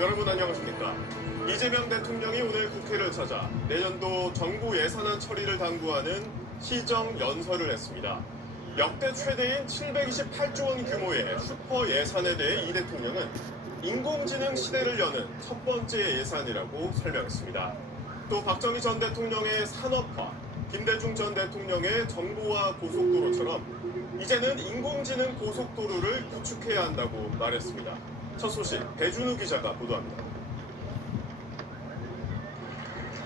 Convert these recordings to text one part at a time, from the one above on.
여러분 안녕하십니까? 이재명 대통령이 오늘 국회를 찾아 내년도 정부 예산안 처리를 당부하는 시정연설을 했습니다. 역대 최대인 728조 원 규모의 슈퍼 예산에 대해 이 대통령은 인공지능 시대를 여는 첫 번째 예산이라고 설명했습니다. 또 박정희 전 대통령의 산업화, 김대중 전 대통령의 정보화 고속도로처럼 이제는 인공지능 고속도로를 구축해야 한다고 말했습니다. 첫 소식 배준우 기자가 보도합니다.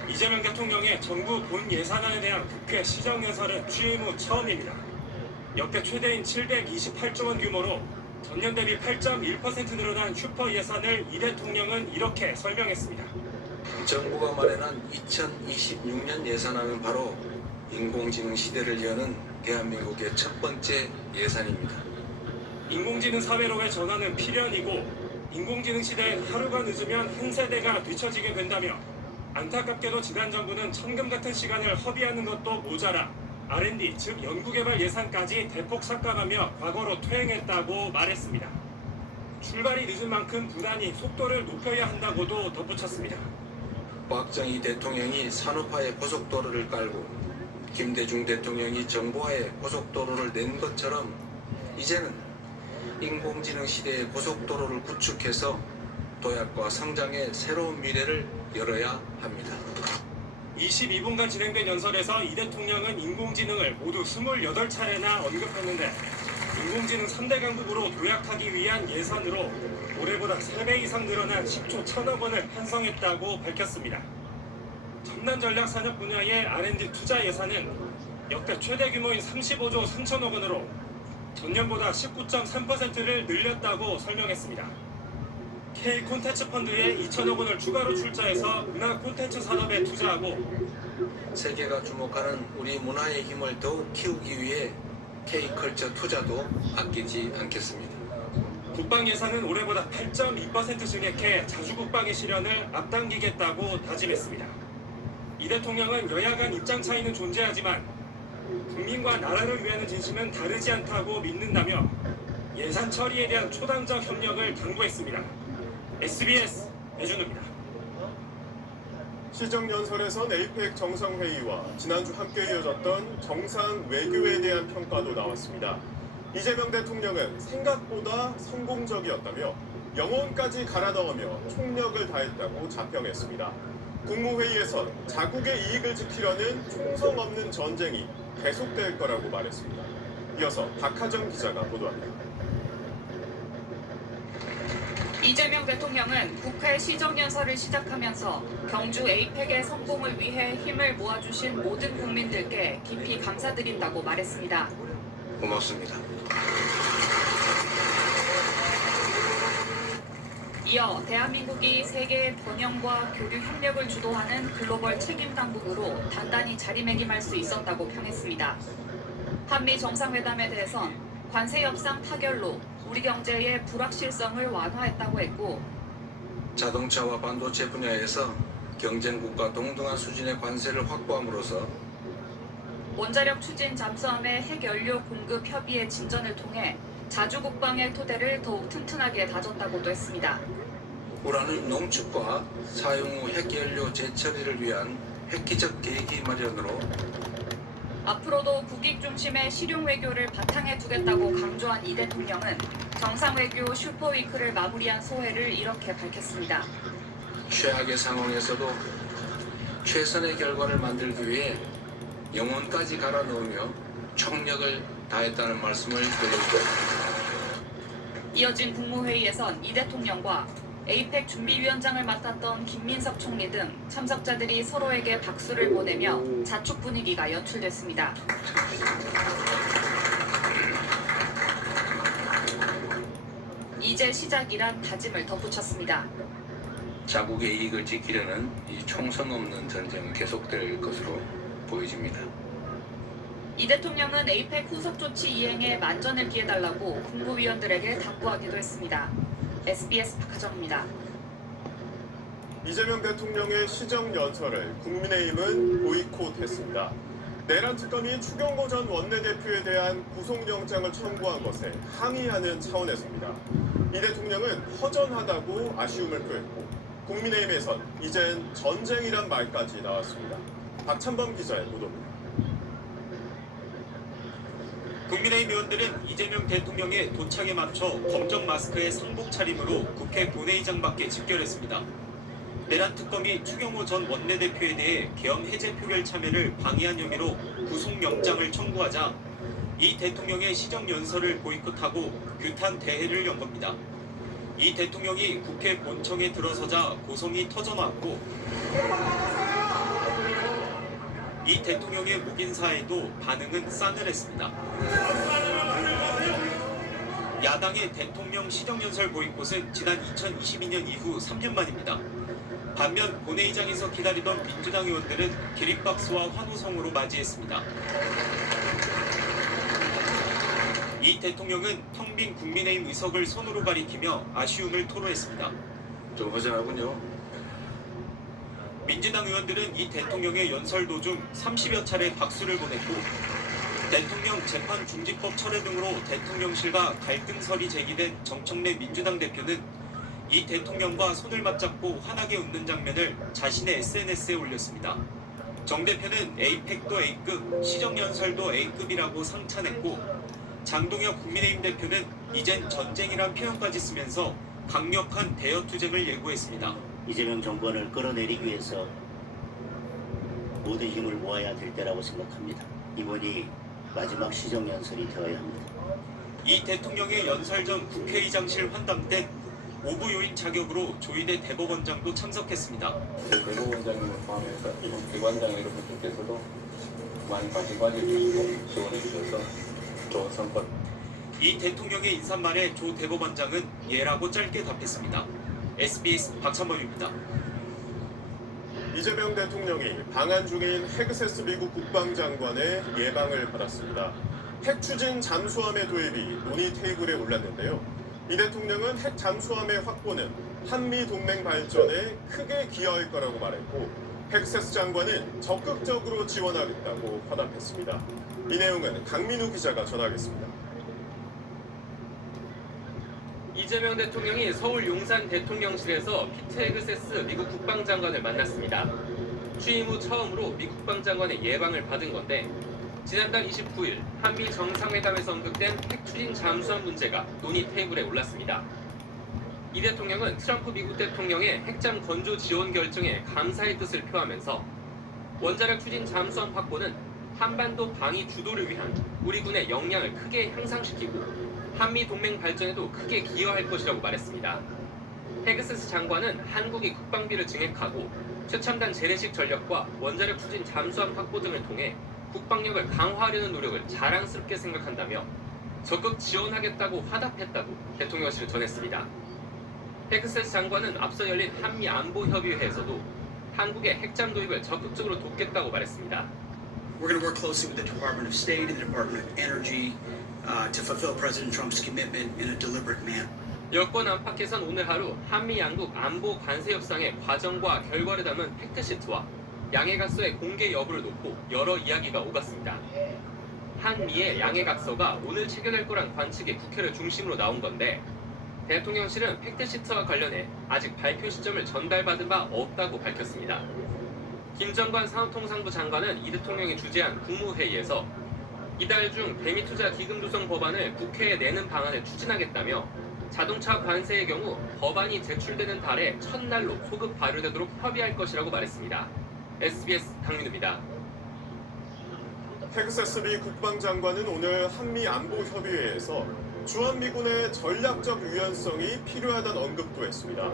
이재명 대통령의 정부 본 예산안에 대한 국회 시정연설은 취임 후 처음입니다. 역대 최대인 728조 원 규모로 전년 대비 8.1% 늘어난 슈퍼 예산을 이 대통령은 이렇게 설명했습니다. 정부가 마련한 2026년 예산안은 바로 인공지능 시대를 여는 대한민국의 첫 번째 예산입니다. 인공지능 사회로의 전환은 필연이고 인공지능 시대에 하루가 늦으면 한 세대가 뒤처지게 된다며 안타깝게도 지난 정부는 천금 같은 시간을 허비하는 것도 모자라 R&D 즉 연구개발 예산까지 대폭 삭감하며 과거로 퇴행했다고 말했습니다. 출발이 늦은 만큼 부단히 속도를 높여야 한다고도 덧붙였습니다. 박정희 대통령이 산업화의 고속도로를 깔고 김대중 대통령이 정보화의 고속도로를 낸 것처럼 이제는 인공지능 시대의 고속도로를 구축해서 도약과 성장의 새로운 미래를 열어야 합니다. 22분간 진행된 연설에서 이 대통령은 인공지능을 모두 28차례나 언급했는데 인공지능 3대 강국으로 도약하기 위한 예산으로 올해보다 3배 이상 늘어난 10조 1천억 원을 편성했다고 밝혔습니다. 첨단 전략 산업 분야의 R&D 투자 예산은 역대 최대 규모인 35조 3천억 원으로 전년보다 19.3%를 늘렸다고 설명했습니다. K 콘텐츠 펀드에 2천억 원을 추가로 출자해서 문화 콘텐츠 산업에 투자하고 세계가 주목하는 우리 문화의 힘을 더욱 키우기 위해 K컬처 투자도 아끼지 않겠습니다. 국방 예산은 올해보다 8.2% 증액해 자주국방의 실현을 앞당기겠다고 다짐했습니다. 이 대통령은 여야 간 입장 차이는 존재하지만 국민과 나라를 위하는 진심은 다르지 않다고 믿는다며 예산 처리에 대한 초당적 협력을 당부했습니다. SBS 배준우입니다. 시정연설에선 에이펙 정상회의와 지난주 함께 이어졌던 정상 외교에 대한 평가도 나왔습니다. 이재명 대통령은 생각보다 성공적이었다며 영혼까지 갈아 넣으며 총력을 다했다고 자평했습니다. 국무회의에선 자국의 이익을 지키려는 총성 없는 전쟁이 계속될 거라고 말했습니다. 이어서 박하정 기자가 보도합니다. 이재명 대통령은 국회 시정연설을 시작하면서 경주 에이펙의 성공을 위해 힘을 모아주신 모든 국민들께 깊이 감사드린다고 말했습니다. 고맙습니다. 이어 대한민국이 세계의 번영과 교류 협력을 주도하는 글로벌 책임 당국으로 단단히 자리매김할 수 있었다고 평했습니다. 한미 정상회담에 대해선 관세 협상 타결로 우리 경제의 불확실성을 완화했다고 했고 자동차와 반도체 분야에서 경쟁국과 동등한 수준의 관세를 확보함으로써 원자력 추진 잠수함의 핵연료 공급 협의의 진전을 통해 자주국방의 토대를 더욱 튼튼하게 다졌다고도 했습니다. 우라늄 농축과 사용 후 핵연료 재처리를 위한 획기적 계기 마련으로 앞으로도 국익 중심의 실용 외교를 바탕에 두겠다고 강조한 이 대통령은 정상외교 슈퍼위크를 마무리한 소회를 이렇게 밝혔습니다. 최악의 상황에서도 최선의 결과를 만들기 위해 영혼까지 갈아 넣으며 총력을 다했다는 말씀을 드립니다. 이어진 국무회의에선 이 대통령과 에이펙 준비위원장을 맡았던 김민석 총리 등 참석자들이 서로에게 박수를 보내며 자축 분위기가 연출됐습니다. 이제 시작이란 다짐을 덧붙였습니다. 자국의 이익을 지키려는 이 총성 없는 전쟁은 계속될 것으로 보여집니다. 이 대통령은 에이펙 후속 조치 이행에 만전을 기해달라고 국무위원들에게 당부하기도 했습니다. SBS 박하정입니다. 이재명 대통령의 시정연설을 국민의힘은 보이콧했습니다. 내란 특검이 추경호 전 원내대표에 대한 구속영장을 청구한 것에 항의하는 차원에서입니다. 이 대통령은 허전하다고 아쉬움을 표했고 국민의힘에선 이젠 전쟁이란 말까지 나왔습니다. 박찬범 기자의 보도입니다. 국민의힘 의원들은 이재명 대통령의 도착에 맞춰 검정 마스크에 상복 차림으로 국회 본회의장 밖에 집결했습니다. 내란 특검이 추경호 전 원내대표에 대해 계엄 해제 표결 참여를 방해한 혐의로 구속영장을 청구하자 이 대통령의 시정연설을 보이콧하고 규탄 대회를 연 겁니다. 이 대통령이 국회 본청에 들어서자 고성이 터져나왔고 이 대통령의 묵인사에도 반응은 싸늘했습니다. 야당의 대통령 시정연설 보이콧은 지난 2022년 이후 3년 만입니다. 반면 본회의장에서 기다리던 민주당 의원들은 기립박수와 환호성으로 맞이했습니다. 이 대통령은 텅 빈 국민의힘 의석을 손으로 가리키며 아쉬움을 토로했습니다. 좀 허전하군요. 민주당 의원들은 이 대통령의 연설 도중 30여 차례 박수를 보냈고 대통령 재판 중지법 철회 등으로 대통령실과 갈등설이 제기된 정청래 민주당 대표는 이 대통령과 손을 맞잡고 환하게 웃는 장면을 자신의 SNS에 올렸습니다. 정 대표는 에이펙도 A급, 시정연설도 A급이라고 상찬했고 장동혁 국민의힘 대표는 이젠 전쟁이란 표현까지 쓰면서 강력한 대여투쟁을 예고했습니다. 이재명 정권을 끌어내리기 위해서 모든 힘을 모아야 될 때라고 생각합니다. 이번이 마지막 시정연설이 되어야 합니다. 이 대통령의 연설 전 국회의장실 환담 때 오부 요인 자격으로 조희대 대법원장도 참석했습니다. 대법원장님을 포함해서 기관장 여러분들께서도 많이 관심가져 주시고 지원해 주셔서 좋은 성과. 이 대통령의 인사말에 조 대법원장은 예라고 짧게 답했습니다. SBS 박찬범입니다. 이재명 대통령이 방한 중인 헤그세스 미국 국방장관의 예방을 받았습니다. 핵 추진 잠수함의 도입이 논의 테이블에 올랐는데요. 이 대통령은 핵 잠수함의 확보는 한미 동맹 발전에 크게 기여할 거라고 말했고 헤그세스 장관은 적극적으로 지원하겠다고 화답했습니다. 이 내용은 강민우 기자가 전하겠습니다. 이재명 대통령이 서울 용산 대통령실에서 피트 헤그세스 미국 국방장관을 만났습니다. 취임 후 처음으로 미 국방장관의 예방을 받은 건데 지난달 29일 한미 정상회담에서 언급된 핵 추진 잠수함 문제가 논의 테이블에 올랐습니다. 이 대통령은 트럼프 미국 대통령의 핵잠 건조 지원 결정에 감사의 뜻을 표하면서 원자력 추진 잠수함 확보는 한반도 방위 주도를 위한 우리 군의 역량을 크게 향상시키고 한미 동맹 발전에도 크게 기여할 것이라고 말했습니다. 헤그세스 장관은 한국이 국방비를 증액하고 최첨단 재래식 전력과 원자력 추진 잠수함 확보 등을 통해 국방력을 강화하려는 노력을 자랑스럽게 생각한다며 적극 지원하겠다고 화답했다고 대통령실을 전했습니다. 헤그세스 장관은 앞서 열린 한미 안보협의회에서도 한국의 핵잠 도입을 적극적으로 돕겠다고 말했습니다. We're going to work closely with the Department of State and the Department of Energy to fulfill President Trump's commitment in a deliberate manner. 여권 안팎에선 오늘 하루 한미 양국 안보 관세 협상의 과정과 결과를 담은 팩트시트와 양해각서의 공개 여부를 놓고 여러 이야기가 오갔습니다. 한미의 양해각서가 오늘 체결될 거란 관측이 국회를 중심으로 나온 건데 대통령실은 팩트시트와 관련해 아직 발표 시점을 전달받은 바 없다고 밝혔습니다. 김정관 산업통상부 장관은 이 대통령이 주재한 국무회의에서 이달 중 대미투자 기금 조성 법안을 국회에 내는 방안을 추진하겠다며 자동차 관세의 경우 법안이 제출되는 달에 첫날로 소급 발효되도록 협의할 것이라고 말했습니다. SBS 강민우입니다. 헤그세스 미 국방장관은 오늘 한미 안보협의회에서 주한미군의 전략적 유연성이 필요하다는 언급도 했습니다.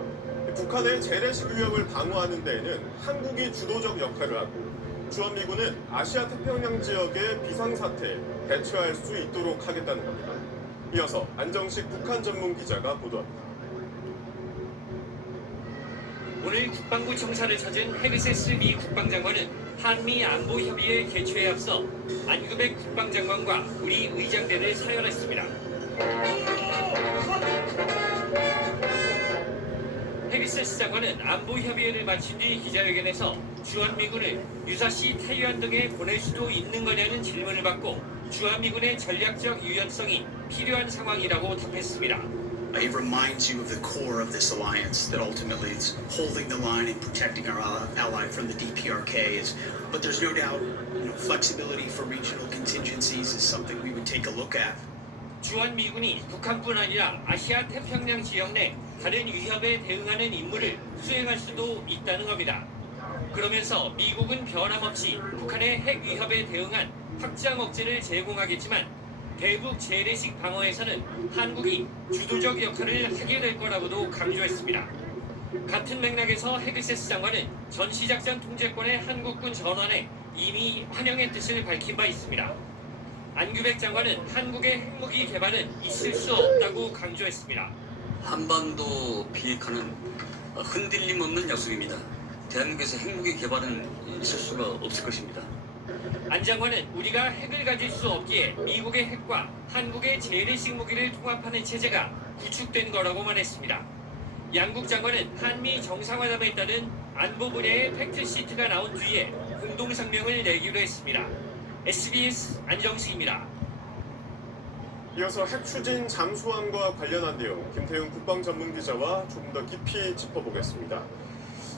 북한의 재래식 위협을 방어하는 데에는 한국이 주도적 역할을 하고 주한미군은 아시아 태평양 지역의 비상사태에 대처할 수 있도록 하겠다는 겁니다. 이어서 안정식 북한 전문 기자가 보도합니다. 오늘 국방부 청사를 찾은 헤그세스 미 국방장관은 한미 안보협의회 개최에 앞서 안규백 국방장관과 우리 의장단을 서열했습니다. 헤그세스 장관은 안보협의회를 마친 뒤 기자회견에서 주한미군을 유사시 타이완 등에 보낼 수도 있는 거냐는 질문을 받고 주한미군의 전략적 유연성이 필요한 상황이라고 답했습니다. It reminds you of the core of this alliance, that ultimately it's holding the line and protecting our ally from the DPRK. But there's no doubt, flexibility for regional contingencies is something we would take a look at. 주한 미군이 북한뿐 아니라 아시아 태평양 지역 내 다른 위협에 대응하는 임무를 수행할 수도 있다는 겁니다. 그러면서 미국은 변함없이 북한의 핵 위협에 대응한 확장 억제를 제공하겠지만 대북 재래식 방어에서는 한국이 주도적 역할을 하게 될 거라고도 강조했습니다. 같은 맥락에서 헤그세스 장관은 전시작전 통제권의 한국군 전원에 이미 환영의 뜻을 밝힌 바 있습니다. 안규백 장관은 한국의 핵무기 개발은 있을 수 없다고 강조했습니다. 한반도 비핵화는 흔들림 없는 약속입니다. 대한민국에서 핵무기 개발은 있을 수가 없을 것입니다. 안 장관은 우리가 핵을 가질 수 없기에 미국의 핵과 한국의 재래식 무기를 통합하는 체제가 구축된 거라고 말했습니다. 양국 장관은 한미 정상회담에 따른 안보 분야의 팩트시트가 나온 뒤에 공동성명을 내기로 했습니다. SBS 안정식입니다. 이어서 핵 추진 잠수함과 관련한 내용 김태훈 국방전문기자와 조금 더 깊이 짚어보겠습니다.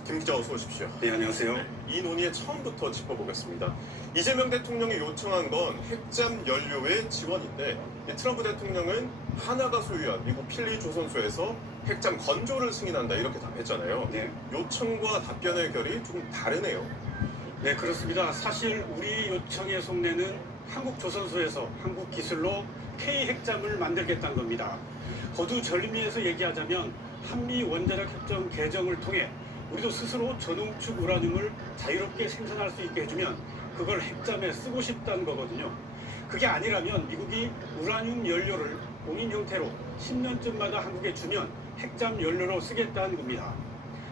김 기자 어서 오십시오. 네, 안녕하세요. 이 논의의 처음부터 짚어보겠습니다. 이재명 대통령이 요청한 건 핵잠 연료의 지원인데 트럼프 대통령은 하나가 소유한 미국 필리 조선소에서 핵잠 건조를 승인한다 이렇게 답했잖아요. 네. 요청과 답변의 결이 조금 다르네요. 네, 그렇습니다. 사실 우리 요청의 속내는 한국 조선소에서 한국 기술로 K 핵잠을 만들겠다는 겁니다. 거두절미해서 얘기하자면 한미 원자력 협정 개정을 통해 우리도 스스로 전홍축 우라늄을 자유롭게 생산할 수 있게 해주면 그걸 핵잠에 쓰고 싶다는 거거든요. 그게 아니라면 미국이 우라늄 연료를 공인 형태로 10년쯤마다 한국에 주면 핵잠 연료로 쓰겠다는 겁니다.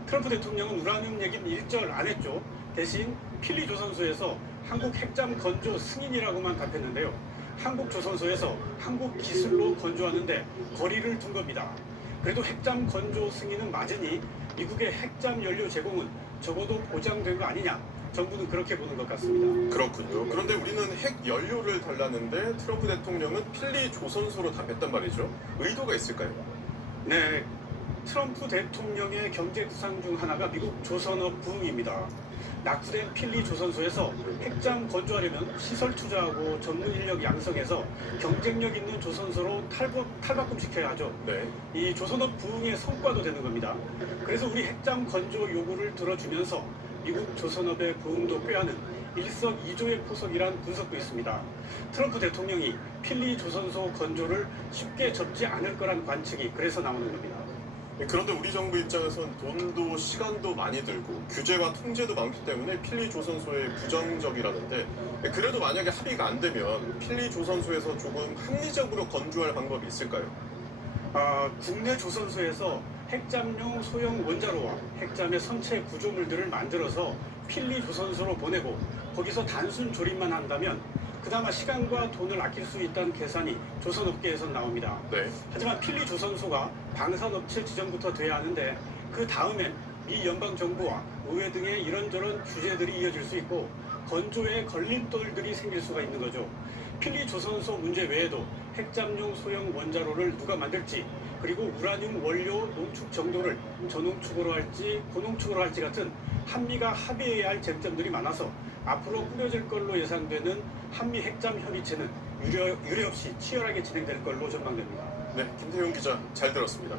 트럼프 대통령은 우라늄 얘기는 일절 안 했죠. 대신 필리 조선소에서 한국 핵잠 건조 승인이라고만 답했는데요. 한국 조선소에서 한국 기술로 건조하는데 거리를 둔 겁니다. 그래도 핵잠 건조 승인은 맞으니 미국의 핵잠 연료 제공은 적어도 보장된 거 아니냐? 정부는 그렇게 보는 것 같습니다. 그렇군요. 그런데 우리는 핵 연료를 달라는데 트럼프 대통령은 필리 조선소로 답했단 말이죠. 의도가 있을까요? 네, 트럼프 대통령의 경제 구상 중 하나가 미국 조선업 부흥입니다. 낙후된 필리 조선소에서 핵잠 건조하려면 시설 투자하고 전문 인력 양성해서 경쟁력 있는 조선소로 탈바꿈시켜야 하죠. 네. 이 조선업 부흥의 성과도 되는 겁니다. 그래서 우리 핵잠 건조 요구를 들어주면서 미국 조선업의 부흥도 꾀하는 일석이조의 포석이란 분석도 있습니다. 트럼프 대통령이 필리 조선소 건조를 쉽게 접지 않을 거란 관측이 그래서 나오는 겁니다. 그런데 우리 정부 입장에선 돈도 시간도 많이 들고 규제와 통제도 많기 때문에 필리 조선소에 부정적이라는데 그래도 만약에 합의가 안 되면 필리 조선소에서 조금 합리적으로 건조할 방법이 있을까요? 국내 조선소에서 핵잠용 소형 원자로와 핵잠의 선체 구조물들을 만들어서 필리 조선소로 보내고 거기서 단순 조립만 한다면 그나마 시간과 돈을 아낄 수 있다는 계산이 조선업계에서 나옵니다. 네. 하지만 필리 조선소가 방산업체 지정부터 돼야 하는데 그 다음엔 미 연방정부와 의회 등의 이런저런 규제들이 이어질 수 있고 건조에 걸림돌들이 생길 수가 있는 거죠. 필리 조선소 문제 외에도 핵잠용 소형 원자로를 누가 만들지 그리고 우라늄 원료 농축 정도를 전농축으로 할지 고농축으로 할지 같은 한미가 합의해야 할 쟁점들이 많아서 앞으로 꾸려질 걸로 예상되는 한미 핵잠 협의체는 유례 없이 치열하게 진행될 걸로 전망됩니다. 네, 김태훈 기자 잘 들었습니다.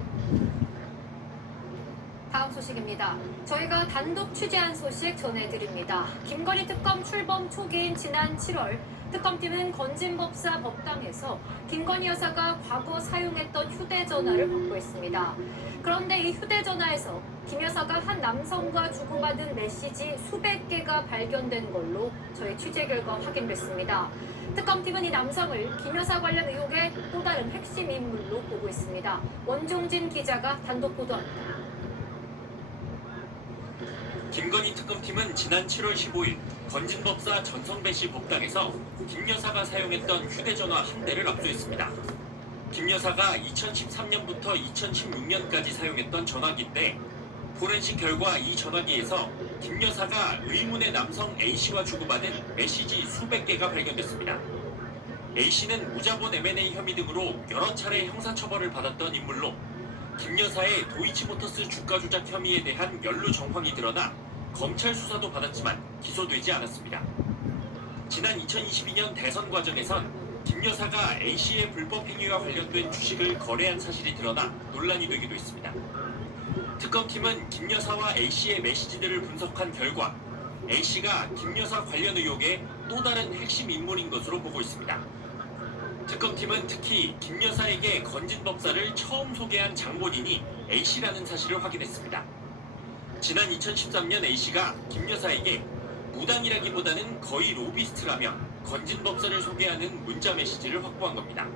다음 소식입니다. 저희가 단독 취재한 소식 전해드립니다. 김건희 특검 출범 초기인 지난 7월 특검팀은 건진법사 법당에서 김건희 여사가 과거 사용했던 휴대전화를 확보했습니다. 그런데 이 휴대전화에서 김 여사가 한 남성과 주고받은 메시지 수백 개가 발견된 걸로 저희 취재 결과 확인됐습니다. 특검팀은 이 남성을 김 여사 관련 의혹의 또 다른 핵심 인물로 보고 있습니다. 원종진 기자가 단독 보도합니다. 김건희 특검팀은 지난 7월 15일 건진법사 전성배 씨 법당에서 김 여사가 사용했던 휴대전화 한 대를 압수했습니다. 김 여사가 2013년부터 2016년까지 사용했던 전화기인데 포렌식 결과 이 전화기에서 김 여사가 의문의 남성 A씨와 주고받은 메시지 수백 개가 발견됐습니다. A씨는 무자본 M&A 혐의 등으로 여러 차례 형사처벌을 받았던 인물로 김 여사의 도이치모터스 주가 조작 혐의에 대한 연루 정황이 드러나 검찰 수사도 받았지만 기소되지 않았습니다. 지난 2022년 대선 과정에선 김 여사가 A씨의 불법 행위와 관련된 주식을 거래한 사실이 드러나 논란이 되기도 했습니다. 특검팀은 김 여사와 A씨의 메시지들을 분석한 결과 A씨가 김 여사 관련 의혹의 또 다른 핵심 인물인 것으로 보고 있습니다. 특검팀은 특히 김 여사에게 건진 법사를 처음 소개한 장본인이 A씨라는 사실을 확인했습니다. 지난 2013년 A씨가 김 여사에게 무당이라기보다는 거의 로비스트라며 건진 법사를 소개하는 문자 메시지를 확보한 겁니다.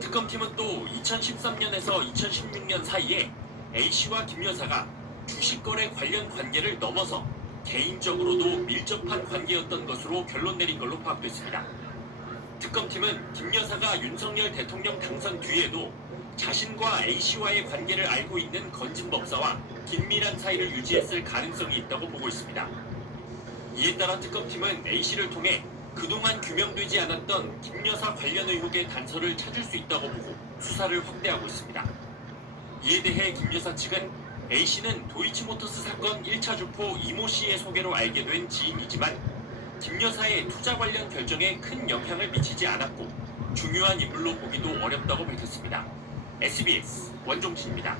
특검팀은 또 2013년에서 2016년 사이에 A씨와 김 여사가 주식거래 관련 관계를 넘어서 개인적으로도 밀접한 관계였던 것으로 결론 내린 걸로 파악됐습니다. 특검팀은 김 여사가 윤석열 대통령 당선 뒤에도 자신과 A씨와의 관계를 알고 있는 건진 법사와 긴밀한 사이를 유지했을 가능성이 있다고 보고 있습니다. 이에 따라 특검팀은 A씨를 통해 그동안 규명되지 않았던 김 여사 관련 의혹의 단서를 찾을 수 있다고 보고 수사를 확대하고 있습니다. 이에 대해 김 여사 측은 A씨는 도이치모터스 사건 1차 주포 이모 씨의 소개로 알게 된 지인이지만 김 여사의 투자 관련 결정에 큰 영향을 미치지 않았고 중요한 인물로 보기도 어렵다고 밝혔습니다. SBS 원종진입니다.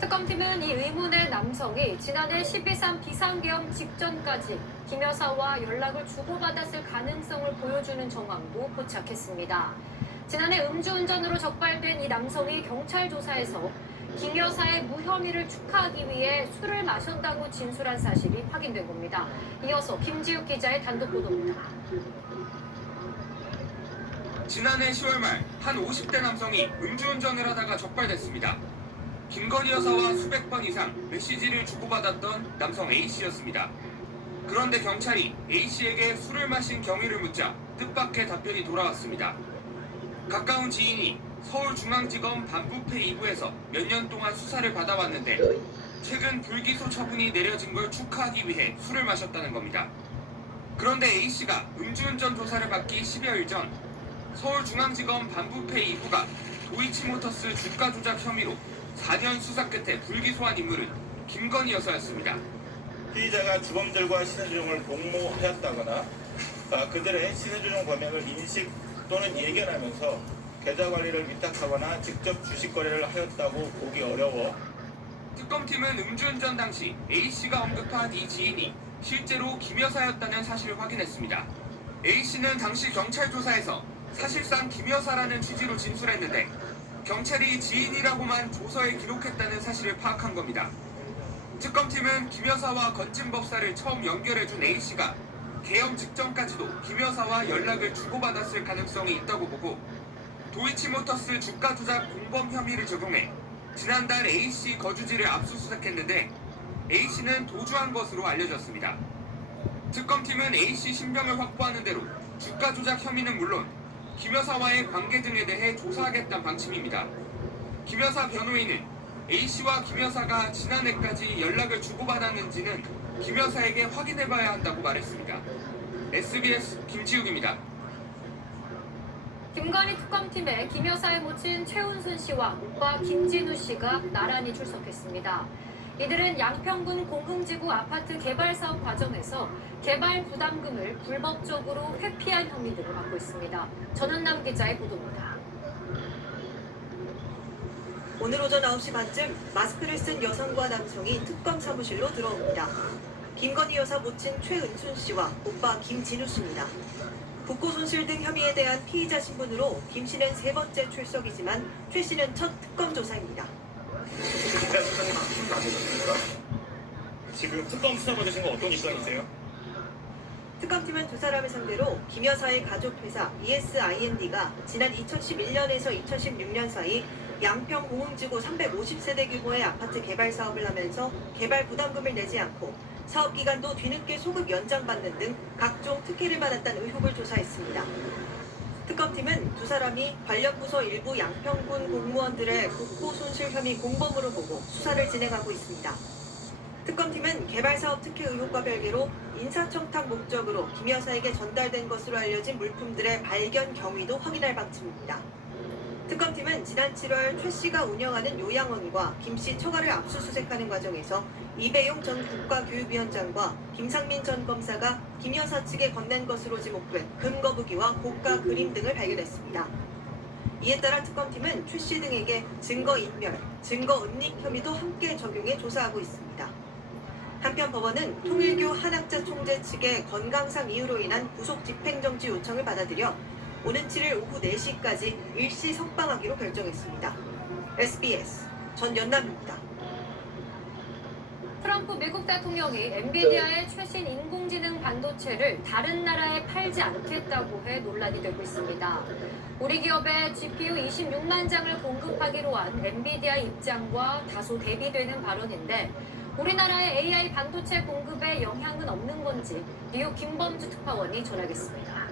특검팀은 이 의문의 남성이 지난해 12.3 비상계엄 직전까지 김 여사와 연락을 주고받았을 가능성을 보여주는 정황도 포착했습니다. 지난해 음주운전으로 적발된 이 남성이 경찰 조사에서 김 여사의 무혐의를 축하하기 위해 술을 마셨다고 진술한 사실이 확인된 겁니다. 이어서 김지욱 기자의 단독 보도입니다. 지난해 10월 말 한 50대 남성이 음주운전을 하다가 적발됐습니다. 김건희 여사와 수백 번 이상 메시지를 주고받았던 남성 A씨였습니다. 그런데 경찰이 A씨에게 술을 마신 경위를 묻자 뜻밖의 답변이 돌아왔습니다. 가까운 지인이 서울중앙지검 반부패 2부에서 몇 년 동안 수사를 받아왔는데 최근 불기소 처분이 내려진 걸 축하하기 위해 술을 마셨다는 겁니다. 그런데 A씨가 음주운전 조사를 받기 10여일 전 서울중앙지검 반부패 2부가 도이치모터스 주가 조작 혐의로 4년 수사 끝에 불기소한 인물은 김건희 여사였습니다. 피의자가 주범들과 신해준용을 공모하였다거나 그들의 신해준용 범행을 인식 또는 예견하면서 계좌 관리를 위탁하거나 직접 주식 거래를 하였다고 보기 어려워. 특검팀은 음주운전 당시 A씨가 언급한 이 지인이 실제로 김 여사였다는 사실을 확인했습니다. A씨는 당시 경찰 조사에서 사실상 김 여사라는 취지로 진술했는데 경찰이 지인이라고만 조서에 기록했다는 사실을 파악한 겁니다. 특검팀은 김 여사와 건진 법사를 처음 연결해준 A씨가 계엄 직전까지도 김 여사와 연락을 주고받았을 가능성이 있다고 보고 도이치모터스 주가 조작 공범 혐의를 적용해 지난달 A씨 거주지를 압수수색했는데 A씨는 도주한 것으로 알려졌습니다. 특검팀은 A씨 신병을 확보하는 대로 주가 조작 혐의는 물론 김 여사와의 관계 등에 대해 조사하겠다는 방침입니다. 김 여사 변호인은 A씨와 김 여사가 지난해까지 연락을 주고받았는지는 김 여사에게 확인해봐야 한다고 말했습니다. SBS 김지욱입니다. 김건희 특검팀에 김 여사의 모친 최은순 씨와 오빠 김진우 씨가 나란히 출석했습니다. 이들은 양평군 공흥지구 아파트 개발 사업 과정에서 개발 부담금을 불법적으로 회피한 혐의들을 받고 있습니다. 전원남 기자의 보도입니다. 오늘 오전 9시 반쯤 마스크를 쓴 여성과 남성이 특검 사무실로 들어옵니다. 김건희 여사 모친 최은순 씨와 오빠 김진우 씨입니다. 국고 손실 등 혐의에 대한 피의자 신분으로 김 씨는 3번째 출석이지만 최 씨는 첫 특검 조사입니다. 지금 특검 수사 받으신 거 어떤 입장이세요? 특검팀은 두 사람을 상대로 김 여사의 가족회사 ESIND가 지난 2011년에서 2016년 사이 양평 공흥지구 350세대 규모의 아파트 개발 사업을 하면서 개발 부담금을 내지 않고 사업 기간도 뒤늦게 소급 연장받는 등 각종 특혜를 받았다는 의혹을 조사했습니다. 특검팀은 두 사람이 관련 부서 일부 양평군 공무원들의 국고 손실 혐의 공범으로 보고 수사를 진행하고 있습니다. 특검팀은 개발사업 특혜 의혹과 별개로 인사청탁 목적으로 김 여사에게 전달된 것으로 알려진 물품들의 발견 경위도 확인할 방침입니다. 특검팀은 지난 7월 최 씨가 운영하는 요양원과 김 씨 처가를 압수수색하는 과정에서 이배용 전 국가교육위원장과 김상민 전 검사가 김 여사 측에 건넨 것으로 지목된 금거북이와 고가 그림 등을 발견했습니다. 이에 따라 특검팀은 최 씨 등에게 증거인멸, 증거은닉 혐의도 함께 적용해 조사하고 있습니다. 한편 법원은 통일교 한학자 총재 측의 건강상 이유로 인한 구속 집행정지 요청을 받아들여 오는 7일 오후 4시까지 일시 석방하기로 결정했습니다. SBS 전연남입니다. 트럼프 미국 대통령이 엔비디아의 최신 인공지능 반도체를 다른 나라에 팔지 않겠다고 해 논란이 되고 있습니다. 우리 기업에 GPU 26만 장을 공급하기로 한 엔비디아 입장과 다소 대비되는 발언인데 우리나라의 AI 반도체 공급에 영향은 없는 건지 뉴욕 김범주 특파원이 전하겠습니다.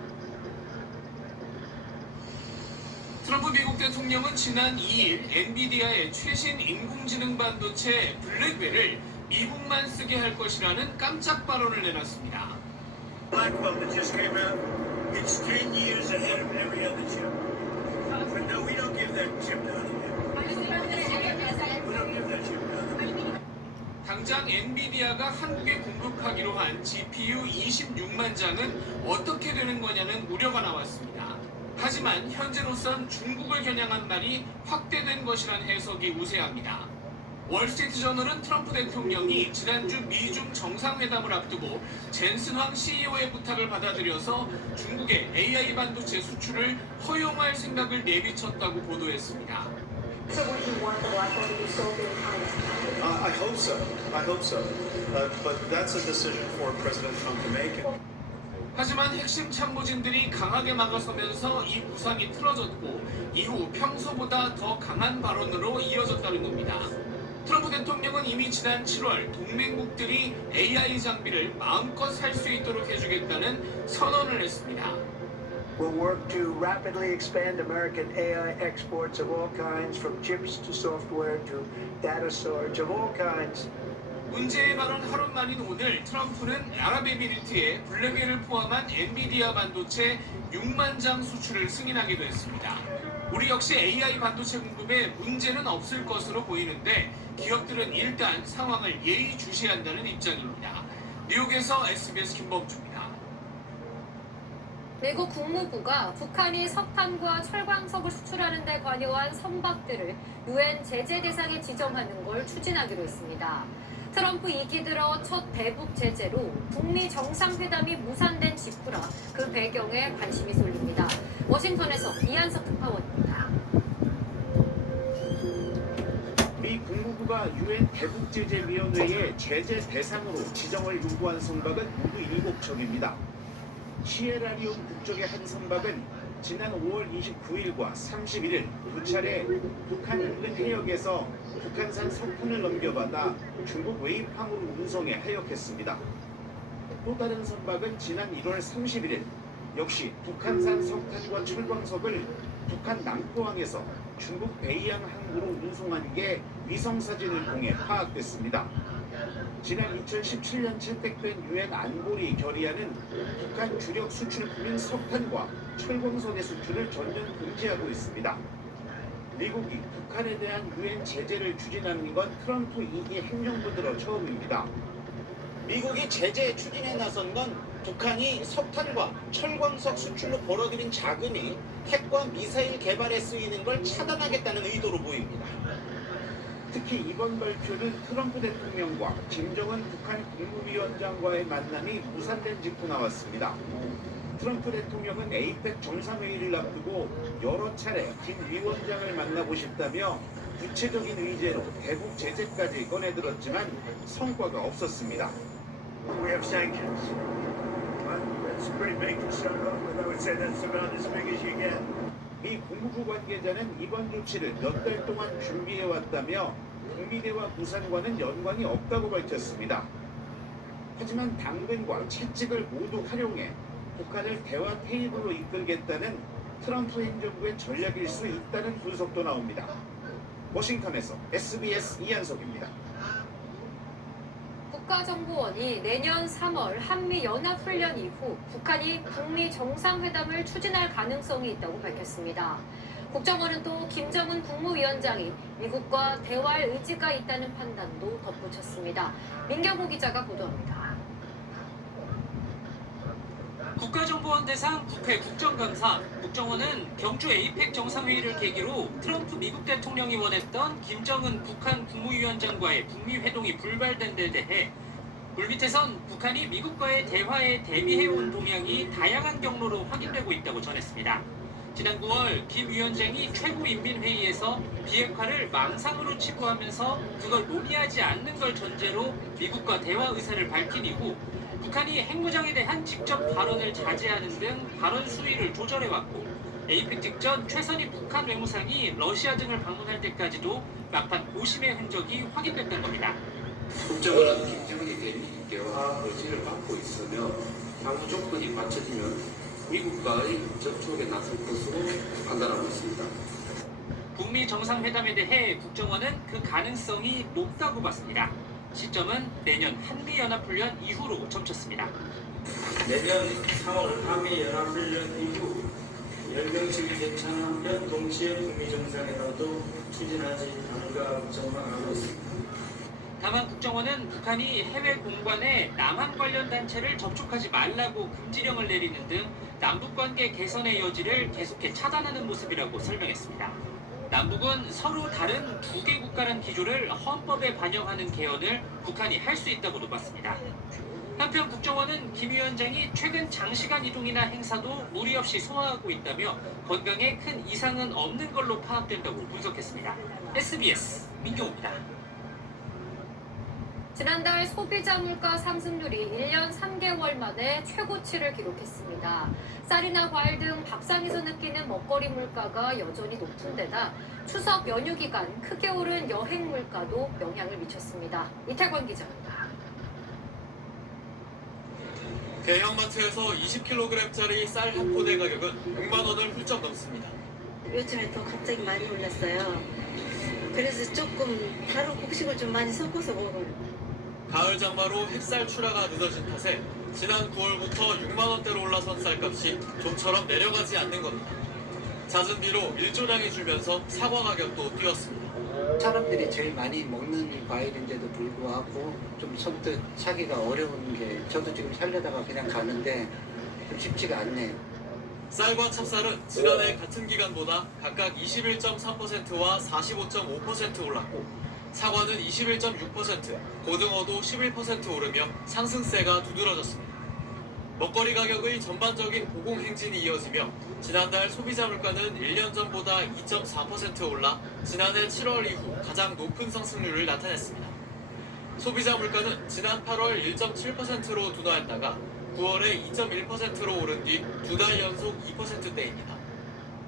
트럼프 미국 대통령은 지난 2일 엔비디아의 최신 인공지능 반도체 블랙웰을 미국만 쓰게 할 것이라는 깜짝 발언을 내놨습니다. Blackwell that just came out, it's 10 years ahead of every other chip. But no, we don't give that chip to other people. We don't give that chip to other people. 당장 엔비디아가 한국에 공급하기로 한 GPU 26만 장은 어떻게 되는 거냐는 우려가 나왔습니다. 하지만 현재로선 중국을 겨냥한 말이 확대된 것이란 해석이 우세합니다. 월스트리트저널은 트럼프 대통령이 지난주 미중 정상회담을 앞두고 젠슨 황 CEO의 부탁을 받아들여서 중국의 AI 반도체 수출을 허용할 생각을 내비쳤다고 보도했습니다. I hope so. I hope so. But that's a decision for President Trump to make. 하지만 핵심 참모진들이 강하게 막아서면서 이 부상이 틀어졌고 이후 평소보다 더 강한 발언으로 이어졌다는 겁니다. 트럼프 대통령은 이미 지난 7월 동맹국들이 AI 장비를 마음껏 살 수 있도록 해주겠다는 선언을 했습니다. We'll work to rapidly expand American AI exports of all kinds, from chips to software to data storage of all kinds. 문제의 발언 하루 만인 오늘 트럼프는 아랍에미리트에 블랙웰을 포함한 엔비디아 반도체 6만 장 수출을 승인하기도 했습니다. 우리 역시 AI 반도체 공급에 문제는 없을 것으로 보이는데 기업들은 일단 상황을 예의주시한다는 입장입니다. 뉴욕에서 SBS 김범주입니다. 미국 국무부가 북한이 석탄과 철광석을 수출하는 데 관여한 선박들을 UN 제재 대상에 지정하는 걸 추진하기로 했습니다. 트럼프 2기 들어 첫 대북 제재로 북미 정상회담이 무산된 직후라 그 배경에 관심이 쏠립니다. 워싱턴에서 이한석 특파원입니다. 미 국무부가 UN 대북제재위원회의 제재 대상으로 지정을 요구한 선박은 모두 7척입니다. 시에라리온 국적의 한 선박은 지난 5월 29일과 31일 두 차례 북한 인근 해역에서 북한산 석탄을 넘겨받아 중국 웨이팡으로 운송해 하역했습니다. 또 다른 선박은 지난 1월 31일 역시 북한산 석탄과 철광석을 북한 남포항에서 중국 베이양 항구로 운송한 게 위성사진을 통해 파악됐습니다. 지난 2017년 채택된 UN 안보리 결의안은 북한 주력 수출품인 석탄과 철광석의 수출을 전면 금지하고 있습니다. 미국이 북한에 대한 UN 제재를 추진하는 건 트럼프 2기 행정부 들어 처음입니다. 미국이 제재 추진에 나선 건 북한이 석탄과 철광석 수출로 벌어들인 자금이 핵과 미사일 개발에 쓰이는 걸 차단하겠다는 의도로 보입니다. 특히 이번 발표는 트럼프 대통령과 김정은 북한 국무위원장과의 만남이 무산된 직후 나왔습니다. 트럼프 대통령은 에이펙 정상회의를 앞두고 여러 차례 김 위원장을 만나고 싶다며 구체적인 의제로 대북 제재까지 꺼내들었지만 성과가 없었습니다. We have sanctions. That's pretty big to start off with. I would say that's about as big as you get. 미 국무부 관계자는 이번 조치를 몇 달 동안 준비해왔다며 북미대화 부산과는 연관이 없다고 밝혔습니다. 하지만 당근과 채찍을 모두 활용해 북한을 대화 테이블로 이끌겠다는 트럼프 행정부의 전략일 수 있다는 분석도 나옵니다. 워싱턴에서 SBS 이한석입니다. 국가정보원이 내년 3월 한미연합훈련 이후 북한이 북미 정상회담을 추진할 가능성이 있다고 밝혔습니다. 국정원은 또 김정은 국무위원장이 미국과 대화할 의지가 있다는 판단도 덧붙였습니다. 민경호 기자가 보도합니다. 국가정보원 대상 국회 국정감사, 국정원은 경주 에이펙 정상회의를 계기로 트럼프 미국 대통령이 원했던 김정은 북한 국무위원장과의 북미 회동이 불발된 데 대해 물밑에선 북한이 미국과의 대화에 대비해온 동향이 다양한 경로로 확인되고 있다고 전했습니다. 지난 9월 김 위원장이 최고인민회의에서 비핵화를 망상으로 치부하면서 그걸 논의하지 않는 걸 전제로 미국과 대화 의사를 밝힌 이후 북한이 핵무장에 대한 직접 발언을 자제하는 등 발언 수위를 조절해왔고 에이펙 직전 최선희 북한 외무상이 러시아 등을 방문할 때까지도 막판 고심의 흔적이 확인됐던 겁니다. 국정원은 김정은이 대미 대화 의지를 받고 있으며 향후 조건이 받쳐지면 미국과의 접촉에 나설 것으로 판단하고 있습니다. 북미 정상회담에 대해 국정원은 그 가능성이 높다고 봤습니다. 시점은 내년 한미연합훈련 이후로 점쳤습니다. 내년 3월 한미연합훈련 이후 열병식이 괜찮으면 동시에 북미 정상회담도 추진하지 않을까 전망하고 있습니다. 다만 국정원은 북한이 해외 공관에 남한 관련 단체를 접촉하지 말라고 금지령을 내리는 등 남북관계 개선의 여지를 계속해 차단하는 모습이라고 설명했습니다. 남북은 서로 다른 두 개 국가란 기조를 헌법에 반영하는 개헌을 북한이 할 수 있다고도 봤습니다. 한편 국정원은 김 위원장이 최근 장시간 이동이나 행사도 무리 없이 소화하고 있다며 건강에 큰 이상은 없는 걸로 파악된다고 분석했습니다. SBS 민경호입니다. 지난달 소비자 물가 상승률이 1년 3개월 만에 최고치를 기록했습니다. 쌀이나 과일 등 밥상에서 느끼는 먹거리 물가가 여전히 높은 데다 추석 연휴 기간 크게 오른 여행 물가도 영향을 미쳤습니다. 이태권 기자입니다. 대형마트에서 20kg짜리 쌀 한 포대 가격은 100만 원을 훌쩍 넘습니다. 요즘에 더 갑자기 많이 올랐어요. 그래서 조금 다른 곡식을 좀 많이 섞어서 먹어요. 가을 장마로 햇살 출하가 늦어진 탓에 지난 9월부터 6만 원대로 올라선 쌀값이 좀처럼 내려가지 않는 겁니다. 잦은 비로 일조량이 줄면서 사과 가격도 뛰었습니다. 사람들이 제일 많이 먹는 과일인데도 불구하고 좀 선뜻 사기가 어려운 게 저도 지금 살려다가 그냥 가는데 좀 쉽지가 않네요. 쌀과 찹쌀은 지난해 같은 기간보다 각각 21.3%와 45.5% 올랐고 사과는 21.6%, 고등어도 11% 오르며 상승세가 두드러졌습니다. 먹거리 가격의 전반적인 고공행진이 이어지며 지난달 소비자 물가는 1년 전보다 2.4% 올라 지난해 7월 이후 가장 높은 상승률을 나타냈습니다. 소비자 물가는 지난 8월 1.7%로 둔화했다가 9월에 2.1%로 오른 뒤 두 달 연속 2%대입니다.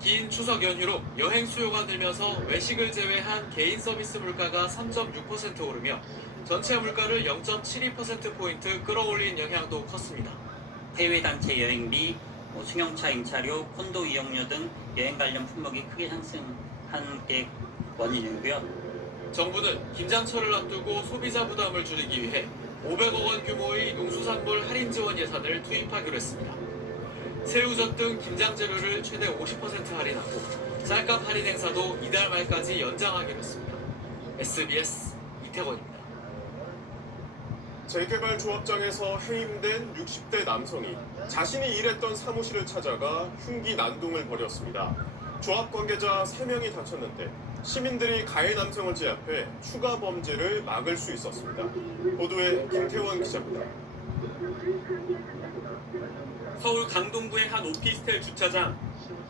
긴 추석 연휴로 여행 수요가 늘면서 외식을 제외한 개인 서비스 물가가 3.6% 오르며 전체 물가를 0.72%포인트 끌어올린 영향도 컸습니다. 해외 단체 여행비, 승용차 임차료, 콘도 이용료 등 여행 관련 품목이 크게 상승한 게 원인이고요. 정부는 김장철을 앞두고 소비자 부담을 줄이기 위해 500억 원 규모의 농수산물 할인 지원 예산을 투입하기로 했습니다. 새우젓 등 김장 재료를 최대 50% 할인하고 쌀값 할인 행사도 이달 말까지 연장하기로 했습니다. SBS 이태권입니다. 재개발 조합장에서 해임된 60대 남성이 자신이 일했던 사무실을 찾아가 흉기 난동을 벌였습니다. 조합 관계자 3명이 다쳤는데 시민들이 가해 남성을 제압해 추가 범죄를 막을 수 있었습니다. 보도에 김태원 기자입니다. 서울 강동구의 한 오피스텔 주차장.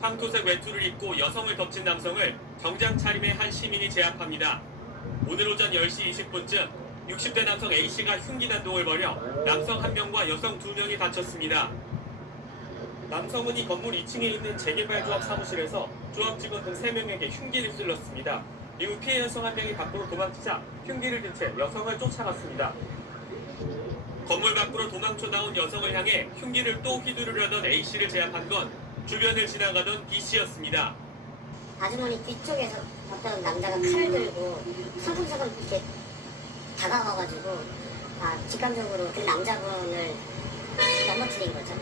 황토색 외투를 입고 여성을 덮친 남성을 정장 차림의 한 시민이 제압합니다. 오늘 오전 10시 20분쯤 60대 남성 A씨가 흉기 난동을 벌여 남성 1명과 여성 2명이 다쳤습니다. 남성은 이 건물 2층에 있는 재개발 조합 사무실에서 조합 직원 등 3명에게 흉기를 찔렀습니다. 이후 피해 여성 1명이 밖으로 도망치자 흉기를 든 채 여성을 쫓아갔습니다. 건물 밖으로 도망쳐 나온 여성을 향해 흉기를 또 휘두르려던 A씨를 제압한 건 주변을 지나가던 B씨였습니다. 아주머니 뒤쪽에서 어떤 남자가 칼을 들고 서금서금 이렇게 다가와가지고 직감적으로 그 남자분을 넘어뜨린 거죠.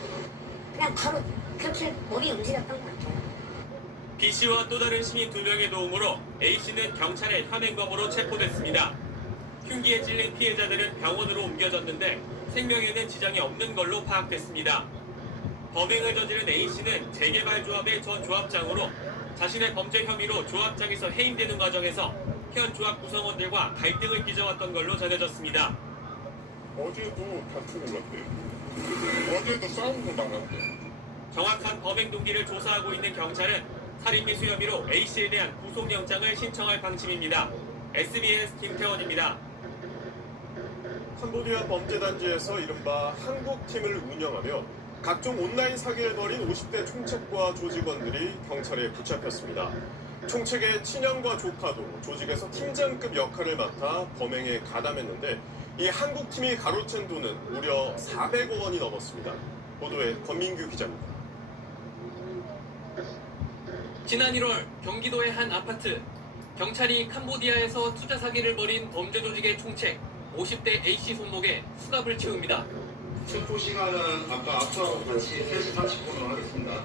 그냥 바로 그렇게 몸이 움직였던 것 같아요. B씨와 또 다른 시민 2명의 도움으로 A씨는 경찰의 현행범으로 체포됐습니다. 흉기에 찔린 피해자들은 병원으로 옮겨졌는데 생명에는 지장이 없는 걸로 파악됐습니다. 범행을 저지른 A씨는 재개발조합의 전 조합장으로 자신의 범죄 혐의로 조합장에서 해임되는 과정에서 현 조합 구성원들과 갈등을 빚어왔던 걸로 전해졌습니다. 어제도 다투고 갔대요. 어제도 싸움도 나갔대요. 정확한 범행 동기를 조사하고 있는 경찰은 살인미수 혐의로 A씨에 대한 구속영장을 신청할 방침입니다. SBS 김태원입니다. 캄보디아 범죄단지에서 이른바 한국팀을 운영하며 각종 온라인 사기를 벌인 50대 총책과 조직원들이 경찰에 붙잡혔습니다. 총책의 친형과 조카도 조직에서 팀장급 역할을 맡아 범행에 가담했는데 이 한국팀이 가로챈 돈은 무려 400억 원이 넘었습니다. 보도에 권민규 기자입니다. 지난 1월 경기도의 한 아파트. 경찰이 캄보디아에서 투자 사기를 벌인 범죄 조직의 총책 50대 A씨 손목에 수갑을 채웁니다. 체포 시간은 아까 앞서하고 같이 3시 30분으로 하겠습니다.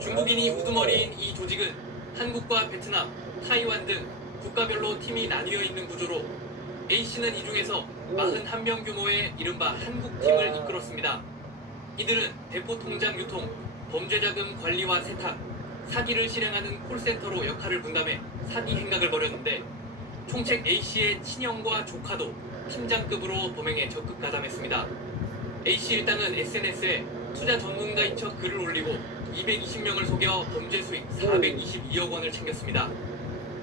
중국인이 우두머리인 이 조직은 한국과 베트남, 타이완 등 국가별로 팀이 나뉘어 있는 구조로 A씨는 이 중에서 41명 규모의 이른바 한국팀을 이끌었습니다. 이들은 대포 통장 유통, 범죄자금 관리와 세탁, 사기를 실행하는 콜센터로 역할을 분담해 사기 행각을 벌였는데 총책 A씨의 친형과 조카도 팀장급으로 범행에 적극 가담했습니다. A씨 일당은 SNS에 투자 전문가인 척 글을 올리고 220명을 속여 범죄 수익 422억 원을 챙겼습니다.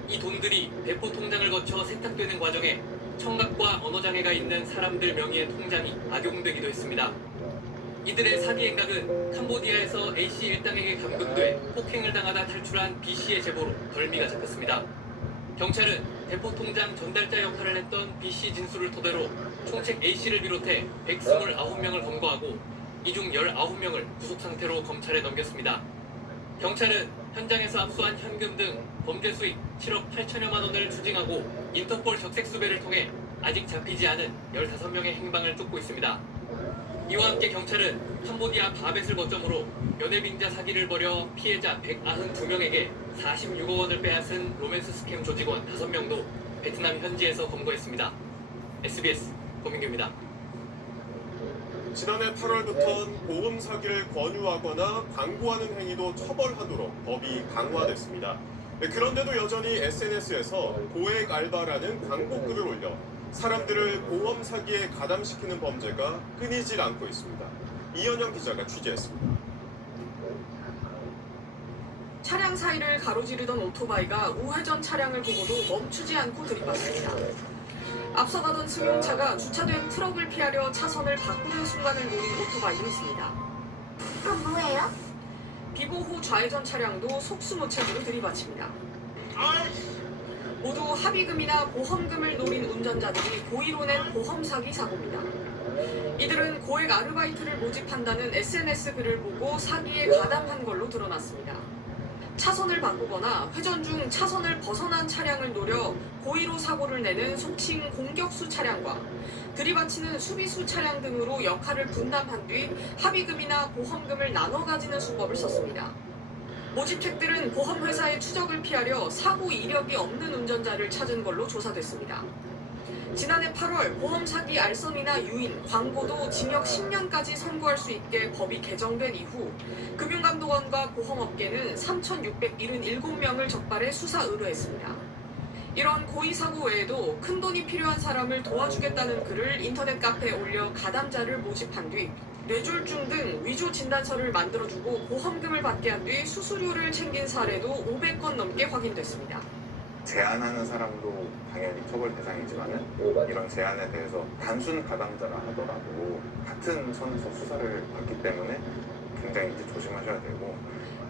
이 돈들이 대포 통장을 거쳐 세탁되는 과정에 청각과 언어장애가 있는 사람들 명의의 통장이 악용되기도 했습니다. 이들의 사기 행각은 캄보디아에서 A씨 일당에게 감금돼 폭행을 당하다 탈출한 B씨의 제보로 덜미가 잡혔습니다. 경찰은 대포 통장 전달자 역할을 했던 B씨 진술을 토대로 총책 A씨를 비롯해 129명을 검거하고 이 중 19명을 구속 상태로 검찰에 넘겼습니다. 경찰은 현장에서 압수한 현금 등 범죄 수익 7억 8천여만 원을 추징하고 인터폴 적색 수배를 통해 아직 잡히지 않은 15명의 행방을 쫓고 있습니다. 이와 함께 경찰은 캄보디아 바벳을 거점으로 연예빙자 사기를 벌여 피해자 192명에게 46억 원을 빼앗은 로맨스 스캠 조직원 5명도 베트남 현지에서 검거했습니다. SBS 고민규입니다. 지난해 8월부터는 보험 사기를 권유하거나 광고하는 행위도 처벌하도록 법이 강화됐습니다. 그런데도 여전히 SNS에서 고액 알바라는 광고글을 올려 사람들을 보험 사기에 가담시키는 범죄가 끊이질 않고 있습니다. 이현영 기자가 취재했습니다. 차량 사이를 가로지르던 오토바이가 우회전 차량을 보고도 멈추지 않고 들이받습니다. 앞서가던 승용차가 주차된 트럭을 피하려 차선을 바꾸는 순간을 노린 오토바이도 있습니다. 그럼 뭐예요? 비보 후 좌회전 차량도 속수무책으로 들이받칩니다. 모두 합의금이나 보험금을 노린 운전자들이 고의로 낸 보험 사기 사고입니다. 이들은 고액 아르바이트를 모집한다는 SNS 글을 보고 사기에 가담한 걸로 드러났습니다. 차선을 바꾸거나 회전 중 차선을 벗어난 차량을 노려 고의로 사고를 내는 속칭 공격수 차량과 들이받치는 수비수 차량 등으로 역할을 분담한 뒤 합의금이나 보험금을 나눠 가지는 수법을 썼습니다. 모집책들은 보험회사의 추적을 피하려 사고 이력이 없는 운전자를 찾은 걸로 조사됐습니다. 지난해 8월 보험 사기 알선이나 유인, 광고도 징역 10년까지 선고할 수 있게 법이 개정된 이후 금융감독원과 보험업계는 3,677명을 적발해 수사 의뢰했습니다. 이런 고의 사고 외에도 큰돈이 필요한 사람을 도와주겠다는 글을 인터넷 카페에 올려 가담자를 모집한 뒤 뇌졸중 등 위조 진단서를 만들어주고 보험금을 받게 한 뒤 수수료를 챙긴 사례도 500건 넘게 확인됐습니다. 제안하는 사람도 당연히 처벌 대상이지만은 이런 제안에 대해서 단순 가담자라 하더라도 같은 선에서 수사를 받기 때문에 굉장히 이제 조심하셔야 되고,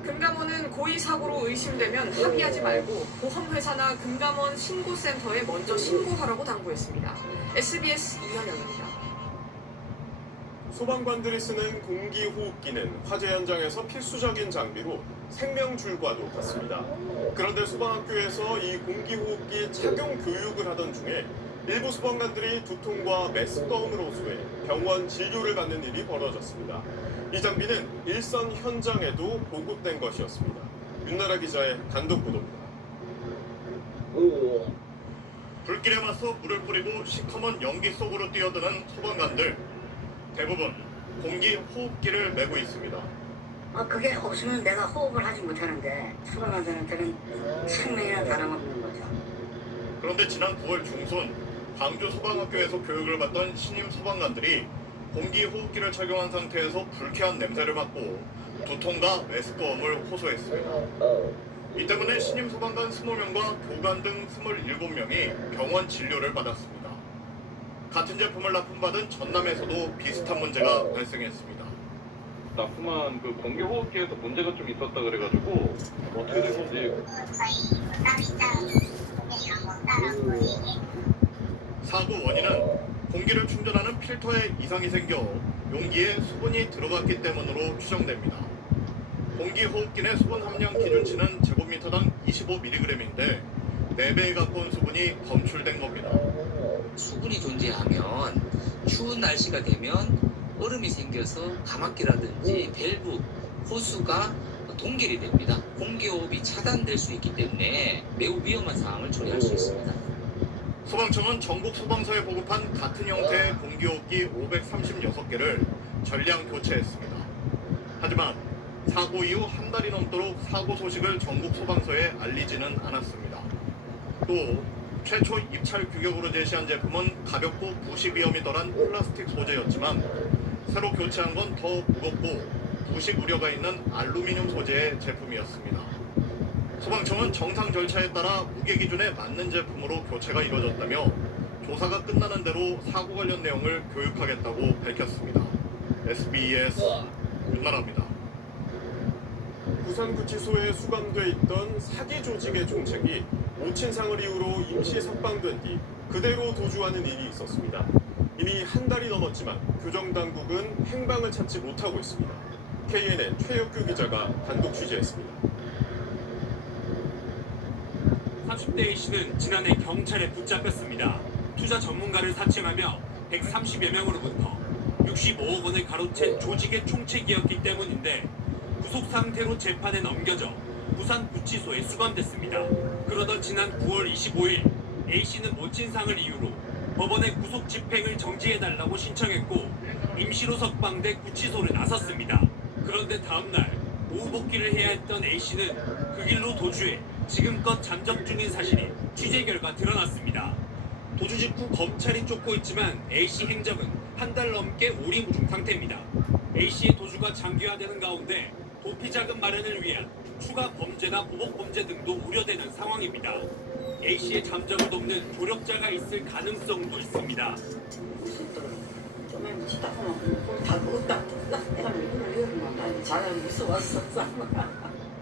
금감원은 고의 사고로 의심되면 합의하지 말고 보험회사나 금감원 신고센터에 먼저 신고하라고 당부했습니다. SBS 이현영입니다. 소방관들이 쓰는 공기호흡기는 화재 현장에서 필수적인 장비로 생명줄과도 같습니다. 그런데 소방학교에서 이 공기호흡기 착용 교육을 하던 중에 일부 소방관들이 두통과 메스꺼움을 호소해 병원 진료를 받는 일이 벌어졌습니다. 이 장비는 일선 현장에도 보급된 것이었습니다. 윤나라 기자의 단독 보도입니다. 불길에 맞서 물을 뿌리고 시커먼 연기 속으로 뛰어드는 소방관들. 대부분 공기 호흡기를 메고 있습니다. 그게 없으면 내가 호흡을 하지 못하는데 소방관들한테는 생명이나 다름없는 거죠. 그런데 지난 9월 중순 광주 소방학교에서 교육을 받던 신임 소방관들이 공기 호흡기를 착용한 상태에서 불쾌한 냄새를 맡고 두통과 메스꺼움을 호소했습니다. 이 때문에 신임 소방관 20명과 교관 등 27명이 병원 진료를 받았습니다. 같은 제품을 납품받은 전남에서도 비슷한 문제가 발생했습니다. 납품한 그 공기 호흡기에서 문제가 좀 있었다 그래가지고 어떻게 된 건지. 사고 원인은 공기를 충전하는 필터에 이상이 생겨 용기에 수분이 들어갔기 때문으로 추정됩니다. 공기 호흡기 내 수분 함량 기준치는 제곱미터당 25mg인데 4배에 가까운 수분이 검출된 겁니다. 수분이 존재하면 추운 날씨가 되면 얼음이 생겨서 가막기라든지 밸브, 호수가 동결이 됩니다. 공기호흡이 차단될 수 있기 때문에 매우 위험한 상황을 초래할 수 있습니다. 소방청은 전국 소방서에 보급한 같은 형태의 공기호흡기 536개를 전량 교체했습니다. 하지만 사고 이후 한 달이 넘도록 사고 소식을 전국 소방서에 알리지는 않았습니다. 또 최초 입찰 규격으로 제시한 제품은 가볍고 부식 위험이 덜한 플라스틱 소재였지만 새로 교체한 건 더 무겁고 부식 우려가 있는 알루미늄 소재의 제품이었습니다. 소방청은 정상 절차에 따라 무게 기준에 맞는 제품으로 교체가 이루어졌다며 조사가 끝나는 대로 사고 관련 내용을 교육하겠다고 밝혔습니다. SBS 윤나라입니다. 부산구치소에 수감돼 있던 사기 조직의 총책이 모친상을 이유로 임시 석방된 뒤 그대로 도주하는 일이 있었습니다. 이미 한 달이 넘었지만 교정당국은 행방을 찾지 못하고 있습니다. KNN 최혁규 기자가 단독 취재했습니다. 30대 A씨는 지난해 경찰에 붙잡혔습니다. 투자 전문가를 사칭하며 130여 명으로부터 65억 원을 가로챈 조직의 총책이었기 때문인데 구속 상태로 재판에 넘겨져 부산구치소에 수감됐습니다. 그러던 지난 9월 25일 A씨는 모친상을 이유로 법원에 구속 집행을 정지해달라고 신청했고 임시로 석방돼 구치소를 나섰습니다. 그런데 다음날 오후 복귀를 해야 했던 A씨는 그 길로 도주해 지금껏 잠적 중인 사실이 취재 결과 드러났습니다. 도주 직후 검찰이 쫓고 있지만 A씨 행적은 한 달 넘게 오리무중 상태입니다. A씨의 도주가 장기화되는 가운데 도피자금 마련을 위한 추가 범죄나 보복 범죄 등도 우려되는 상황입니다. A씨의 잠적을 돕는 조력자가 있을 가능성도 있습니다.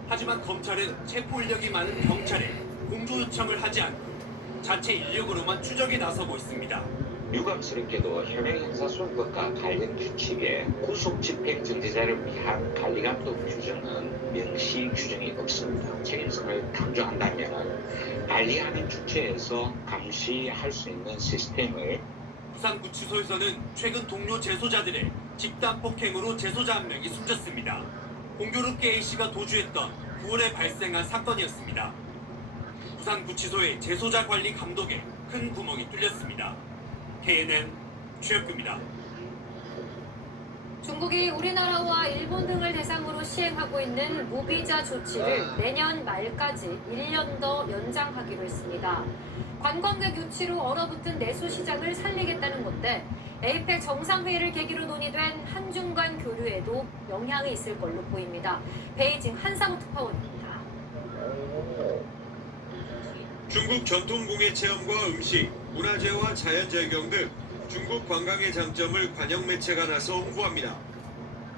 하지만 검찰은 체포 인력이 많은 경찰에 공조 요청을 하지 않고 자체 인력으로만 추적에 나서고 있습니다. 유감스럽게도 현행 형사소송법과 관련 규칙에 구속 집행 정지자를 위한 관리감독 규정은 명시 규정이 없습니다. 책임성을 강조한다면 관리하는 주체에서 감시할 수 있는 시스템을 부산구치소에서는 최근 동료 재소자들의 집단 폭행으로 재소자 한 명이 숨졌습니다. 공교롭게 A씨가 도주했던 9월에 발생한 사건이었습니다. 부산구치소의 재소자 관리 감독에 큰 구멍이 뚫렸습니다. KNN 최혁규입니다. 중국이 우리나라와 일본 등을 대상으로 시행하고 있는 무비자 조치를 내년 말까지 1년 더 연장하기로 했습니다. 관광객 유치로 얼어붙은 내수 시장을 살리겠다는 건데 에이펙 정상회의를 계기로 논의된 한중 간 교류에도 영향이 있을 걸로 보입니다. 베이징 한상우 특파원입니다. 중국 전통공예 체험과 음식, 문화재와 자연절경 등 중국 관광의 장점을 관영 매체가 나서 홍보합니다.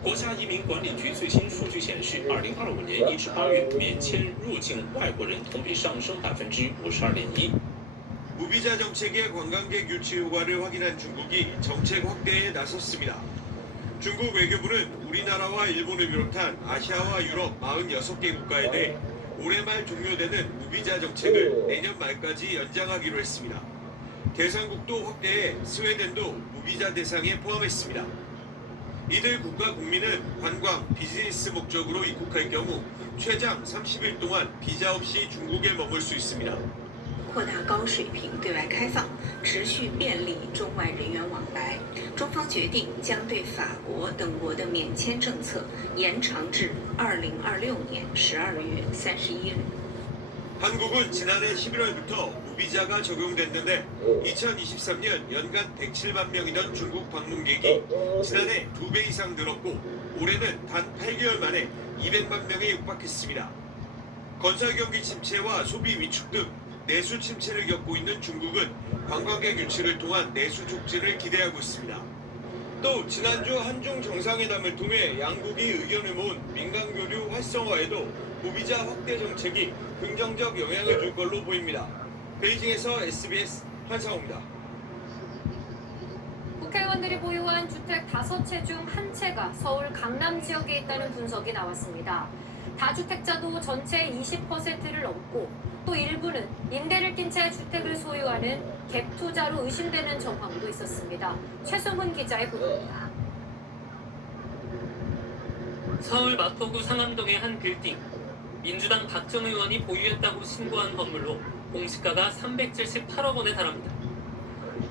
国家移民管理局最新数据显示，2025年1至8月免签入境外国人同比上升52.1%。 무비자 정책의 관광객 유치 효과를 확인한 중국이 정책 확대에 나섰습니다. 중국 외교부는 우리나라와 일본을 비롯한 아시아와 유럽 46개 국가에 대해 올해 말 종료되는 무비자 정책을 내년 말까지 연장하기로 했습니다. 대상국도 확대해 스웨덴도 무비자 대상에 포함했습니다. 이들 국가 국민은 관광, 비즈니스 목적으로 입국할 경우 최장 30일 동안 비자 없이 중국에 머물 수 있습니다. 扩大高水平对外开放，持续便利中外人员往来。中方决定将对法国等国的免签政策延长至2026年12月31日。 한국은 지난해 11월부터 무비자가 적용됐는데 2023년 연간 107만 명이던 중국 방문객이 지난해 2배 이상 늘었고 올해는 단 8개월 만에 200만 명에 육박했습니다. 건설 경기 침체와 소비 위축 등 내수 침체를 겪고 있는 중국은 관광객 유치를 통한 내수 촉진을 기대하고 있습니다. 또 지난주 한중 정상회담을 통해 양국이 의견을 모은 민간 교류 활성화에도 무비자 확대 정책이 긍정적 영향을 줄 걸로 보입니다. 베이징에서 SBS 한상호입니다. 국회의원들이 보유한 주택 5채 중 1채가 서울 강남 지역에 있다는 분석이 나왔습니다. 다주택자도 전체의 20%를 넘고 또 일부는 임대를 낀 채 주택을 소유하는 갭 투자로 의심되는 정황도 있었습니다. 최승훈 기자의 보도입니다. 서울 마포구 상암동의 한 빌딩. 민주당 박정 의원이 보유했다고 신고한 건물로 공시가가 378억 원에 달합니다.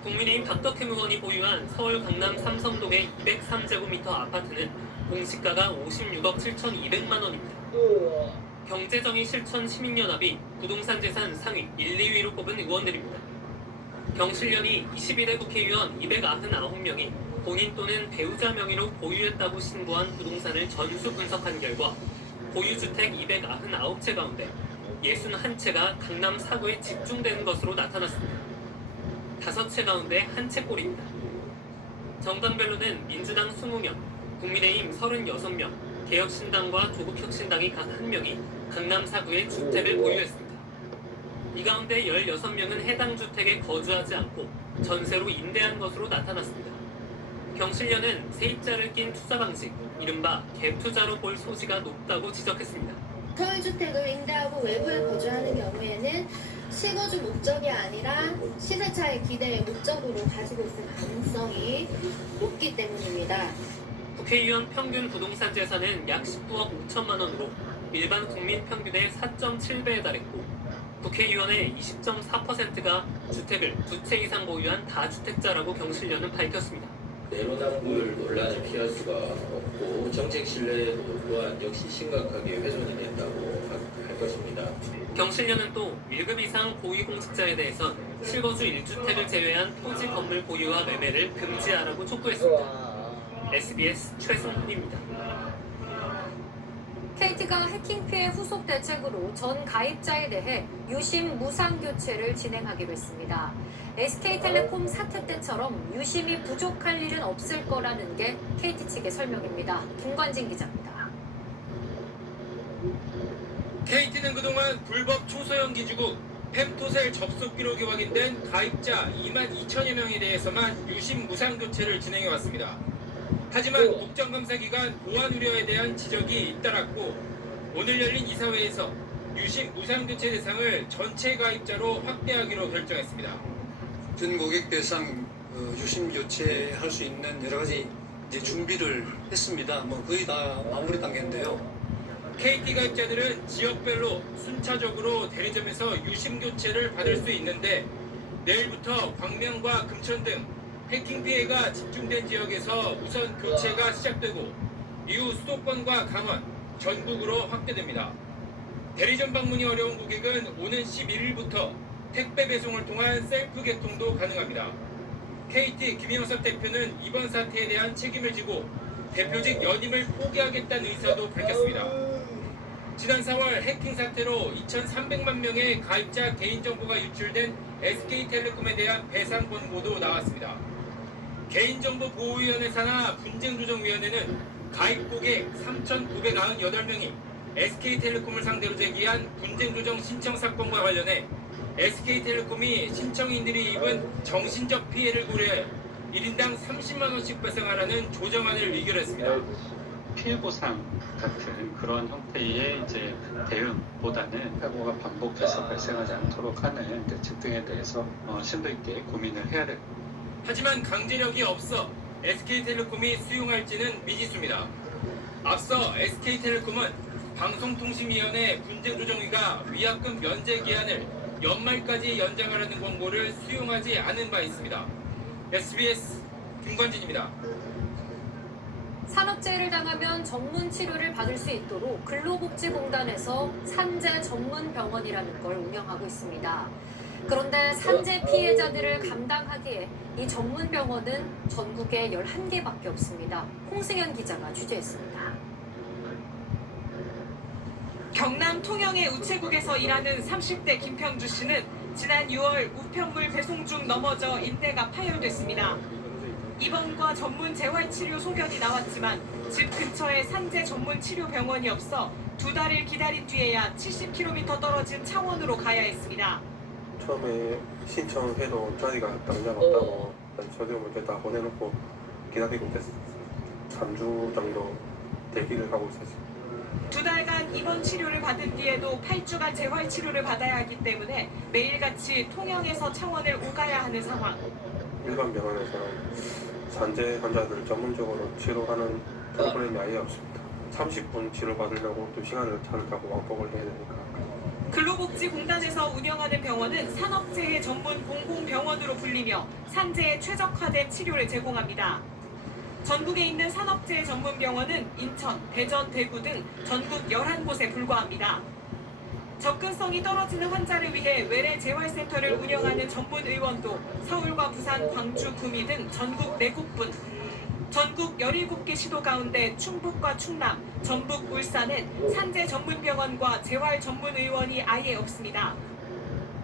국민의힘 박덕흠 의원이 보유한 서울 강남 삼성동의 203제곱미터 아파트는 공시가가 56억 7,200만 원입니다. 경제정의 실천 시민연합이 부동산 재산 상위 1, 2위로 꼽은 의원들입니다. 경실련이 22대 국회의원 299명이 본인 또는 배우자 명의로 보유했다고 신고한 부동산을 전수 분석한 결과 보유주택 299채 가운데 61채가 강남 4구에 집중되는 것으로 나타났습니다. 5채 가운데 1채꼴입니다. 정당별로는 민주당 20명, 국민의힘 36명, 개혁신당과 조국혁신당이 각 1명이 강남 4구에 주택을 보유했습니다. 이 가운데 16명은 해당 주택에 거주하지 않고 전세로 임대한 것으로 나타났습니다. 경실련은 세입자를 낀 투자 방식, 이른바 갭 투자로 볼 소지가 높다고 지적했습니다. 서울주택을 임대하고 외부에 거주하는 경우에는 실거주 목적이 아니라 시세차익 기대의 목적으로 가지고 있을 가능성이 높기 때문입니다. 국회의원 평균 부동산 재산은 약 19억 5천만 원으로 일반 국민 평균의 4.7배에 달했고 국회의원의 20.4%가 주택을 2채 이상 보유한 다주택자라고 경실련은 밝혔습니다. 내로남불 논란을 피할 수가 없고 정책 신뢰도 또한 역시 심각하게 훼손이 된다고 할 것입니다. 경실련은 또 1급 이상 고위공직자에 대해선 실거주 1주택을 제외한 토지 건물 보유와 매매를 금지하라고 촉구했습니다. SBS 최승훈입니다. KT가 해킹 피해 후속 대책으로 전 가입자에 대해 유심 무상 교체를 진행하기로 했습니다. SK텔레콤 사태 때처럼 유심이 부족할 일은 없을 거라는 게 KT 측의 설명입니다. 김관진 기자입니다. KT는 그동안 불법 초소형 기주국 펨토셀 접속 기록이 확인된 가입자 2만 2천여 명에 대해서만 유심 무상 교체를 진행해왔습니다. 하지만 국정감사 기간 보안 우려에 대한 지적이 잇따랐고 오늘 열린 이사회에서 유심 무상 교체 대상을 전체 가입자로 확대하기로 결정했습니다. 전 고객 대상 유심 교체할 수 있는 여러 가지 이제 준비를 했습니다. 거의 다 마무리 단계인데요. KT 가입자들은 지역별로 순차적으로 대리점에서 유심 교체를 받을 수 있는데 내일부터 광명과 금천 등 해킹 피해가 집중된 지역에서 우선 교체가 시작되고 이후 수도권과 강원, 전국으로 확대됩니다. 대리점 방문이 어려운 고객은 오는 11일부터 택배 배송을 통한 셀프 개통도 가능합니다. KT 김영섭 대표는 이번 사태에 대한 책임을 지고 대표직 연임을 포기하겠다는 의사도 밝혔습니다. 지난 4월 해킹 사태로 2,300만 명의 가입자 개인정보가 유출된 SK텔레콤에 대한 배상 권고도 나왔습니다. 개인정보보호위원회 산하 분쟁조정위원회는 가입 고객 3,998명이 SK텔레콤을 상대로 제기한 분쟁조정 신청 사건과 관련해 SK텔레콤이 신청인들이 입은 정신적 피해를 고려해 1인당 30만 원씩 배상하라는 조정안을 의결했습니다. 피해보상 같은 그런 형태의 이제 대응보다는 사고가 반복해서 발생하지 않도록 하는 대책 등에 대해서 심도 있게 고민을 해야 될 겁니다. 하지만 강제력이 없어 SK텔레콤이 수용할지는 미지수입니다. 앞서 SK텔레콤은 방송통신위원회 군제조정위가 위약금 면제 기한을 연말까지 연장하라는 권고를 수용하지 않은 바 있습니다. SBS 김관진입니다. 산업재해를 당하면 전문 치료를 받을 수 있도록 근로복지공단에서 산재 전문 병원이라는 걸 운영하고 있습니다. 그런데 산재 피해자들을 감당하기에 이 전문 병원은 전국에 11개밖에 없습니다. 홍승현 기자가 취재했습니다. 경남 통영의 우체국에서 일하는 30대 김평주 씨는 지난 6월 우편물 배송 중 넘어져 인대가 파열됐습니다. 입원과 전문 재활치료 소견이 나왔지만 집 근처에 산재 전문 치료 병원이 없어 2달을 기다린 뒤에야 70km 떨어진 창원으로 가야 했습니다. 처음에 신청해도 자리가 당장 없다고 저녁을 이렇게 다 보내놓고 기다리고 있었어요. 3주 정도 대기를 하고 있었어요. 2달간 입원 치료를 받은 뒤에도 8주간 재활 치료를 받아야 하기 때문에 매일같이 통영에서 창원을 오가야 하는 상황. 일반 병원에서는 산재 환자들 전문적으로 치료하는 프로그램이 아예 없습니다. 30분 치료받으려고 2시간을 차를 타고 왕복을 해야 되니까. 근로복지공단에서 운영하는 병원은 산업재해 전문 공공병원으로 불리며 산재에 최적화된 치료를 제공합니다. 전국에 있는 산업재해 전문 병원은 인천, 대전, 대구 등 전국 11곳에 불과합니다. 접근성이 떨어지는 환자를 위해 외래 재활센터를 운영하는 전문 의원도 서울과 부산, 광주, 구미 등 전국 4곳뿐. 전국 17개 시도 가운데 충북과 충남, 전북, 울산은 산재 전문병원과 재활 전문 의원이 아예 없습니다.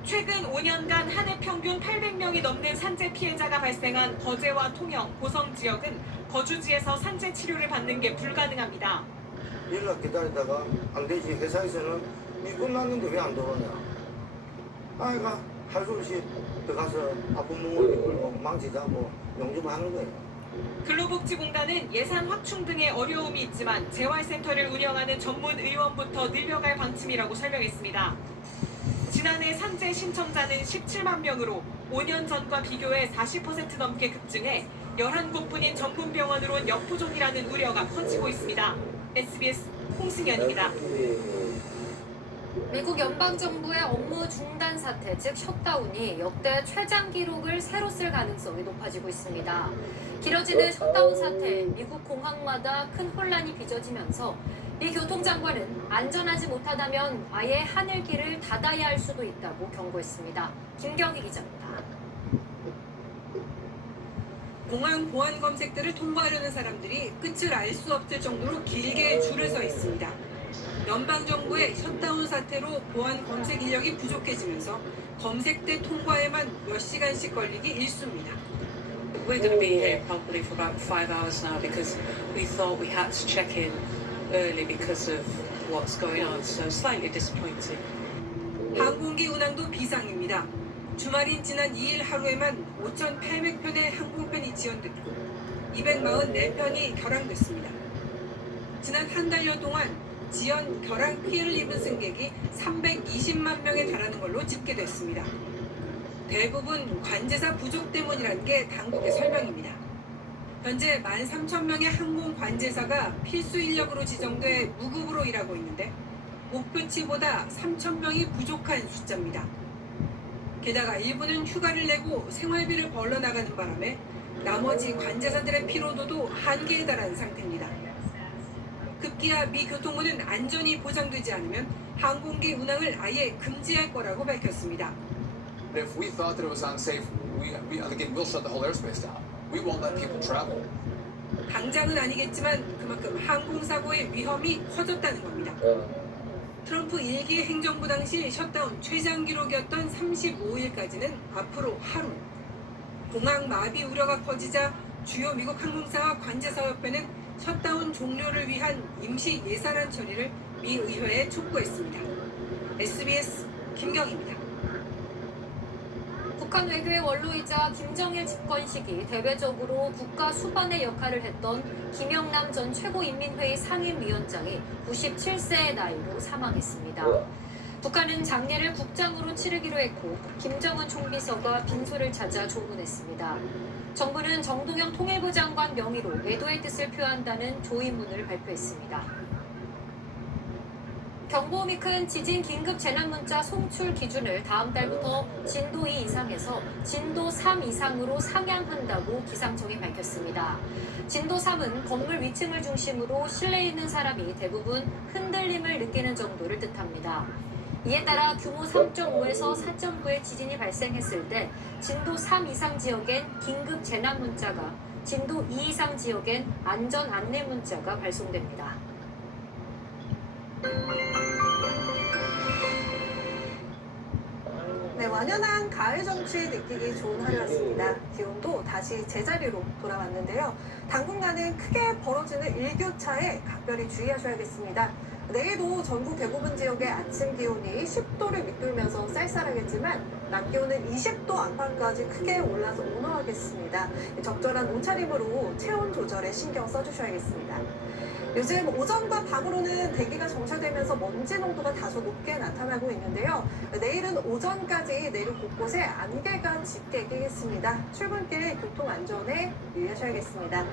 최근 5년간 한 해 평균 800명이 넘는 산재 피해자가 발생한 거제와 통영, 고성 지역은 거주지에서 산재 치료를 받는 게 불가능합니다. 연락 기다리다가 안 되지. 회사에서는 이 끝났는데 왜 안 들어오냐. 아이가 할 수 없이 들어가서 아픈 몸을 이끌고 망치자고 용접하는 거예요. 근로복지공단은 예산 확충 등의 어려움이 있지만 재활센터를 운영하는 전문 의원부터 늘려갈 방침이라고 설명했습니다. 지난해 산재 신청자는 17만 명으로 5년 전과 비교해 40% 넘게 급증해 11곳뿐인 전문병원으로는 역부족이라는 우려가 커지고 있습니다. SBS 홍승현입니다. 미국 연방정부의 업무 중단 사태, 즉 셧다운이 역대 최장 기록을 새로 쓸 가능성이 높아지고 있습니다. 길어지는 셧다운 사태, 미국 공항마다 큰 혼란이 빚어지면서 미 교통장관은 안전하지 못하다면 아예 하늘길을 닫아야 할 수도 있다고 경고했습니다. 김경희 기자입니다. 공항 보안 검색대를 통과하려는 사람들이 끝을 알 수 없을 정도로 길게 줄을 서 있습니다. 연방정부의 셧다운 사태로 보안 검색 인력이 부족해지면서 검색대 통과에만 몇 시간씩 걸리기 일쑤입니다. We're going to be here probably for about 5 hours now because we thought we had to check in early because of what's going on, so slightly disappointing. 항공기 운항도 비상입니다. 주말인 지난 2일 하루에만 5,800편의 항공편이 지연됐고 244편이 결항됐습니다. 지난 한 달여 동안 지연, 결항 피해를 입은 승객이 320만 명에 달하는 걸로 집계됐습니다. 대부분 관제사 부족 때문이라는 게 당국의 설명입니다. 현재 13,000명의 항공 관제사가 필수 인력으로 지정돼 무급으로 일하고 있는데 목표치보다 3,000명이 부족한 숫자입니다. 게다가 일부는 휴가를 내고 생활비를 벌러나가는 바람에 나머지 관제사들의 피로도도 한계에 달한 상태입니다. 급기야 미 교통부는 안전이 보장되지 않으면 항공기 운항을 아예 금지할 거라고 밝혔습니다. If we thought that it was unsafe, we'll shut the whole airspace down. We won't let people travel. 당장은 아니겠지만 그만큼 항공사고의 위험이 커졌다는 겁니다. 트럼프 1기 행정부 당시 셧다운 최장 기록이었던 35일까지는 앞으로 하루. 공항 마비 우려가 커지자 주요 미국 항공사와 관제사협회는 셧다운 종료를 위한 임시 예산안 처리를 미 의회에 촉구했습니다. SBS 김경희입니다. 북한 외교의 원로이자 김정일 집권 시기 대외적으로 국가 수반의 역할을 했던 김영남 전 최고인민회의 상임위원장이 97세의 나이로 사망했습니다. 북한은 장례를 국장으로 치르기로 했고 김정은 총비서가 빈소를 찾아 조문했습니다. 정부는 정동영 통일부 장관 명의로 애도의 뜻을 표한다는 조의문을 발표했습니다. 경보음이 큰 지진 긴급 재난 문자 송출 기준을 다음 달부터 진도 2 이상에서 진도 3 이상으로 상향한다고 기상청이 밝혔습니다. 진도 3은 건물 위층을 중심으로 실내에 있는 사람이 대부분 흔들림을 느끼는 정도를 뜻합니다. 이에 따라 규모 3.5에서 4.9의 지진이 발생했을 때 진도 3 이상 지역엔 긴급 재난 문자가, 진도 2 이상 지역엔 안전 안내 문자가 발송됩니다. 네, 완연한 가을 정취 느끼기 좋은 하루였습니다. 기온도 다시 제자리로 돌아왔는데요. 당분간은 크게 벌어지는 일교차에 각별히 주의하셔야겠습니다. 내일도 전국 대부분 지역의 아침 기온이 10도를 밑돌면서 쌀쌀하겠지만 낮 기온은 20도 안팎까지 크게 올라서 온화하겠습니다. 적절한 옷차림으로 체온 조절에 신경 써주셔야겠습니다. 요즘 오전과 밤으로는 대기가 정체되면서 먼지 농도가 다소 높게 나타나고 있는데요. 내일은 오전까지 내륙 곳곳에 안개가 짙게 끼겠습니다. 출근길 교통 안전에 유의하셔야겠습니다.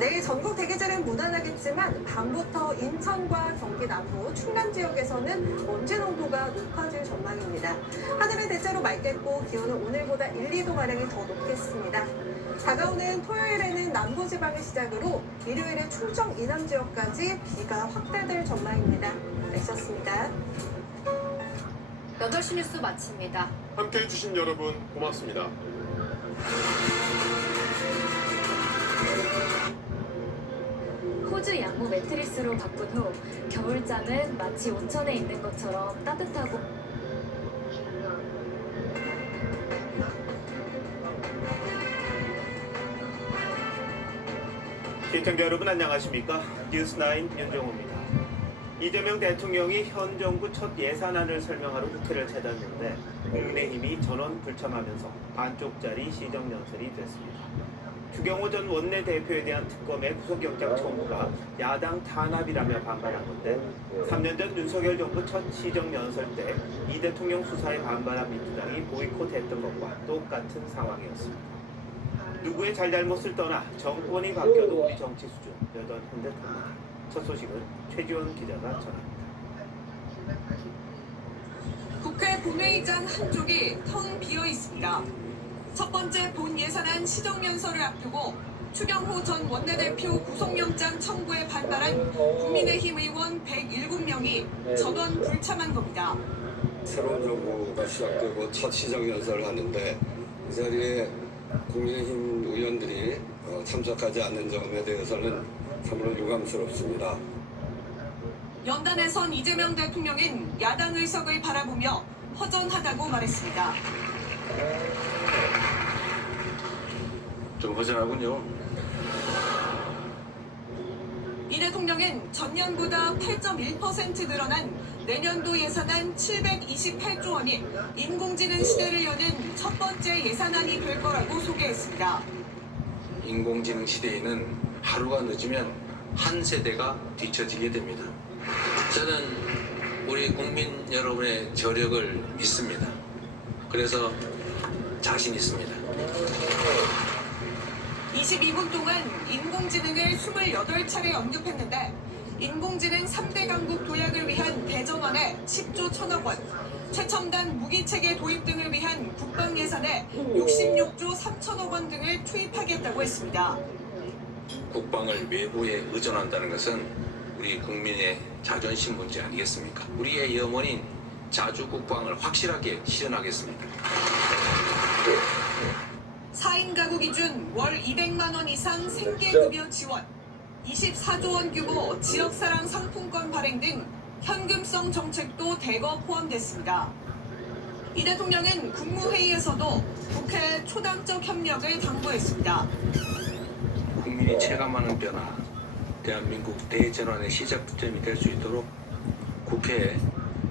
내일 전국 대기질은 무난하겠지만 밤부터 인천과 경기 남부, 충남 지역에서는 먼지 농도가 높아질 전망입니다. 하늘은 대체로 맑겠고 기온은 오늘보다 1, 2도가량이 더 높겠습니다. 다가오는 토요일에는 남부지방을 시작으로 일요일에 충청 이남 지역까지 비가 확대될 전망입니다. 날씨였습니다. 8시 뉴스 마칩니다. 함께해 주신 여러분 고맙습니다. 호주 양모 매트리스로 바꾼 후 겨울잠은 마치 온천에 있는 것처럼 따뜻하고 시청자 여러분 안녕하십니까? 뉴스9 윤정호입니다. 이재명 대통령이 현 정부 첫 예산안을 설명하러 국회를 찾았는데 국민의힘이 전원 불참하면서 반쪽짜리 시정연설이 됐습니다. 추경호 전 원내대표에 대한 특검의 구속영장 청구가 야당 탄압이라며 반발한 건데 3년 전 윤석열 정부 첫 시정연설 때 이 대통령 수사에 반발한 민주당이 보이콧했던 것과 똑같은 상황이었습니다. 누구의 잘잘못을 떠나 정권이 바뀌어도 우리 정치 수준 여전한 듯합니다. 첫 소식은 최지원 기자가 전합니다. 국회 본회의장 한쪽이 텅 비어 있습니다. 첫 번째 본 예산안 시정연설을 앞두고 추경호 전 원내대표 구속영장 청구에 반발한 국민의힘 의원 107명이 전원 불참한 겁니다. 새로운 정부가 시작되고 첫 시정연설을 하는데 이 자리에 국민의힘 의원들이 참석하지 않는 점에 대해서는 참으로 유감스럽습니다. 연단에선 이재명 대통령은 야당 의석을 바라보며 허전하다고 말했습니다. 좀 허전하군요. 이 대통령은 전년보다 8.1% 늘어난 내년도 예산안 728조 원이 인공지능 시대를 여는 첫 번째 예산안이 될 거라고 소개했습니다. 인공지능 시대에는 하루가 늦으면 한 세대가 뒤처지게 됩니다. 저는 우리 국민 여러분의 저력을 믿습니다. 그래서 자신 있습니다. 22분 동안 인공지능을 28차례 언급했는데 인공지능 3대 강국 도약을 위한 대전환에 10조 1천억 원, 최첨단 무기체계 도입 등을 위한 국방 예산에 66조 3천억 원 등을 투입하겠다고 했습니다. 국방을 외부에 의존한다는 것은 우리 국민의 자존심 문제 아니겠습니까? 우리의 염원인 자주 국방을 확실하게 실현하겠습니다. 4인 가구 기준 월 200만 원 이상 생계급여 지원, 24조 원 규모 지역사랑 상품권 발행 등 현금성 정책도 대거 포함됐습니다. 이 대통령은 국무회의에서도 국회 초당적 협력을 당부했습니다. 국민이 체감하는 변화, 대한민국 대전환의 시작점이 될 수 있도록 국회에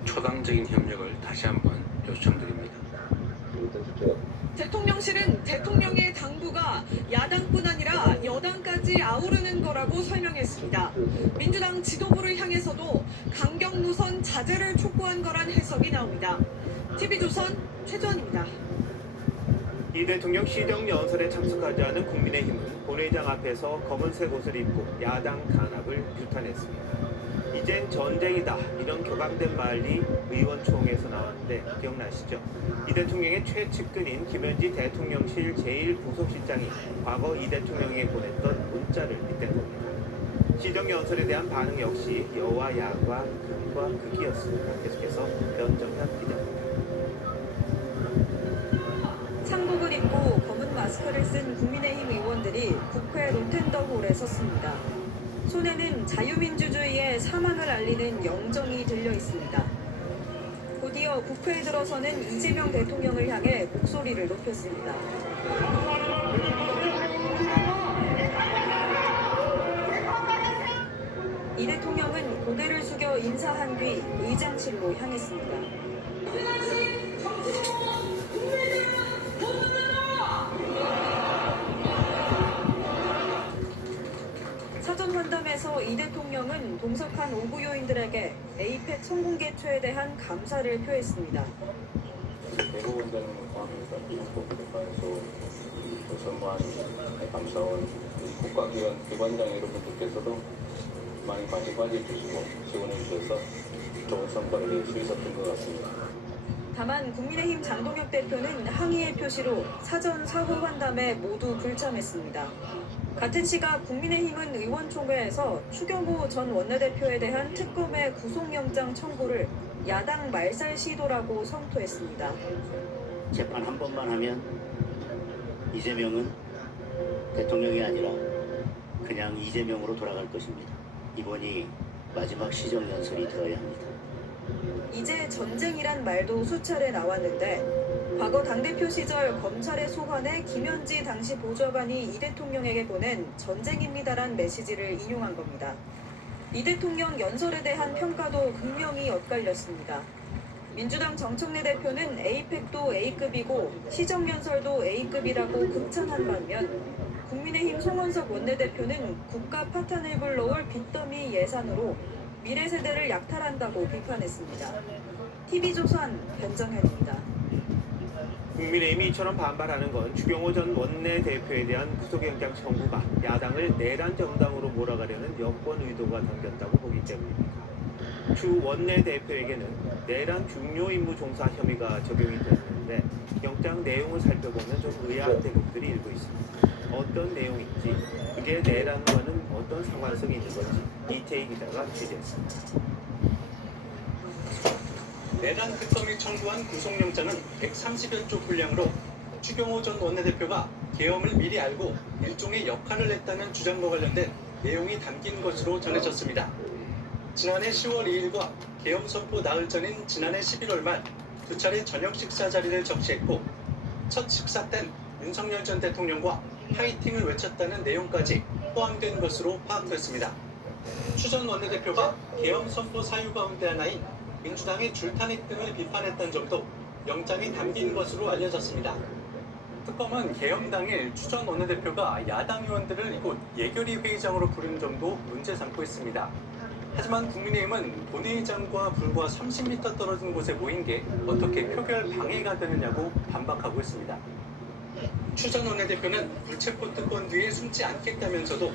초당적인 협력을 다시 한번 요청드립니다. 대통령실은 대통령의 당부가 야당뿐 아니라 여당까지 아우르는 거라고 설명했습니다. 민주당 지도부를 향해서도 강경 노선 자제를 촉구한 거란 해석이 나옵니다. TV조선 최주원입니다. 이 대통령 시정연설에 참석하지 않은 국민의힘은 본회의장 앞에서 검은색 옷을 입고 야당 단합을 규탄했습니다. 이젠 전쟁이다, 이런 격앙된 말이 의원총회에서 나왔는데 기억나시죠? 이 대통령의 최측근인 김현지 대통령실 제1부속실장이 과거 이 대통령에게 보냈던 문자를 빗댄 겁니다. 시정연설에 대한 반응 역시 여와 야가 극과 극이었습니다. 계속해서 변정현 기자입니다. 상복을 입고 검은 마스크를 쓴 국민의힘 의원들이 국회 로텐더홀에 섰습니다. 손에는 자유민주주의의 사망을 알리는 영정이 들려 있습니다. 곧이어 국회에 들어서는 이재명 대통령을 향해 목소리를 높였습니다. 이 대통령은 고개를 숙여 인사한 뒤 의장실로 향했습니다. 사전 환담에서 이 대통령은 동석한 오구요인들에게 에이펙 성공 개최에 대한 감사를 표했습니다. 대부분들은 포함해서 국가에서 선무한 감사원 국가기관장 여러분들께서도 많이 관심해 주시고 지원해 주셔서 좋은 성과를 낼 수 있었던 것 같습니다. 다만 국민의힘 장동혁 대표는 항의의 표시로 사전 사후 환담에 모두 불참했습니다. 같은 시각 국민의힘은 의원총회에서 추경호 전 원내대표에 대한 특검의 구속영장 청구를 야당 말살 시도라고 성토했습니다. 재판 한 번만 하면 이재명은 대통령이 아니라 그냥 이재명으로 돌아갈 것입니다. 이번이 마지막 시정연설이 되어야 합니다. 이제 전쟁이란 말도 수차례 나왔는데 과거 당대표 시절 검찰의 소환에 김현지 당시 보좌관이 이 대통령에게 보낸 전쟁입니다란 메시지를 인용한 겁니다. 이 대통령 연설에 대한 평가도 극명히 엇갈렸습니다. 민주당 정청래 대표는 에이펙도 A급이고 시정연설도 A급이라고 극찬한 반면 국민의힘 송원석 원내대표는 국가 파탄을 불러올 빚더미 예산으로 미래 세대를 약탈한다고 비판했습니다. TV조선 변정현입니다. 국민의힘이 이처럼 반발하는 건 추경호 전 원내대표에 대한 구속영장 청구가 야당을 내란 정당으로 몰아가려는 여권 의도가 담겼다고 보기 때문입니다. 추 원내대표에게는 내란 중요 임무 종사 혐의가 적용이 됐는데 영장 내용을 살펴보면 좀 의아한 대목들이 일고 있습니다. 어떤 내용인지, 그게 내란과는 어떤 상관성이 있는 건지 이태희 기자가 취재했습니다. 내란 특검이 청구한 구속영장은 130여 조 분량으로 추경호 전 원내대표가 계엄을 미리 알고 일종의 역할을 했다는 주장과 관련된 내용이 담긴 것으로 전해졌습니다. 지난해 10월 2일과 계엄 선포 나흘 전인 지난해 11월 말 두 차례 저녁 식사 자리를 적시했고 첫 식사 땐 윤석열 전 대통령과 파이팅을 외쳤다는 내용까지 포함된 것으로 파악됐습니다. 추 전 원내대표가 계엄 선포 사유 가운데 하나인 민주당의 줄타닉 등을 비판했던 점도 영장에 담긴 것으로 알려졌습니다. 특검은 계엄 당일 추 전 원내대표가 야당 의원들을 이곳 예결위 회의장으로 부른 점도 문제 삼고 있습니다. 하지만 국민의힘은 본회의장과 불과 30m 떨어진 곳에 모인 게 어떻게 표결 방해가 되느냐고 반박하고 있습니다. 추 전 원내대표는 불체포 특권 뒤에 숨지 않겠다면서도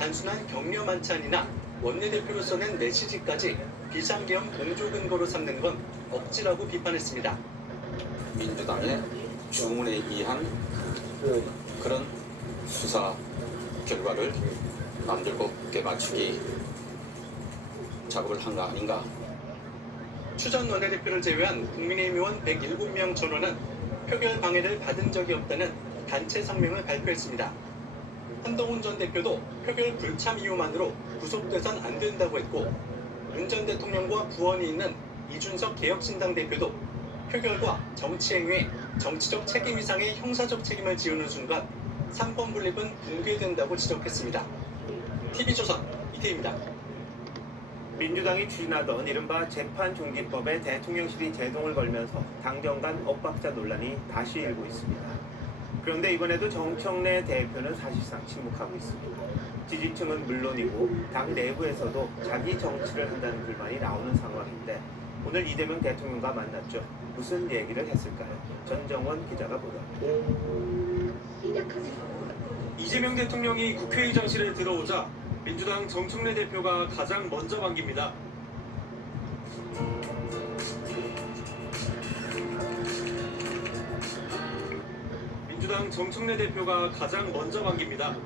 단순한 격려 만찬이나 원내대표로서 낸 메시지까지 비상계엄 공조 근거로 삼는 건 억지라고 비판했습니다. 민주당의 주문에 의한 그런 수사 결과를 만들고 맞추기 작업을 한 거 아닌가. 추 전 원내대표를 제외한 국민의힘 의원 107명 전원은 표결 방해를 받은 적이 없다는 단체 성명을 발표했습니다. 한동훈 전 대표도 표결 불참 이유만으로 구속돼선 안 된다고 했고 윤 전 대통령과 구원이 있는 이준석 개혁신당 대표도 표결과 정치행위에 정치적 책임 이상의 형사적 책임을 지우는 순간 삼권 분립은 붕괴된다고 지적했습니다. TV조선 이태희입니다. 민주당이 추진하던 이른바 재판중지법에 대통령실이 제동을 걸면서 당정 간 엇박자 논란이 다시 일고 있습니다. 그런데 이번에도 정청래 대표는 사실상 침묵하고 있습니다. 지지층은 물론이고 당 내부에서도 자기 정치를 한다는 불만이 나오는 상황인데 오늘 이재명 대통령과 만났죠. 무슨 얘기를 했을까요? 전정원 기자가 보도합니다. 이재명 대통령이 국회의장실에 들어오자 민주당 정청래 대표가 가장 먼저 반깁니다. 민주당 정청래 대표가 가장 먼저 반깁니다.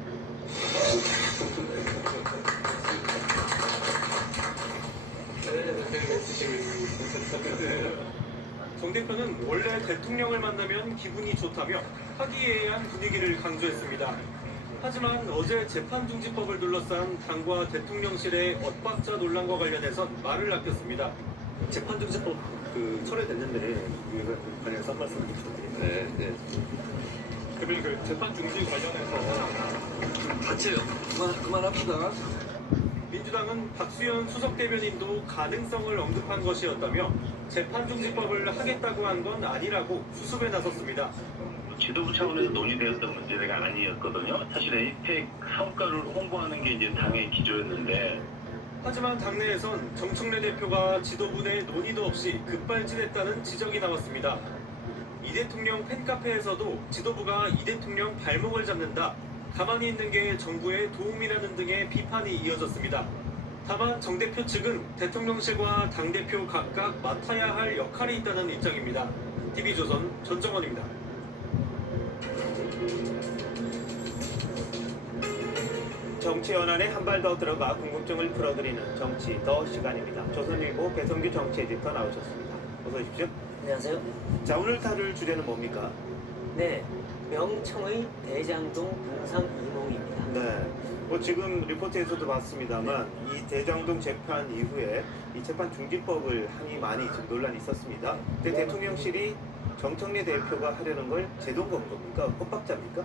정 대표는 원래 대통령을 만나면 기분이 좋다며 화기애애한 분위기를 강조했습니다. 하지만 어제 재판중지법을 둘러싼 당과 대통령실의 엇박자 논란과 관련해선 말을 아꼈습니다. 재판중지법 철회됐는데 관련해서 한 말씀 부탁드립니다. 네. 그 재판중지 관련해서 다쳐요. 그만합시다. 민주당은 박수현 수석 대변인도 가능성을 언급한 것이었다며 재판중지법을 하겠다고 한 건 아니라고 수습에 나섰습니다. 지도부 차원에서 논의되었던 문제가 아니었거든요. 사실 에이펙 성과를 홍보하는 게 이제 당의 기조였는데. 하지만 당내에선 정청래 대표가 지도부 내 논의도 없이 급발진했다는 지적이 나왔습니다. 이 대통령 팬카페에서도 지도부가 이 대통령 발목을 잡는다, 가만히 있는 게 정부의 도움이라는 등의 비판이 이어졌습니다. 다만 정 대표 측은 대통령실과 당대표 각각 맡아야 할 역할이 있다는 입장입니다. TV조선 전정원입니다. 정치 연안에 한 발 더 들어가 궁금증을 풀어드리는 정치 더 시간입니다. 조선일보 배성규 정치 에디터 나오셨습니다. 어서 오십시오. 안녕하세요. 자, 오늘 다룰 주제는 뭡니까? 네, 명청의 대장동 동상 이몽입니다. 네. 뭐 지금 리포트에서도 봤습니다만 이 대장동 재판 이후에 이 재판 중지법을 항의 많이 지금 논란이 있었습니다. 근데 대통령실이 정청래 대표가 하려는 걸 제동 건 겁니까? 협박자입니까?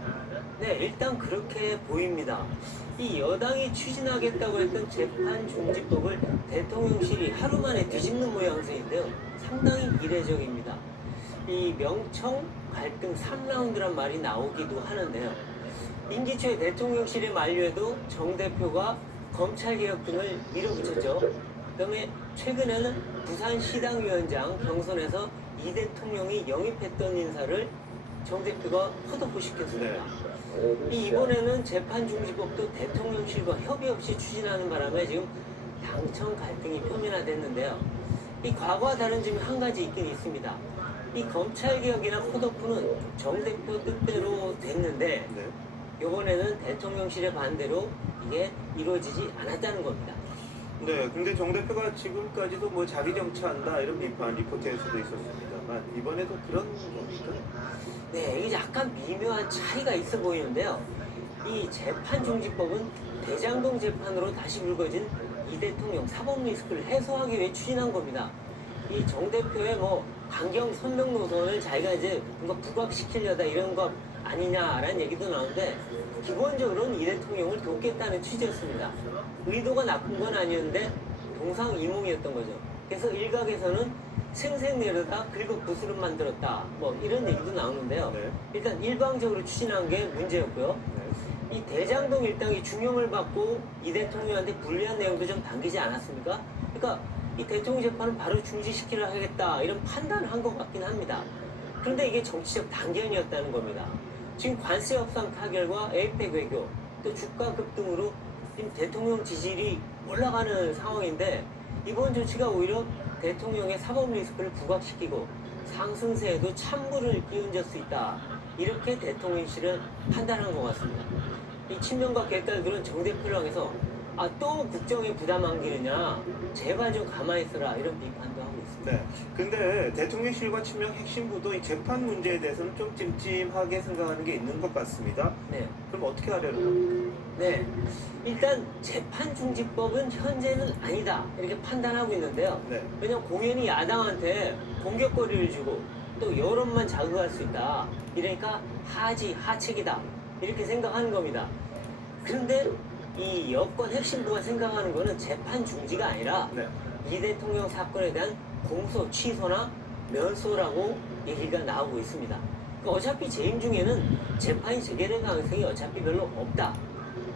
네, 일단 그렇게 보입니다. 이 여당이 추진하겠다고 했던 재판 중지법을 대통령실이 하루 만에 뒤집는 모양새인데요. 상당히 이례적입니다. 이 명청 갈등 3라운드란 말이 나오기도 하는데요. 임기 초에 대통령실의 만류에도 정 대표가 검찰개혁 등을 밀어붙였죠. 그다음에 최근에는 부산시당위원장 경선에서 이 대통령이 영입했던 인사를 정 대표가 헛없고 시켰습니다. 이번에는 재판중지법도 대통령실과 협의 없이 추진하는 바람에 지금 당청 갈등이 표면화됐는데요. 이 과거와 다른 점이 한 가지 있긴 있습니다. 이 검찰개혁이나 컷오프는 정 대표 뜻대로 됐는데 이번에는 대통령실의 반대로 이게 이루어지지 않았다는 겁니다. 네, 근데 정 대표가 지금까지도 뭐 자기 정치한다 이런 비판 리포트에서도 있었습니다만 이번에도 그런 겁니까? 네, 이게 약간 미묘한 차이가 있어 보이는데요. 이 재판중지법은 대장동 재판으로 다시 불거진 이 대통령 사법 리스크를 해소하기 위해 추진한 겁니다. 이 정 대표의 뭐 강경 선명 노선을 자기가 이제 뭔가 부각시키려다 이런 것 아니냐라는 얘기도 나오는데 기본적으로는 이 대통령을 돕겠다는 취지였습니다. 의도가 나쁜 건 아니었는데 동상이몽이었던 거죠. 그래서 일각에서는 생색내려다 긁어 부스름 만들었다 뭐 이런 얘기도 나오는데요. 일단 일방적으로 추진한 게 문제였고요. 이 대장동 일당이 중용을 받고 이 대통령한테 불리한 내용도 좀 담기지 않았습니까? 그러니까 이 대통령 재판은 바로 중지시키려 하겠다 이런 판단을 한 것 같긴 합니다. 그런데 이게 정치적 단견이었다는 겁니다. 지금 관세 협상 타결과 에이펙 외교 또 주가 급등으로 지금 대통령 지지율이 올라가는 상황인데 이번 조치가 오히려 대통령의 사법 리스크를 부각시키고 상승세에도 찬물을 끼얹을 수 있다. 이렇게 대통령실은 판단한 것 같습니다. 이 친명과 개딸들은 정 대표를 향해서 또 국정에 부담 안기느냐 제발 좀 가만히 있어라 이런 비판도 하고 있습니다. 네. 근데 대통령실과 친명 핵심부도 이 재판 문제에 대해서는 좀 찜찜하게 생각하는 게 있는 것 같습니다. 네. 그럼 어떻게 하려는 겁니까? 네. 일단 재판중지법은 현재는 아니다 이렇게 판단하고 있는데요. 왜냐하면 공연히 야당한테 공격거리를 주고 또 여론만 자극할 수 있다. 이러니까 하책이다 이렇게 생각하는 겁니다. 그런데 이 여권 핵심부가 생각하는 거는 재판 중지가 아니라 이 대통령 사건에 대한 공소 취소나 면소라고 얘기가 나오고 있습니다. 어차피 재임 중에는 재판이 재개될 가능성이 어차피 별로 없다.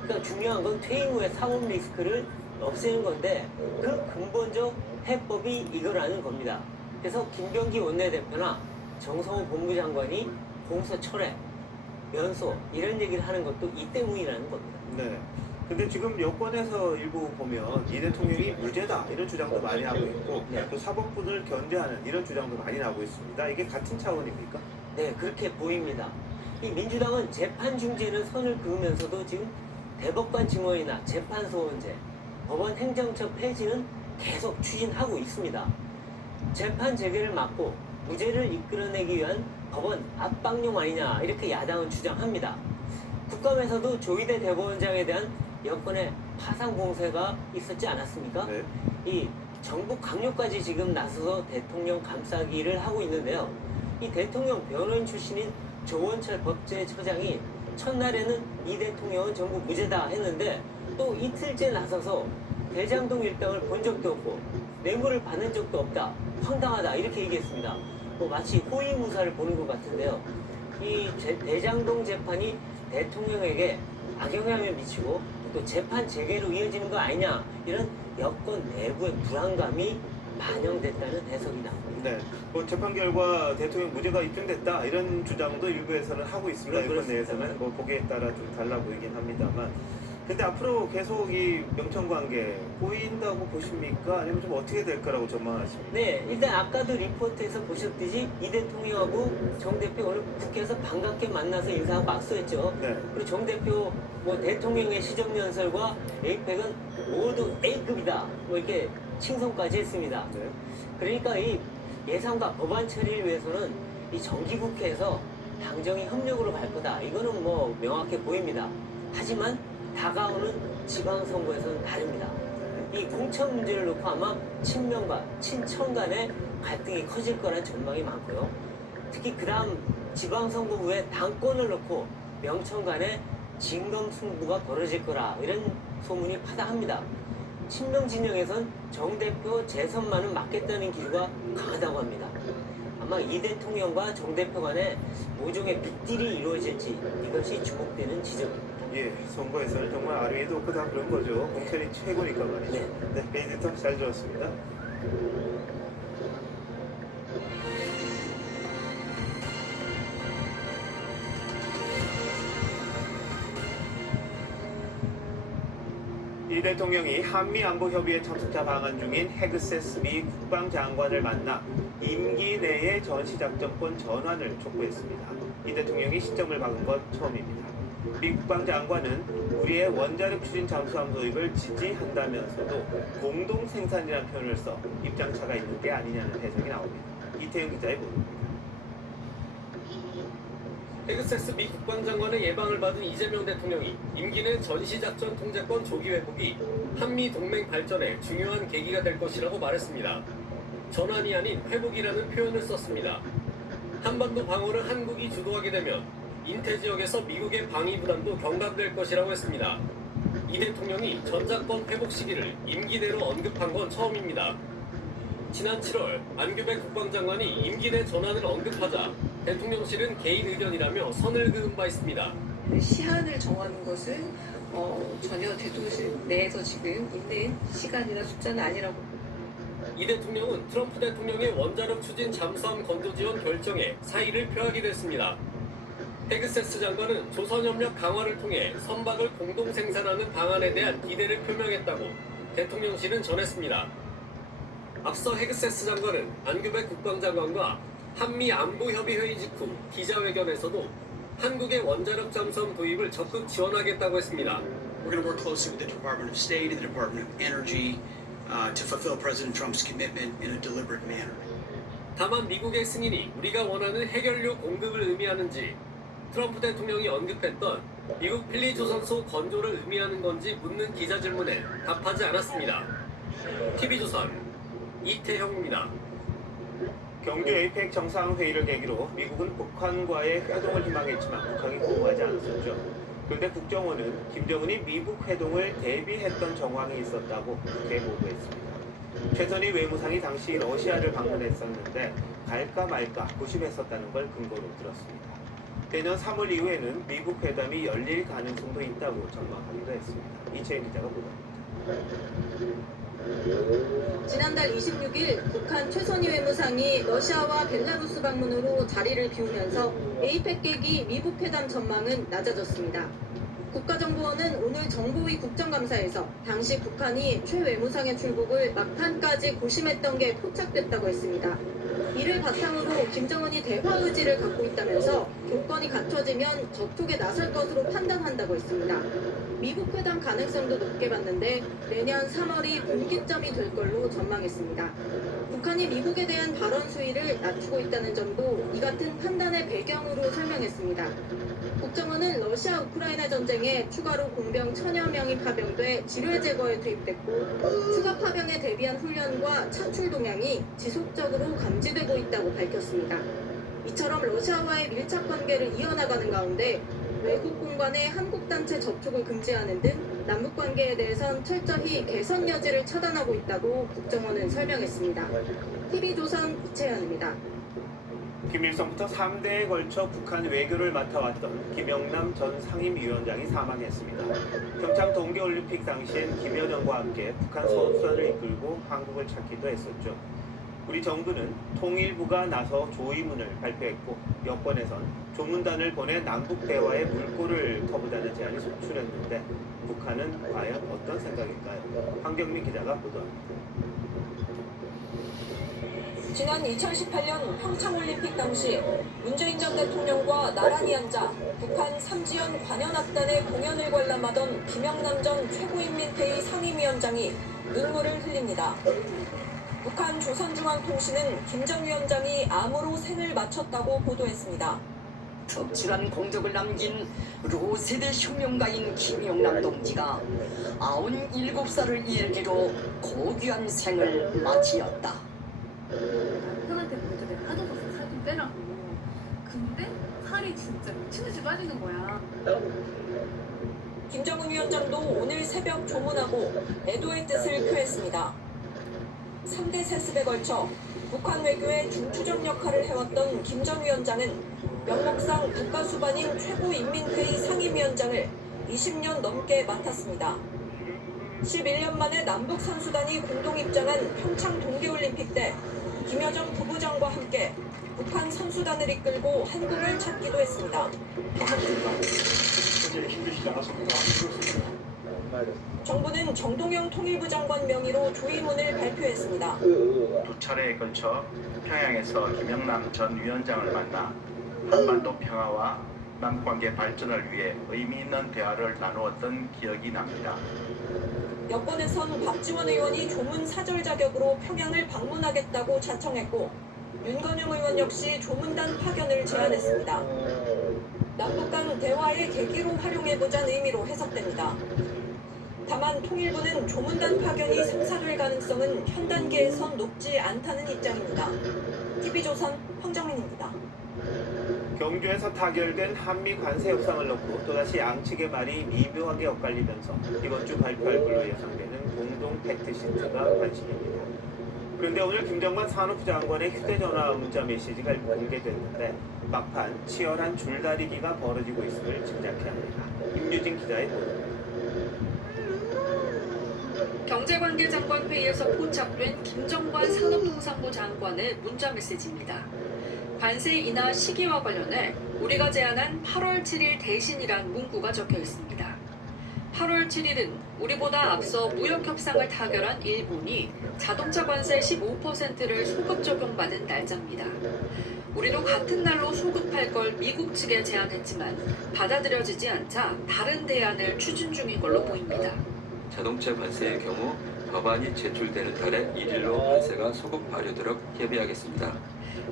그러니까 중요한 건 퇴임 후에 사법 리스크를 없애는 건데 그 근본적 해법이 이거라는 겁니다. 그래서 김병기 원내대표나 정성호 법무장관이 공소 철회, 면소 이런 얘기를 하는 것도 이 때문이라는 겁니다. 네. 근데 지금 여권에서 일부 보면 이 대통령이 무죄다 이런 주장도 많이 하고 있고 또 사법부를 견제하는 이런 주장도 많이 나오고 있습니다. 이게 같은 차원입니까? 네, 그렇게 보입니다. 이 민주당은 재판 중재는 선을 그으면서도 지금 대법관 증언이나 재판 소원제, 법원 행정처 폐지는 계속 추진하고 있습니다. 재판 재개를 막고 무죄를 이끌어내기 위한 법원 압박용 아니냐 이렇게 야당은 주장합니다. 국감에서도 조희대 대법원장에 대한 여권의 파상 공세가 있었지 않았습니까? 네. 이 정부 강요까지 지금 나서서 대통령 감싸기를 하고 있는데요. 이 대통령 변호인 출신인 조원철 법제처장이 첫날에는 이 대통령은 전부 무죄다 했는데 또 이틀째 나서서 대장동 일당을 본 적도 없고 뇌물을 받는 적도 없다. 황당하다 이렇게 얘기했습니다. 마치 호위무사를 보는 것 같은데요. 이 대장동 재판이 대통령에게 악영향을 미치고 또 재판 재개로 이어지는 거 아니냐 이런 여권 내부의 불안감이 반영됐다는 해석이 나옵니다. 네, 뭐 재판 결과 대통령 무죄가 입증됐다 이런 주장도 일부에서는 하고 있습니다. 여권 내에서는 뭐 보기에 따라 좀 달라 보이긴 합니다만, 근데 앞으로 계속 이 명천 관계 보인다고 보십니까? 아니면 좀 어떻게 될 거라고 전망하십니까? 네, 일단 아까도 리포트에서 보셨듯이 이 대통령하고 정 대표 오늘 국회에서 반갑게 만나서 인사하고 악수했죠. 네. 그리고 정 대표 뭐 대통령의 시정연설과 에이펙은 모두 A급이다. 뭐 이렇게 칭송까지 했습니다. 네. 그러니까 이 예산과 법안 처리를 위해서는 이 정기국회에서 당정이 협력으로 갈 거다. 이거는 뭐 명확해 보입니다. 하지만 다가오는 지방선거에서는 다릅니다. 이 공천 문제를 놓고 아마 친명과 친청 간의 갈등이 커질 거란 전망이 많고요. 특히 그 다음 지방선거 후에 당권을 놓고 명청 간의 진검승부가 벌어질 거라 이런 소문이 파다합니다. 친명 진영에선 정 대표 재선만은 막겠다는 기류가 강하다고 합니다. 아마 이 대통령과 정 대표 간에 모종의 빅딜이 이루어질지 이것이 주목되는 지점입니다. 예, 선거에서는 정말 아래에도 없고 다 그런 거죠. 공천이 최고니까 말이죠. 네, 베이지터 잘 들었습니다. 이 대통령이 한미안보협의회 참석자 방한 중인 헤그세스 미 국방장관을 만나 임기 내에 전시작전권 전환을 촉구했습니다. 이 대통령이 시점을 박은 건 처음입니다. 미 국방장관은 우리의 원자력 추진 잠수함 도입을 지지한다면서도 공동 생산이라는 표현을 써 입장차가 있는 게 아니냐는 해석이 나옵니다. 이태영 기자의 보도입니다. 헤그세스 미 국방장관의 예방을 받은 이재명 대통령이 임기 내 전시작전 통제권 조기 회복이 한미 동맹 발전에 중요한 계기가 될 것이라고 말했습니다. 전환이 아닌 회복이라는 표현을 썼습니다. 한반도 방어를 한국이 주도하게 되면 인태 지역에서 미국의 방위 부담도 경감될 것이라고 했습니다. 이 대통령이 전작권 회복 시기를 임기 내로 언급한 건 처음입니다. 지난 7월 안규백 국방장관이 임기 내 전환을 언급하자 대통령실은 개인 의견이라며 선을 그은 바 있습니다. 시한을 정하는 것은 전혀 대통령실 내에서 지금 있는 시간이나 숫자는 아니라고. 이 대통령은 트럼프 대통령의 원자력 추진 잠수함 건조 지원 결정에 사의를 표하기도 했습니다. 헤그세스 장관은 조선협력 강화를 통해 선박을 공동 생산하는 방안에 대한 기대를 표명했다고 대통령실은 전했습니다. 앞서 헤그세스 장관은 안규백 국방장관과 한미 안보협의 회의 직후 기자회견에서도 한국의 원자력 잠수함 도입을 적극 지원하겠다고 했습니다. We're going to work closely with the Department of State and the Department of Energy to fulfill President Trump's commitment in a deliberate manner. 다만 미국의 승인이 우리가 원하는 해결료 공급을 의미하는지 트럼프 대통령이 언급했던 미국 필리조선소 건조를 의미하는 건지 묻는 기자 질문에 답하지 않았습니다. TV조선 이태형입니다. 경주 에이펙 정상회의를 계기로 미국은 북한과의 회동을 희망했지만 북한이 거부하지 않았었죠. 그런데 국정원은 김정은이 미국 회동을 대비했던 정황이 있었다고 국회에 보고했습니다. 최선희 외무상이 당시 러시아를 방문했었는데 갈까 말까 고심했었다는 걸 근거로 들었습니다. 내년 3월 이후에는 미국 회담이 열릴 가능성도 있다고 전망하기도 했습니다. 이채인 기자가 보도합니다. 지난달 26일 북한 최선희 외무상이 러시아와 벨라루스 방문으로 자리를 비우면서 에이펙 계기 미북 회담 전망은 낮아졌습니다. 국가정보원은 오늘 정보위 국정감사에서 당시 북한이 최 외무상의 출국을 막판까지 고심했던 게 포착됐다고 했습니다. 이를 바탕으로 김정은이 대화 의지를 갖고 있다면서 조건이 갖춰지면 접촉에 나설 것으로 판단한다고 했습니다. 미북 회담 가능성도 높게 봤는데 내년 3월이 분기점이 될 걸로 전망했습니다. 북한이 미국에 대한 발언 수위를 낮추고 있다는 점도 이 같은 판단의 배경으로 설명했습니다. 국정원은 러시아 우크라이나 전쟁에 추가로 공병 1000여 명이 파병돼 지뢰 제거에 투입됐고 추가 파병에 대비한 훈련과 차출 동향이 지속적으로 감지되고 있다고 밝혔습니다. 이처럼 러시아와의 밀착 관계를 이어나가는 가운데 외국 공관의 한국 단체 접촉을 금지하는 등 남북 관계에 대해선 철저히 개선 여지를 차단하고 있다고 국정원은 설명했습니다. TV조선 이채연입니다. 김일성부터 3대에 걸쳐 북한 외교를 맡아왔던 김영남 전 상임위원장이 사망했습니다. 평창 동계올림픽 당시엔 김여정과 함께 북한 선수단을 이끌고 한국을 찾기도 했었죠. 우리 정부는 통일부가 나서 조의문을 발표했고 여권에선 조문단을 보내 남북 대화의 물꼬를 터보자는 제안이 속출했는데 북한은 과연 어떤 생각일까요? 황경민 기자가 보도합니다. 지난 2018년 평창올림픽 당시 문재인 전 대통령과 나란히 앉아 북한 삼지연 관현악단의 공연을 관람하던 김영남 전 최고인민회의 상임위원장이 눈물을 흘립니다. 북한 조선중앙통신은 김 전 위원장이 암으로 생을 마쳤다고 보도했습니다. 척출한 공적을 남긴 로세대 혁명가인 김영남 동지가 97살을 일기로 고귀한 생을 마치었다. 남편한테 먼저 내가 하도 살 좀 빼라고. 근데 살이 진짜 미친듯이 빠지는 거야. 김정은 위원장도 오늘 새벽 조문하고 애도의 뜻을 표했습니다. 3대 세습에 걸쳐 북한 외교의 중추적 역할을 해왔던 김 전 위원장은 명목상 국가수반인 최고인민회의 상임위원장을 20년 넘게 맡았습니다. 11년 만에 남북 선수단이 공동 입장한 평창 동계올림픽 때 김여정 부부장과 함께 북한 선수단을 이끌고 한국을 찾기도 했습니다. 정부는 정동영 통일부 장관 명의로 조의문을 발표했습니다. 두 차례에 걸쳐 평양에서 김영남 전 위원장을 만나 한반도 평화와 남북관계 발전을 위해 의미 있는 대화를 나누었던 기억이 납니다. 여권에선 박지원 의원이 조문 사절 자격으로 평양을 방문하겠다고 자청했고 윤건영 의원 역시 조문단 파견을 제안했습니다. 남북 간 대화의 계기로 활용해보자는 의미로 해석됩니다. 다만 통일부는 조문단 파견이 성사될 가능성은 현 단계에선 높지 않다는 입장입니다. TV조선 황정민입니다. 경주에서 타결된 한미 관세 협상을 놓고 또다시 양측의 말이 미묘하게 엇갈리면서 이번 주 발표할 걸로 예상되는 공동 팩트시트가 관심입니다. 그런데 오늘 김정관 산업부 장관의 휴대전화 문자 메시지가 공개됐는데 막판 치열한 줄다리기가 벌어지고 있음을 짐작해야 합니다. 임유진 기자의 보도입니다. 경제관계장관 회의에서 포착된 김정관 산업통상부 장관의 문자 메시지입니다. 관세 인하 시기와 관련해 우리가 제안한 8월 7일 대신이란 문구가 적혀 있습니다. 8월 7일은 우리보다 앞서 무역 협상을 타결한 일본이 자동차 관세 15%를 소급 적용받은 날짜입니다. 우리도 같은 날로 소급할 걸 미국 측에 제안했지만 받아들여지지 않자 다른 대안을 추진 중인 걸로 보입니다. 자동차 관세의 경우 법안이 제출되는 달에 1일로 관세가 소급 발효되도록 협의하겠습니다.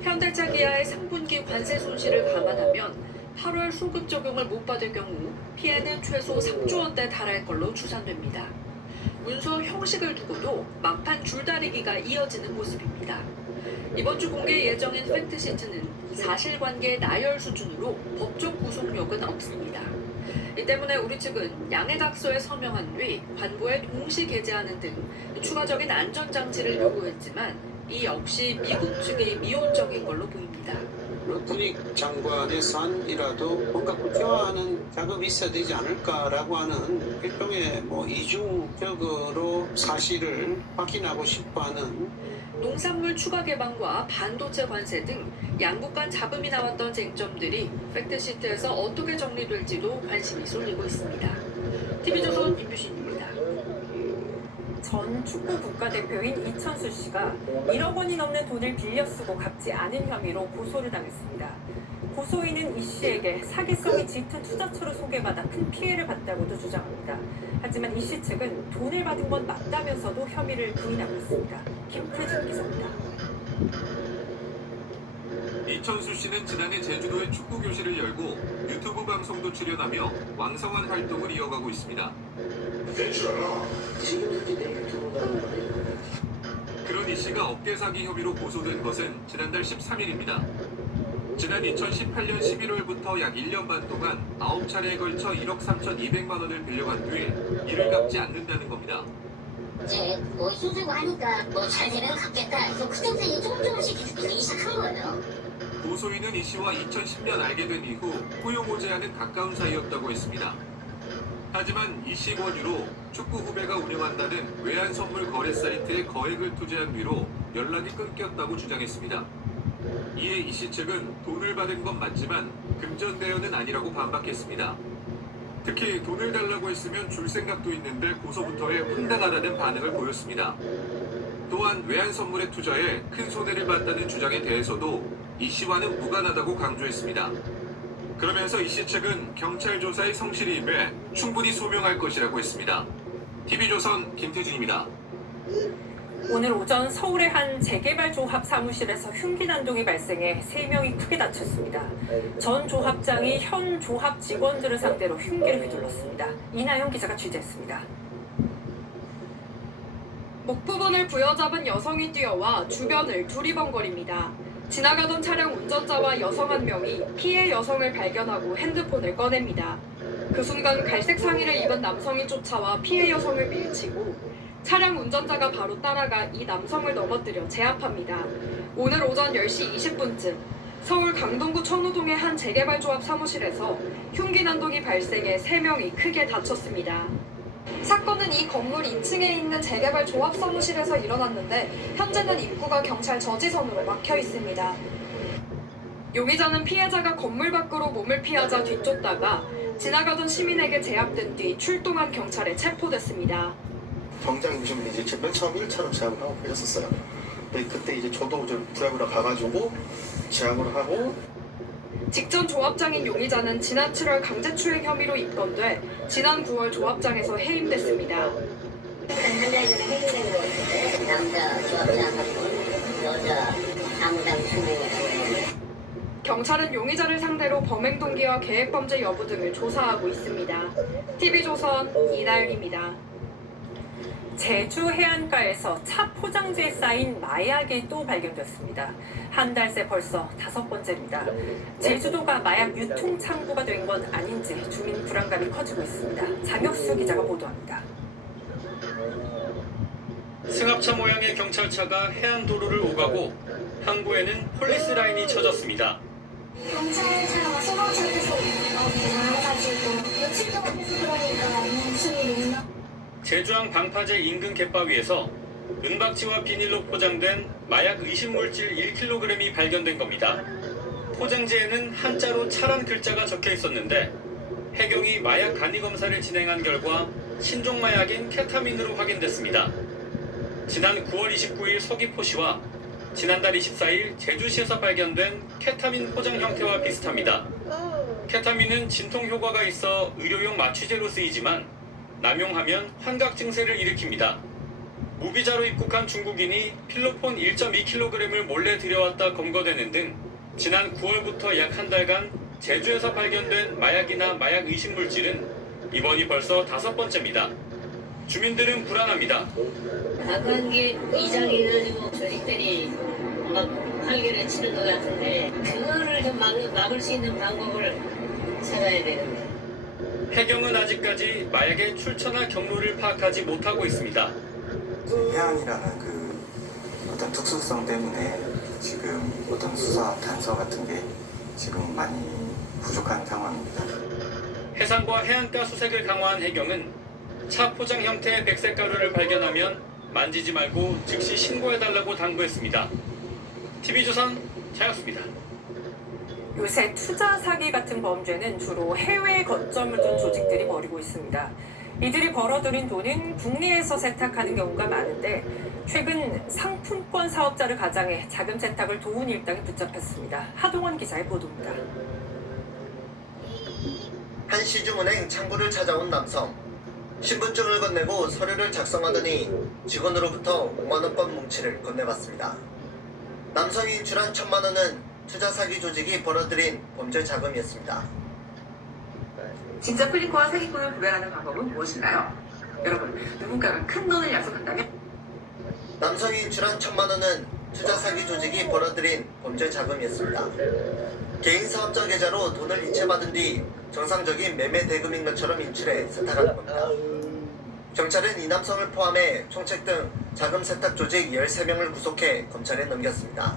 현대차 기아의 3분기 관세 손실을 감안하면 8월 소급 적용을 못 받을 경우 피해는 최소 3조 원대 달할 걸로 추산됩니다. 문서 형식을 두고도 막판 줄다리기가 이어지는 모습입니다. 이번 주 공개 예정인 팩트시트는 사실관계 나열 수준으로 법적 구속력은 없습니다. 이 때문에 우리 측은 양해각서에 서명한 뒤 관보에 동시 게재하는 등 추가적인 안전장치를 요구했지만 이 역시 미국 측의 미온적인 걸로 보입니다. 로트닉 장관의 산이라도 뭔가 국제화하는 작업이 있어야 되지 않을까라고 하는 일종의 이중적으로 사실을 확인하고 싶어하는 농산물 추가 개방과 반도체 관세 등 양국 간 잡음이 나왔던 쟁점들이 팩트시트에서 어떻게 정리될지도 관심이 쏠리고 있습니다. TV조선 임규신입니다. 전 축구 국가대표인 이천수 씨가 1억 원이 넘는 돈을 빌려 쓰고 갚지 않은 혐의로 고소를 당했습니다. 고소인은 이 씨에게 사기성이 짙은 투자처를 소개받아 큰 피해를 봤다고도 주장합니다. 하지만 이 씨 측은 돈을 받은 건 맞다면서도 혐의를 부인하고 있습니다. 김태준 기자입니다. 이천수 씨는 지난해 제주도에 축구 교실을 열고 유튜브 방송도 출연하며 왕성한 활동을 이어가고 있습니다. 그런 이 씨가 업계 사기 혐의로 고소된 것은 지난달 13일입니다. 지난 2018년 11월부터 약 1년 반 동안 9차례에 걸쳐 1억 3,200만 원을 빌려간 뒤에 이를 갚지 않는다는 겁니다. 이제 힘들고 하니까 잘 되면 갚겠다. 그래서 그때부터 조금씩 계속 빌리기 시작한 거예요. 고소인은 이 씨와 2010년 알게 된 이후 호용호제하는 가까운 사이였다고 했습니다. 하지만 이 씨 권유로 축구 후배가 운영한다는 외환 선물 거래 사이트에 거액을 투자한 뒤로 연락이 끊겼다고 주장했습니다. 이에 이 씨 측은 돈을 받은 건 맞지만 금전 대여는 아니라고 반박했습니다. 특히 돈을 달라고 했으면 줄 생각도 있는데 고소부터에 황당하다는 반응을 보였습니다. 또한 외환 선물에 투자해 큰 손해를 봤다는 주장에 대해서도 이 씨와는 무관하다고 강조했습니다. 그러면서 이 씨 측은 경찰 조사에 성실히 임해 충분히 소명할 것이라고 했습니다. TV조선 김태준입니다. 오늘 오전 서울의 한 재개발 조합 사무실에서 흉기 난동이 발생해 3명이 크게 다쳤습니다. 전 조합장이 현 조합 직원들을 상대로 흉기를 휘둘렀습니다. 이나영 기자가 취재했습니다. 목 부분을 부여잡은 여성이 뛰어와 주변을 두리번거립니다. 지나가던 차량 운전자와 여성 한 명이 피해 여성을 발견하고 핸드폰을 꺼냅니다. 그 순간 갈색 상의를 입은 남성이 쫓아와 피해 여성을 밀치고 차량 운전자가 바로 따라가 이 남성을 넘어뜨려 제압합니다. 오늘 오전 10시 20분쯤 서울 강동구 천호동의 한 재개발 조합 사무실에서 흉기 난동이 발생해 3명이 크게 다쳤습니다. 사건은 이 건물 2층에 있는 재개발 조합 사무실에서 일어났는데 현재는 입구가 경찰 저지선으로 막혀 있습니다. 용의자는 피해자가 건물 밖으로 몸을 피하자 뒤쫓다가 지나가던 시민에게 제압된 뒤 출동한 경찰에 체포됐습니다. 정장 입으신 분이 이제 맨 처음 1차로 제압을 하고 계셨었어요. 근데 그때 이제 저도 좀 부랴부랴 가가지고 제압을 하고 직전 조합장인 용의자는 지난 7월 강제추행 혐의로 입건돼 지난 9월 조합장에서 해임됐습니다. 한 달 전에 해임된 거 있을 때 남자 조합장하고 여자 사무장 2명이 경찰은 용의자를 상대로 범행 동기와 계획범죄 여부 등을 조사하고 있습니다. TV조선 이나영입니다. 제주 해안가에서 차 포장지에 쌓인 마약이 또 발견됐습니다. 한 달 새 벌써 5번째입니다. 제주도가 마약 유통 창구가 된 건 아닌지 주민 불안감이 커지고 있습니다. 장혁수 기자가 보도합니다. 승합차 모양의 경찰차가 해안도로를 오가고 항구에는 폴리스 라인이 쳐졌습니다. 경찰차가 소방차에서 나와가지고 며칠 동안 계속 그러니까 무슨 일이 있나? 제주항 방파제 인근 갯바위에서 은박지와 비닐로 포장된 마약 의심물질 1kg이 발견된 겁니다. 포장지에는 한자로 차란 글자가 적혀 있었는데 해경이 마약 간이 검사를 진행한 결과 신종 마약인 케타민으로 확인됐습니다. 지난 9월 29일 서귀포시와 지난달 24일 제주시에서 발견된 케타민 포장 형태와 비슷합니다. 케타민은 진통 효과가 있어 의료용 마취제로 쓰이지만 남용하면 환각 증세를 일으킵니다. 무비자로 입국한 중국인이 필로폰 1.2kg을 몰래 들여왔다 검거되는 등 지난 9월부터 약 한 달간 제주에서 발견된 마약이나 마약 의심 물질은 이번이 벌써 5번째입니다. 주민들은 불안합니다. 관광객 이장이나 조직들이 막 활개를 치는 것 같은데 그거를 좀 막을 수 있는 방법을 찾아야 되는데. 해경은 아직까지 마약의 출처나 경로를 파악하지 못하고 있습니다. 해안이라는 그 어떤 특수성 때문에 지금 어떤 수사 단서 같은 게 지금 많이 부족한 상황입니다. 해상과 해안가 수색을 강화한 해경은 차 포장 형태의 백색 가루를 발견하면 만지지 말고 즉시 신고해달라고 당부했습니다. TV조선 차혁수입니다. 요새 투자 사기 같은 범죄는 주로 해외에 거점을 둔 조직들이 벌이고 있습니다. 이들이 벌어들인 돈은 국내에서 세탁하는 경우가 많은데 최근 상품권 사업자를 가장해 자금 세탁을 도운 일당이 붙잡혔습니다. 하동원 기자의 보도입니다. 한 시중은행 창구를 찾아온 남성. 신분증을 건네고 서류를 작성하더니 직원으로부터 5만원권 뭉치를 건네받습니다. 남성이 인출한 1,000만원은 투자 사기 조직이 벌어들인 범죄 자금이었습니다. 진짜 플리코와 사기꾼을 구별하는 방법은 무엇인가요? 여러분, 누군가가 큰 돈을 약속한다면 남성이 인출한 1,000만원은 투자 사기 조직이 벌어들인 범죄 자금이었습니다. 개인 사업자 계좌로 돈을 이체받은 뒤 정상적인 매매 대금인 것처럼 인출해 세탁하는 겁니다. 경찰은 이 남성을 포함해 총책 등 자금 세탁 조직 13명을 구속해 검찰에 넘겼습니다.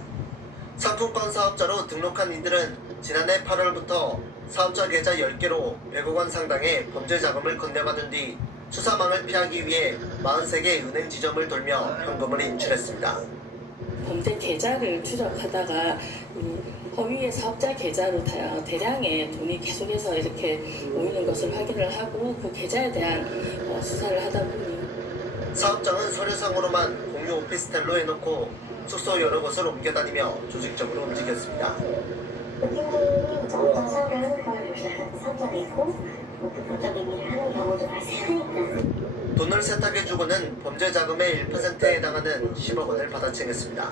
상품권 사업자로 등록한 이들은 지난해 8월부터 사업자 계좌 10개로 100억 원 상당의 범죄 자금을 건네받은 뒤 수사망을 피하기 위해 43개 은행 지점을 돌며 현금을 인출했습니다. 범죄 계좌를 추적하다가 허위의 사업자 계좌로 대량의 돈이 계속해서 이렇게 모이는 것을 확인을 하고 그 계좌에 대한 수사를 하다 보니 사업장은 서류상으로만 공유 오피스텔로 해놓고 숙소 여러 곳을 옮겨다니며 조직적으로 움직였습니다. 돈을 세탁해주고는 범죄 자금의 1%에 해당하는 10억 원을 받아채겼습니다.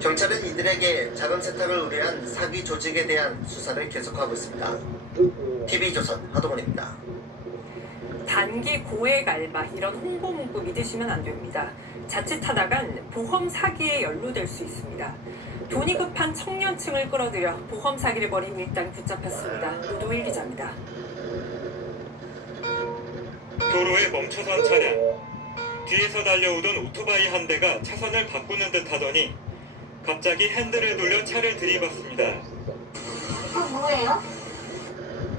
경찰은 이들에게 자금 세탁을 의뢰한 사기 조직에 대한 수사를 계속하고 있습니다. TV조선 하동원입니다. 단기 고액 알바 이런 홍보 문구 믿으시면 안 됩니다. 자칫하다간 보험 사기에 연루될 수 있습니다. 돈이 급한 청년층을 끌어들여 보험 사기를 벌인 일당이 붙잡혔습니다. 노도일 기자입니다. 도로에 멈춰선 차량. 뒤에서 달려오던 오토바이 한 대가 차선을 바꾸는 듯 하더니 갑자기 핸들을 돌려 차를 들이받습니다. 뭐예요?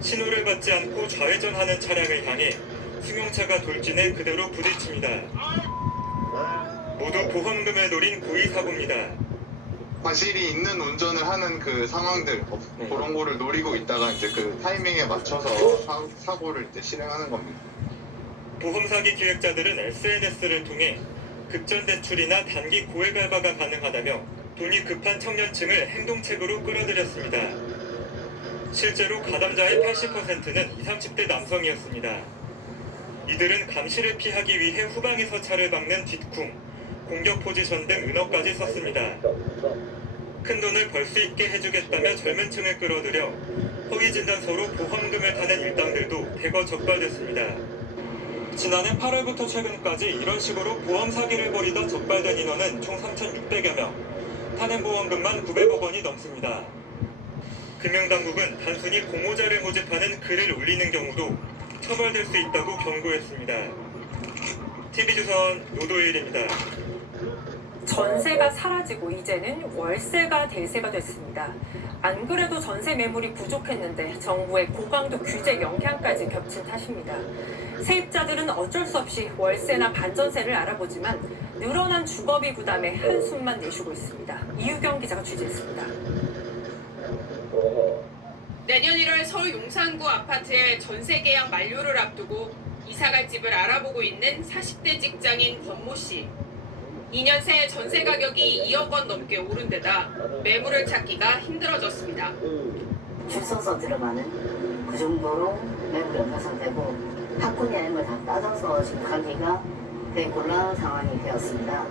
신호를 받지 않고 좌회전하는 차량을 향해 승용차가 돌진해 그대로 부딪힙니다. 모두 보험금을 노린 고의 사고입니다. 과실이 있는 운전을 하는 그 상황들 그런 거를 노리고 있다가 이제 그 타이밍에 맞춰서 사고를 이제 실행하는 겁니다. 보험 사기 기획자들은 SNS를 통해 급전 대출이나 단기 고액 알바가 가능하다며 돈이 급한 청년층을 행동책으로 끌어들였습니다. 실제로 가담자의 80%는 20, 30대 남성이었습니다. 이들은 감시를 피하기 위해 후방에서 차를 박는 뒷쿵, 공격 포지션 등 은어까지 썼습니다. 큰 돈을 벌 수 있게 해주겠다며 젊은 층을 끌어들여 허위 진단서로 보험금을 타는 일당들도 대거 적발됐습니다. 지난해 8월부터 최근까지 이런 식으로 보험 사기를 벌이던 적발된 인원은 총 3,600여 명, 타는 보험금만 900억 원이 넘습니다. 금융당국은 단순히 공모자를 모집하는 글을 올리는 경우도 처벌될 수 있다고 경고했습니다. TV조선 노도일입니다. 전세가 사라지고 이제는 월세가 대세가 됐습니다. 안 그래도 전세 매물이 부족했는데 정부의 고강도 규제 영향까지 겹친 탓입니다. 세입자들은 어쩔 수 없이 월세나 반전세를 알아보지만 늘어난 주거비 부담에 한숨만 내쉬고 있습니다. 이유경 기자가 취재했습니다. 내년 1월 서울 용산구 아파트의 전세 계약 만료를 앞두고 이사갈 집을 알아보고 있는 40대 직장인 권모 씨. 2년 새 전세 가격이 2억 원 넘게 오른 데다 매물을 찾기가 힘들어졌습니다. 줄 서서 들어가는 그 정도로 매물이 없는 상태고 학군이나 이런 걸 다 따져서 지금 가기가 되게 곤란한 상황이 되었습니다.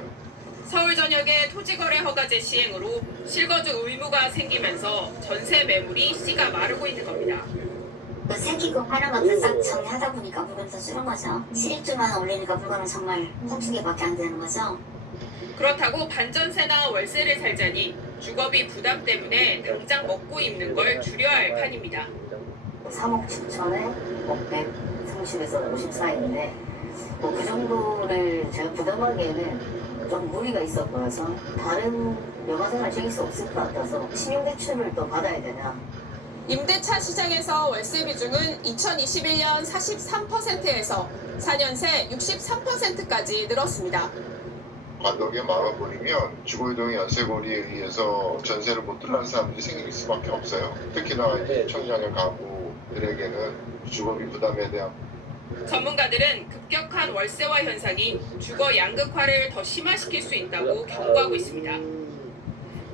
서울 전역의 토지거래 허가제 시행으로 실거주 의무가 생기면서 전세 매물이 씨가 마르고 있는 겁니다. 새끼고 하는 것들 싹 정리하다 보니까 물건이 더 줄은 거죠. 실입주만 올리니까 물건은 정말 한두 개밖에 안 되는 거죠. 그렇다고 반전세나 월세를 살자니 주거비 부담 때문에 당장 먹고 입는 걸 줄여야 할 판입니다. 3억 7천에 130에서 50 사이인데 그 정도를 제가 부담하기에는 좀 무리가 있어 보여서 다른 여가생활 즐길 수 없을 것 같아서 신용대출을 또 받아야 되냐. 임대차 시장에서 월세 비중은 2021년 43%에서 4년 새 63%까지 늘었습니다. 관록에 막아버리면 주거이동의 연쇄고리에 의해서 전세를 못 들어가는 사람들이 생길 수밖에 없어요. 특히나 이제 청년의 가구들에게는 주거비 부담에 대한 전문가들은 급격한 월세화 현상이 주거 양극화를 더 심화시킬 수 있다고 경고하고 있습니다.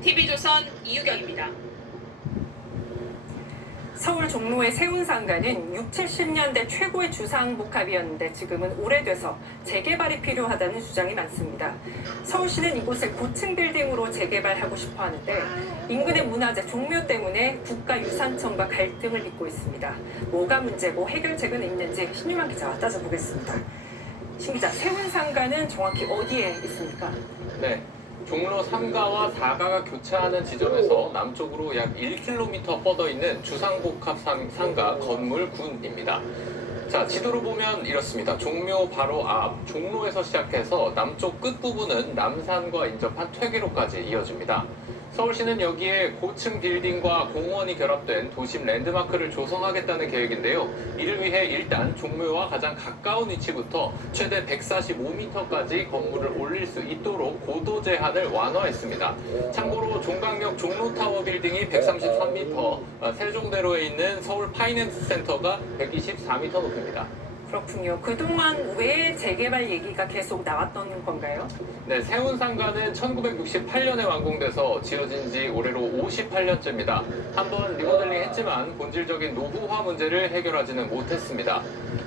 TV조선 이유경입니다. 서울 종로의 세운상가는 60, 70년대 최고의 주상복합이었는데 지금은 오래돼서 재개발이 필요하다는 주장이 많습니다. 서울시는 이곳을 고층 빌딩으로 재개발하고 싶어 하는데 인근의 문화재 종묘 때문에 국가유산청과 갈등을 빚고 있습니다. 뭐가 문제고 해결책은 있는지 신유만 기자와 따져보겠습니다. 신 기자, 세운상가는 정확히 어디에 있습니까? 네. 종로 3가와 4가가 교차하는 지점에서 남쪽으로 약 1km 뻗어 있는 주상복합 상가 건물군입니다. 자, 지도로 보면 이렇습니다. 종묘 바로 앞 종로에서 시작해서 남쪽 끝부분은 남산과 인접한 퇴계로까지 이어집니다. 서울시는 여기에 고층 빌딩과 공원이 결합된 도심 랜드마크를 조성하겠다는 계획인데요. 이를 위해 일단 종묘와 가장 가까운 위치부터 최대 145m까지 건물을 올릴 수 있도록 고도 제한을 완화했습니다. 참고로 종강역 종로타워 빌딩이 133m, 세종대로에 있는 서울 파이낸스 센터가 124m 높입니다. 그렇군요. 그동안 왜 재개발 얘기가 계속 나왔던 건가요? 네, 세운상가는 1968년에 완공돼서 지어진 지 올해로 58년째입니다. 한번 리모델링 했지만 본질적인 노후화 문제를 해결하지는 못했습니다.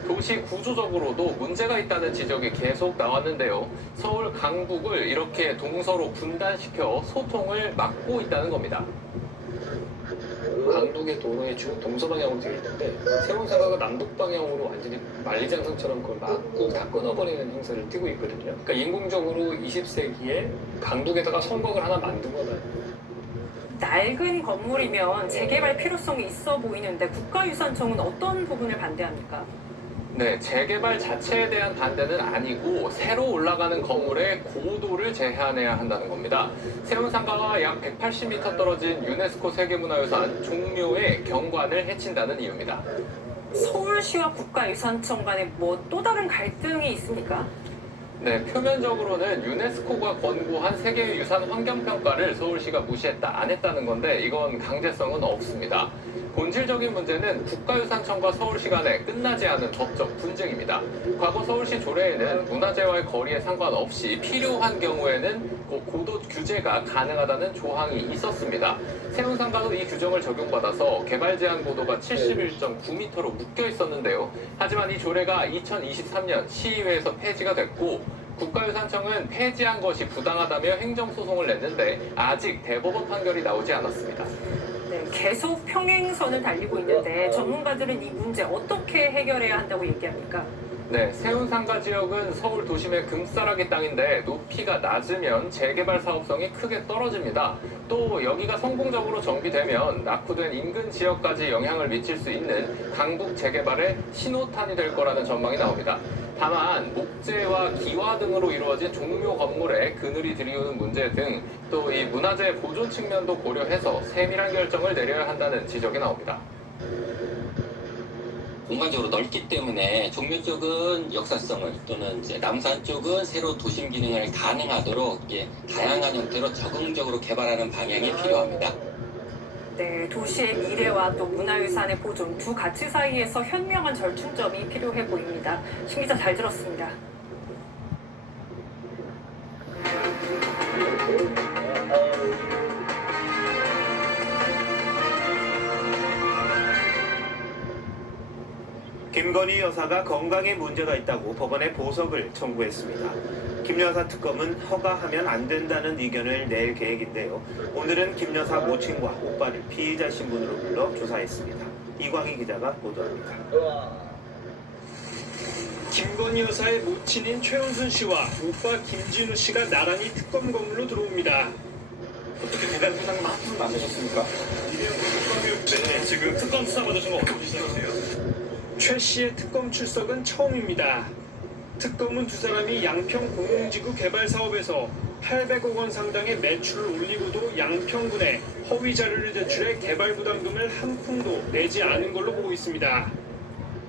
도시 구조적으로도 문제가 있다는 지적이 계속 나왔는데요. 서울 강북을 이렇게 동서로 분단시켜 소통을 막고 있다는 겁니다. 강북의 도로의 주 동서 방향으로 되어 있는데 세운상가가 남북 방향으로 완전히 만리장성처럼 그걸 막고 다 끊어버리는 행사를 띠고 있거든요. 그러니까 인공적으로 20세기에 강북에다가 성곽을 하나 만든 거다. 낡은 건물이면 재개발 필요성이 있어 보이는데 국가유산청은 어떤 부분을 반대합니까? 네, 재개발 자체에 대한 반대는 아니고 새로 올라가는 건물의 고도를 제한해야 한다는 겁니다. 세운상가와 약 180m 떨어진 유네스코 세계문화유산 종묘의 경관을 해친다는 이유입니다. 서울시와 국가유산청 간에 뭐 또 다른 갈등이 있습니까? 네, 표면적으로는 유네스코가 권고한 세계유산 환경평가를 서울시가 무시했다, 안 했다는 건데 이건 강제성은 없습니다. 본질적인 문제는 국가유산청과 서울시 간에 끝나지 않은 법적 분쟁입니다. 과거 서울시 조례에는 문화재와의 거리에 상관없이 필요한 경우에는 고도 규제가 가능하다는 조항이 있었습니다. 세운상가도 이 규정을 적용받아서 개발 제한 고도가 71.9m로 묶여 있었는데요. 하지만 이 조례가 2023년 시의회에서 폐지가 됐고 국가유산청은 폐지한 것이 부당하다며 행정소송을 냈는데 아직 대법원 판결이 나오지 않았습니다. 네, 계속 평행선을 달리고 있는데 전문가들은 이 문제 어떻게 해결해야 한다고 얘기합니까? 네, 세운상가 지역은 서울 도심의 금싸라기 땅인데 높이가 낮으면 재개발 사업성이 크게 떨어집니다. 또 여기가 성공적으로 정비되면 낙후된 인근 지역까지 영향을 미칠 수 있는 강북 재개발의 신호탄이 될 거라는 전망이 나옵니다. 다만 목재와 기와 등으로 이루어진 종묘 건물에 그늘이 들이우는 문제 등 또 이 문화재 보존 측면도 고려해서 세밀한 결정을 내려야 한다는 지적이 나옵니다. 공간적으로 넓기 때문에 종묘 쪽은 역사성을 또는 이제 남산 쪽은 새로 도심 기능을 가능하도록 다양한 형태로 적응적으로 개발하는 방향이 필요합니다. 네, 도시의 미래와 또 문화유산의 보존 두 가치 사이에서 현명한 절충점이 필요해 보입니다. 신 기자 잘 들었습니다. 김건희 여사가 건강에 문제가 있다고 법원에 보석을 청구했습니다. 김 여사 특검은 허가하면 안 된다는 의견을 낼 계획인데요. 오늘은 김 여사 모친과 오빠를 피의자 신분으로 불러 조사했습니다. 이광희 기자가 보도합니다. 김건희 여사의 모친인 최은순 씨와 오빠 김진우 씨가 나란히 특검 건물로 들어옵니다. 어떻게 대단 부상님 한 분도 안 되셨습니까? 네, 지금 특검 수사 받으신 거 어떻게 생각하세요? 최 씨의 특검 출석은 처음입니다. 특검은 두 사람이 양평 공공지구 개발 사업에서 800억 원 상당의 매출을 올리고도 양평군에 허위 자료를 제출해 개발 부담금을 한 푼도 내지 않은 걸로 보고 있습니다.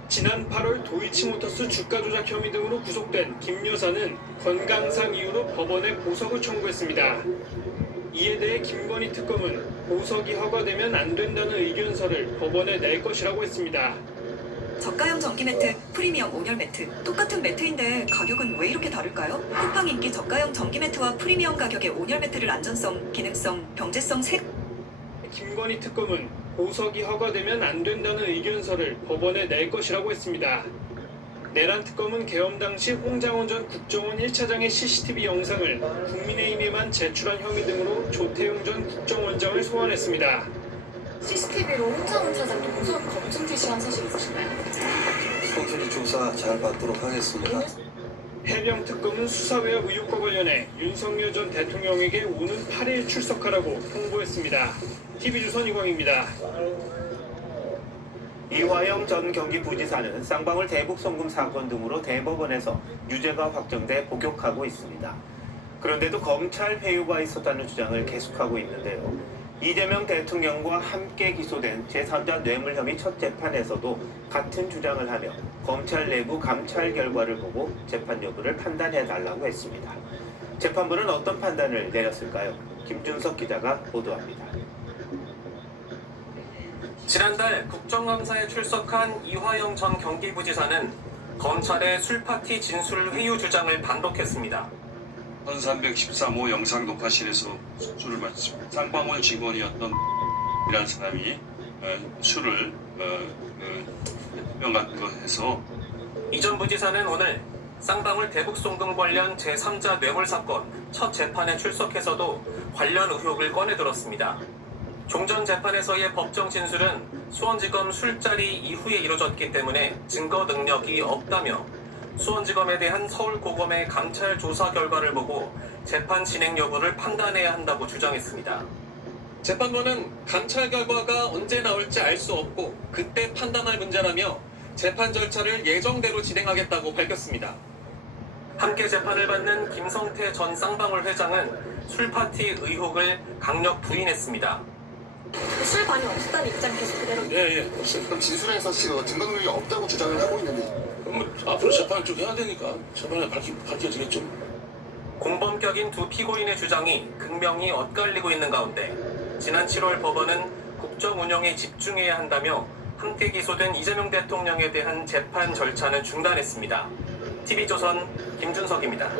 지난 8월 도이치모터스 주가 조작 혐의 등으로 구속된 김 여사는 건강상 이유로 법원에 보석을 청구했습니다. 이에 대해 김건희 특검은 보석이 허가되면 안 된다는 의견서를 법원에 낼 것이라고 했습니다. 저가형 전기 매트, 프리미엄 온열 매트 똑같은 매트인데 가격은 왜 이렇게 다를까요? 쿠팡 인기 저가형 전기 매트와 프리미엄 가격의 온열 매트를 안전성, 기능성, 병재성 김건희 특검은 보석이 허가되면 안 된다는 의견서를 법원에 낼 것이라고 했습니다. 내란 특검은 계엄 당시 홍장원 전 국정원 1차장의 CCTV 영상을 국민의힘에만 제출한 혐의 등으로 조태용 전 국정원장을 소환했습니다. CCTV로 홍장원 차장도 우선 검증 지시한 사실 있으신가요? 성실히 조사 잘 받도록 하겠습니다. 해병 특검은 수사외압 의혹과 관련해 윤석열 전 대통령에게 오는 8일 출석하라고 통보했습니다. TV조선 이광입니다. 이화영 전 경기부지사는 쌍방울 대북 송금 사건 등으로 대법원에서 유죄가 확정돼 복역하고 있습니다. 그런데도 검찰 회유가 있었다는 주장을 계속하고 있는데요. 이재명 대통령과 함께 기소된 제3자 뇌물 혐의 첫 재판에서도 같은 주장을 하며 검찰 내부 감찰 결과를 보고 재판 여부를 판단해달라고 했습니다. 재판부는 어떤 판단을 내렸을까요? 김준석 기자가 보도합니다. 지난달 국정감사에 출석한 이화영 전 경기부지사는 검찰의 술파티 진술 회유 주장을 반복했습니다. 1313호 영상 녹화실에서 술을 마셨습니다. 쌍방울 직원이었던 이라는 사람이 술을 명 같은 거 해서 이 전 부지사는 오늘 쌍방울 대북 송금 관련 제3자 뇌물 사건 첫 재판에 출석해서도 관련 의혹을 꺼내들었습니다. 종전 재판에서의 법정 진술은 수원지검 술자리 이후에 이루어졌기 때문에 증거 능력이 없다며 수원지검에 대한 서울고검의 감찰 조사 결과를 보고 재판 진행 여부를 판단해야 한다고 주장했습니다. 재판부는 감찰 결과가 언제 나올지 알 수 없고 그때 판단할 문제라며 재판 절차를 예정대로 진행하겠다고 밝혔습니다. 함께 재판을 받는 김성태 전 쌍방울 회장은 술파티 의혹을 강력 부인했습니다. 술 반이 없었다는 입장이 계속 그대로. 그럼 진술에서 지금 증거 능력이 없다고 주장을 하고 있는데. 앞으로 재판을 쭉 해야 되니까 재판에 밝혀지겠죠. 공범격인 두 피고인의 주장이 극명히 엇갈리고 있는 가운데 지난 7월 법원은 국정 운영에 집중해야 한다며 함께 기소된 이재명 대통령에 대한 재판 절차는 중단했습니다. TV조선 김준석입니다.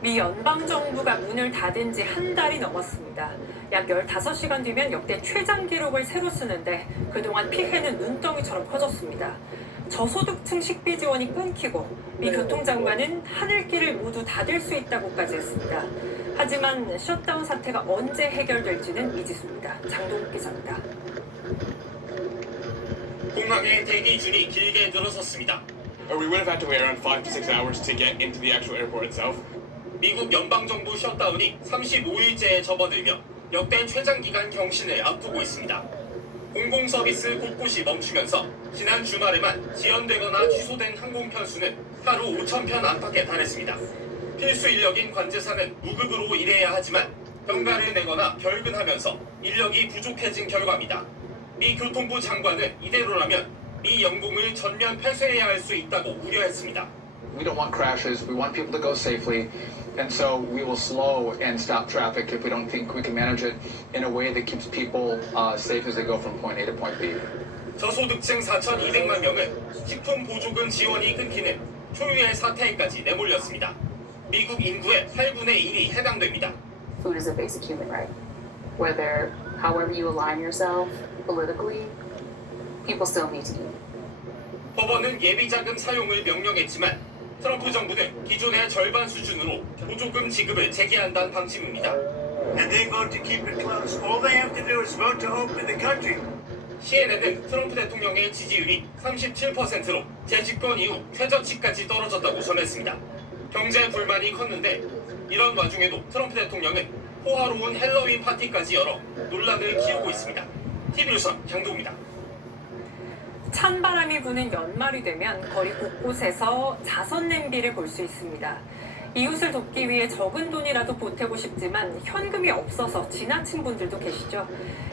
미 연방정부가 문을 닫은 지 한 달이 넘었습니다. 약 15시간 뒤면 역대 최장 기록을 새로 쓰는데 그동안 피해는 눈덩이처럼 커졌습니다. 저소득층 식비 지원이 끊기고 미 교통장관은 하늘길을 모두 닫을 수 있다고까지 했습니다. 하지만 셧다운 사태가 언제 해결될지는 미지수입니다. 장동욱 기자입니다. 공항의 대기줄이 길게 늘어섰습니다. We would have had to wait around 5 to 6 hours to get into the actual airport itself. 미국 연방정부 셧다운이 35일째에 접어들며 역대 최장기간 경신을 앞두고 있습니다. 공공서비스 곳곳이 멈추면서 지난 주말에만 지연되거나 취소된 항공 편수는 하루 5,000편 안팎에 달했습니다. 필수 인력인 관제사는 무급으로 일해야 하지만 병가를 내거나 결근하면서 인력이 부족해진 결과입니다. 미 교통부 장관은 이대로라면 미 영공을 전면 폐쇄해야 할 수 있다고 우려했습니다. We don't want crashes. We want people to go safely. And so we will slow and stop traffic if we don't think we can manage it in a way that keeps people safe as they go from point A to point B. 저소득층 4,200만 명은 식품 보조금 지원이 끊기는 초유의 사태까지 내몰렸습니다. 미국 인구의 8분의 1이 해당됩니다. Food is a basic human right. Whether, however you align yourself politically, people still need to eat. 법원은 예비자금 사용을 명령했지만 트럼프 정부는 기존의 절반 수준으로 보조금 지급을 재개한다는 방침입니다. And they're going to keep it closed. All they have to do is vote to open the country. CNN은 트럼프 대통령의 지지율이 37%로 재집권 이후 최저치까지 떨어졌다고 전했습니다. 경제 불만이 컸는데 이런 와중에도 트럼프 대통령은 호화로운 헬로윈 파티까지 열어 논란을 키우고 있습니다. TV조선 장동입니다. 찬바람이 부는 연말이 되면 거리 곳곳에서 자선 냄비를 볼 수 있습니다. 이웃을 돕기 위해 적은 돈이라도 보태고 싶지만 현금이 없어서 지나친 분들도 계시죠.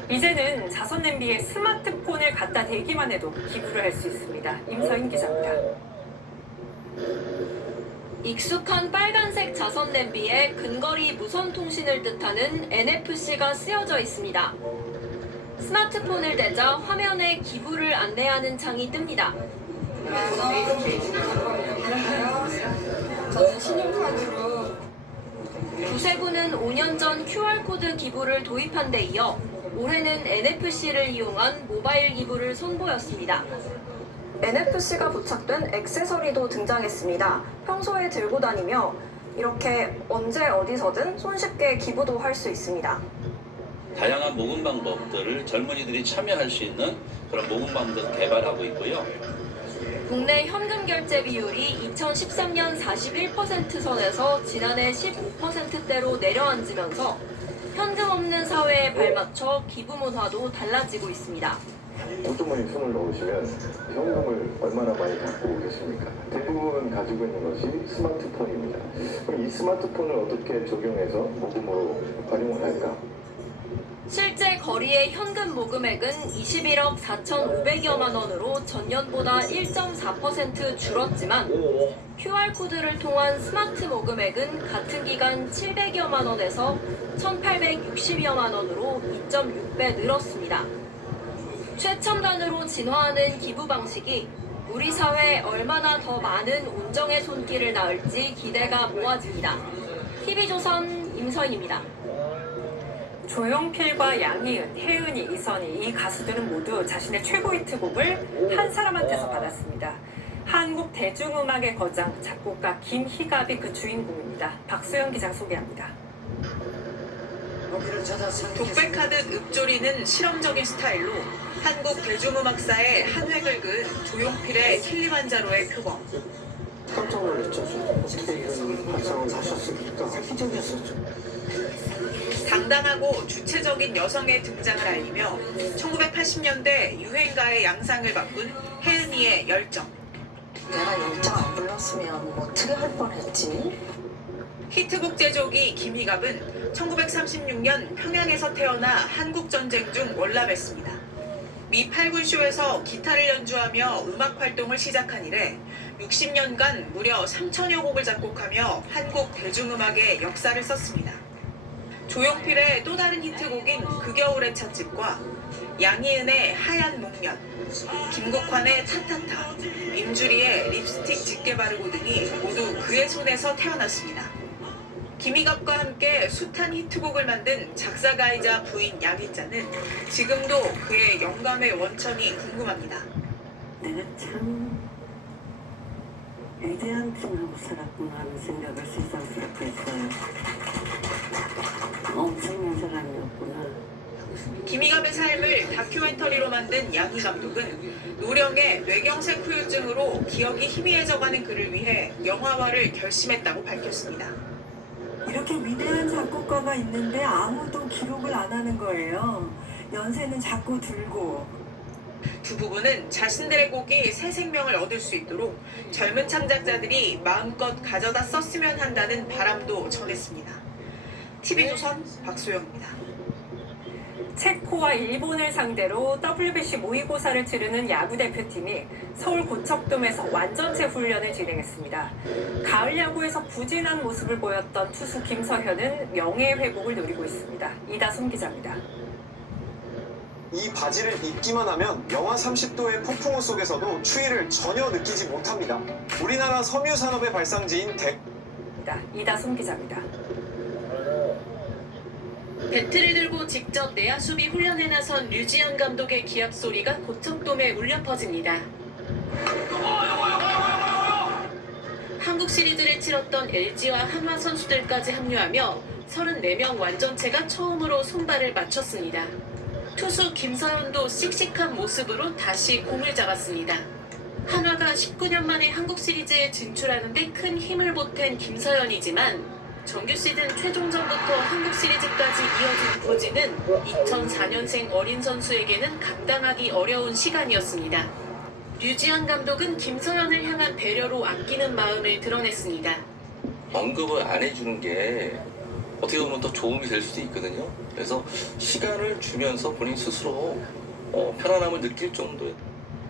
이제는 자선 냄비에 스마트폰을 갖다 대기만 해도 기부를 할 수 있습니다. 임서인 기자입니다. 익숙한 빨간색 자선 냄비에 근거리 무선 통신을 뜻하는 NFC가 쓰여져 있습니다. 스마트폰을 대자 화면에 기부를 안내하는 창이 뜹니다. 저는 신용카드로. 구세군은 5년 전 QR코드 기부를 도입한 데 이어 올해는 NFC를 이용한 모바일 기부를 선보였습니다. NFC가 부착된 액세서리도 등장했습니다. 평소에 들고 다니며 이렇게 언제 어디서든 손쉽게 기부도 할 수 있습니다. 다양한 모금 방법들을 젊은이들이 참여할 수 있는 그런 모금 방법을 개발하고 있고요. 국내 현금 결제 비율이 2013년 41% 선에서 지난해 15%대로 내려앉으면서 현금 없는 사회에 발맞춰 기부 문화도 달라지고 있습니다. 호주머니 손을 넣으시면 현금을 얼마나 많이 갖고 계십니까? 대부분 가지고 있는 것이 스마트폰입니다. 그럼 이 스마트폰을 어떻게 적용해서 모금으로 활용을 할까? 실제 거리의 현금 모금액은 21억 4,500여만 원으로 전년보다 1.4% 줄었지만 QR코드를 통한 스마트 모금액은 같은 기간 700여만 원에서 1,860여만 원으로 2.6배 늘었습니다. 최첨단으로 진화하는 기부 방식이 우리 사회에 얼마나 더 많은 온정의 손길을 낳을지 기대가 모아집니다. TV조선 임서인입니다. 조용필과 양희은, 혜은이, 이선희 이 가수들은 모두 자신의 최고 히트곡을 한 사람한테서 받았습니다. 한국 대중음악의 거장 작곡가 김희갑이 그 주인공입니다. 박수영 기자 소개합니다. 독백하듯 읊조리는 실험적인 스타일로 한국 대중음악사에 한 획을 그은 조용필의 킬리만자로의 표범. 깜짝 놀랐죠. 어떻게 이런 발상을 하셨습니까? 기적이었었죠. 당당하고 주체적인 여성의 등장을 알리며 1980년대 유행가의 양상을 바꾼 혜은이의 열정. 내가 열정 안 불렀으면 어떻게 할 뻔했지? 히트곡 제조기 김희갑은 1936년 평양에서 태어나 한국전쟁 중 월남했습니다. 미 8군쇼에서 기타를 연주하며 음악 활동을 시작한 이래 60년간 무려 3천여 곡을 작곡하며 한국 대중음악의 역사를 썼습니다. 조용필의 또 다른 히트곡인 그 겨울의 찻집과 양희은의 하얀 목련, 김국환의 타타타, 임주리의 립스틱 짙게 바르고 등이 모두 그의 손에서 태어났습니다. 김희갑과 함께 숱한 히트곡을 만든 작사가이자 부인 양희자는 지금도 그의 영감의 원천이 궁금합니다. 내가 참 위대한 팀하고 살았구나 하는 생각을 새삼스럽게 했어요. 엄청난 사람이었구나. 김희갑의 삶을 다큐멘터리로 만든 양희 감독은 노령의 뇌경색 후유증으로 기억이 희미해져가는 그를 위해 영화화를 결심했다고 밝혔습니다. 이렇게 위대한 작곡가가 있는데 아무도 기록을 안 하는 거예요. 연세는 자꾸 들고. 두 부부는 자신들의 곡이 새 생명을 얻을 수 있도록 젊은 창작자들이 마음껏 가져다 썼으면 한다는 바람도 전했습니다. TV조선 박소영입니다. 체코와 일본을 상대로 WBC 모의고사를 치르는 야구 대표팀이 서울 고척돔에서 완전체 훈련을 진행했습니다. 가을 야구에서 부진한 모습을 보였던 투수 김서현은 명예 회복을 노리고 있습니다. 이다솜 기자입니다. 이 바지를 입기만 하면 영하 30도의 폭풍우 속에서도 추위를 전혀 느끼지 못합니다. 우리나라 섬유 산업의 발상지인 이다솜 기자입니다. 배트를 들고 직접 내야 수비 훈련에 나선 류지현 감독의 기합 소리가 고척돔에 울려 퍼집니다. 한국 시리즈를 치렀던 LG와 한화 선수들까지 합류하며 34명 완전체가 처음으로 손발을 맞췄습니다. 투수 김서현도 씩씩한 모습으로 다시 공을 잡았습니다. 한화가 19년 만에 한국 시리즈에 진출하는 데 큰 힘을 보탠 김서현이지만 정규 시즌 최종전부터 한국 시리즈까지 이어진 부진은 2004년생 어린 선수에게는 감당하기 어려운 시간이었습니다. 류지한 감독은 김서연을 향한 배려로 아끼는 마음을 드러냈습니다. 언급을 안 해주는 게 어떻게 보면 더 도움이 될 수도 있거든요. 그래서 시간을 주면서 본인 스스로 편안함을 느낄 정도의.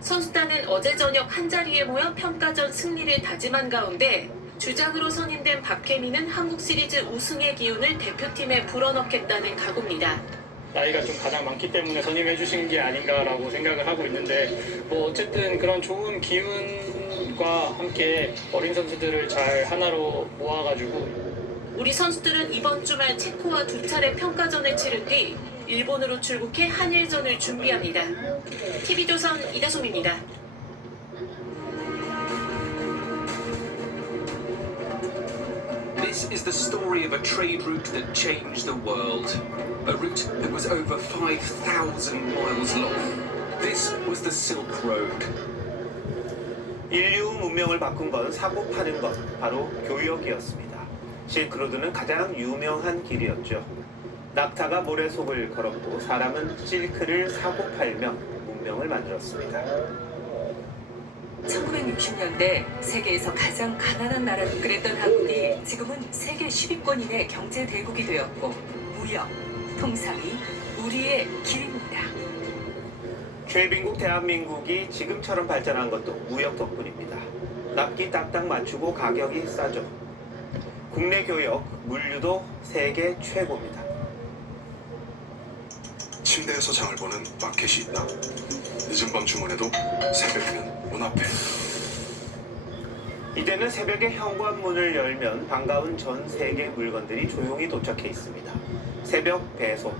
선수단은 어제 저녁 한자리에 모여 평가전 승리를 다짐한 가운데 주장으로 선임된 박혜민은 한국 시리즈 우승의 기운을 대표팀에 불어넣겠다는 각오입니다. 나이가 좀 가장 많기 때문에 선임해 주신 게 아닌가라고 생각을 하고 있는데 어쨌든 그런 좋은 기운과 함께 어린 선수들을 잘 하나로 모아가지고 우리 선수들은 이번 주말 체코와 2차례 평가전을 치른 뒤 일본으로 출국해 한일전을 준비합니다. TV조선 이다솜입니다. This is the story of a trade route that changed the world. A route that was over 5,000 miles long. This was the Silk Road. 인류 문명을 바꾼 건 사고 파는 것, 바로 교역이었습니다. 실크로드는 가장 유명한 길이었죠. 낙타가 모래 속을 걸었고 사람은 실크를 사고 팔며 문명을 만들었습니다. 1960년대 세계에서 가장 가난한 나라로 그랬던 한국이 지금은 세계 10위권 이내 경제 대국이 되었고 무역, 통상이 우리의 길입니다. 최빈국 대한민국이 지금처럼 발전한 것도 무역 덕분입니다. 납기 딱딱 맞추고 가격이 싸죠. 국내 교역, 물류도 세계 최고입니다. 침대에서 장을 보는 마켓이 있다. 늦은 밤 주문해도 새벽이면 문 앞에. 이제는 새벽에 현관문을 열면 반가운 전 세계 물건들이 조용히 도착해 있습니다. 새벽 배송,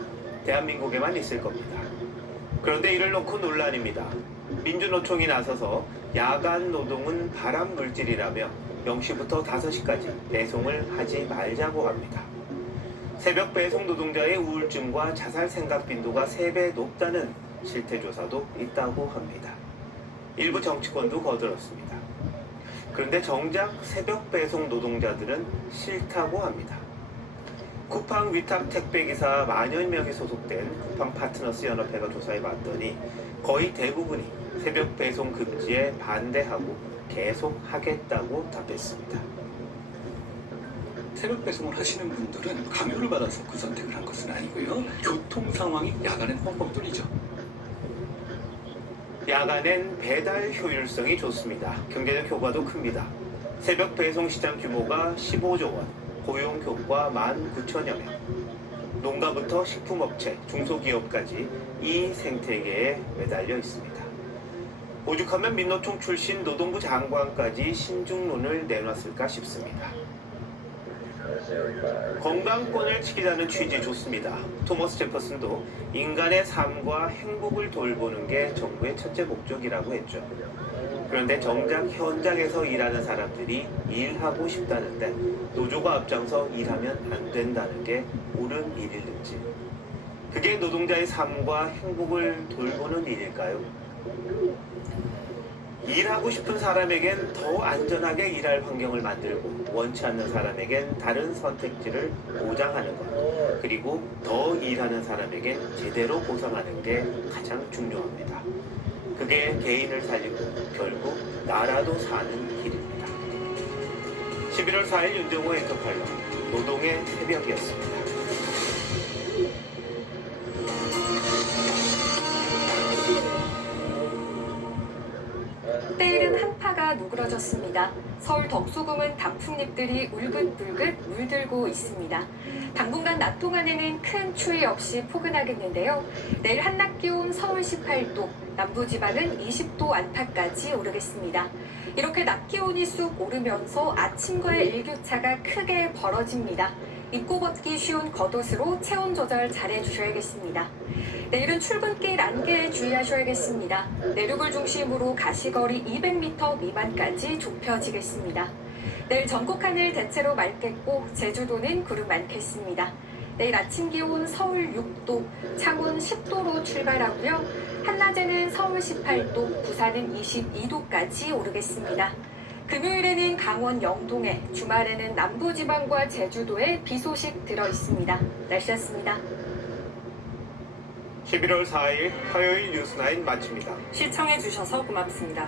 대한민국에만 있을 겁니다. 그런데 이를 놓고 논란입니다. 민주노총이 나서서 야간 노동은 발암 물질이라며 0시부터 5시까지 배송을 하지 말자고 합니다. 새벽 배송 노동자의 우울증과 자살 생각 빈도가 3배 높다는 실태조사도 있다고 합니다. 일부 정치권도 거들었습니다. 그런데 정작 새벽 배송 노동자들은 싫다고 합니다. 쿠팡 위탁 택배기사 만여 명이 소속된 쿠팡 파트너스 연합회가 조사해봤더니 거의 대부분이 새벽 배송 금지에 반대하고 계속 하겠다고 답했습니다. 새벽 배송을 하시는 분들은 강요를 받아서 그 선택을 한 것은 아니고요. 교통 상황이 야간엔 뻥뻥 뚫리죠. 야간엔 배달 효율성이 좋습니다. 경제적 효과도 큽니다. 새벽 배송 시장 규모가 15조 원, 고용 효과 19,000여 명. 농가부터 식품업체, 중소기업까지 이 생태계에 매달려 있습니다. 오죽하면 민노총 출신 노동부 장관까지 신중론을 내놨을까 싶습니다. 건강권을 지키자는 취지 좋습니다. 토머스 제퍼슨도 인간의 삶과 행복을 돌보는 게 정부의 첫째 목적이라고 했죠. 그런데 정작 현장에서 일하는 사람들이 일하고 싶다는데 노조가 앞장서 일하면 안 된다는 게 옳은 일일지. 그게 노동자의 삶과 행복을 돌보는 일일까요? 일하고 싶은 사람에겐 더 안전하게 일할 환경을 만들고 원치 않는 사람에겐 다른 선택지를 보장하는 것, 그리고 더 일하는 사람에겐 제대로 보상하는 게 가장 중요합니다. 그게 개인을 살리고 결국 나라도 사는 길입니다. 11월 4일 윤정호 엔터팔러 노동의 새벽이었습니다. 때일은 한파가 누그러졌습니다. 서울 덕수궁은 단풍잎들이 울긋불긋 물들고 있습니다. 당분간 낮 동안에는 큰 추위 없이 포근하겠는데요. 내일 한낮 기온 서울 18도, 남부지방은 20도 안팎까지 오르겠습니다. 이렇게 낮 기온이 쑥 오르면서 아침과의 일교차가 크게 벌어집니다. 입고 벗기 쉬운 겉옷으로 체온 조절 잘 해주셔야겠습니다. 내일은 출근길 안개에 주의하셔야겠습니다. 내륙을 중심으로 가시거리 200m 미만까지 좁혀지겠습니다. 내일 전국 하늘 대체로 맑겠고 제주도는 구름 많겠습니다. 내일 아침 기온 서울 6도, 창원 10도로 출발하고요. 한낮에는 서울 18도, 부산은 22도까지 오르겠습니다. 금요일에는 강원 영동에, 주말에는 남부지방과 제주도에 비 소식 들어있습니다. 날씨였습니다. 11월 4일 화요일 뉴스9 마칩니다. 시청해주셔서 고맙습니다.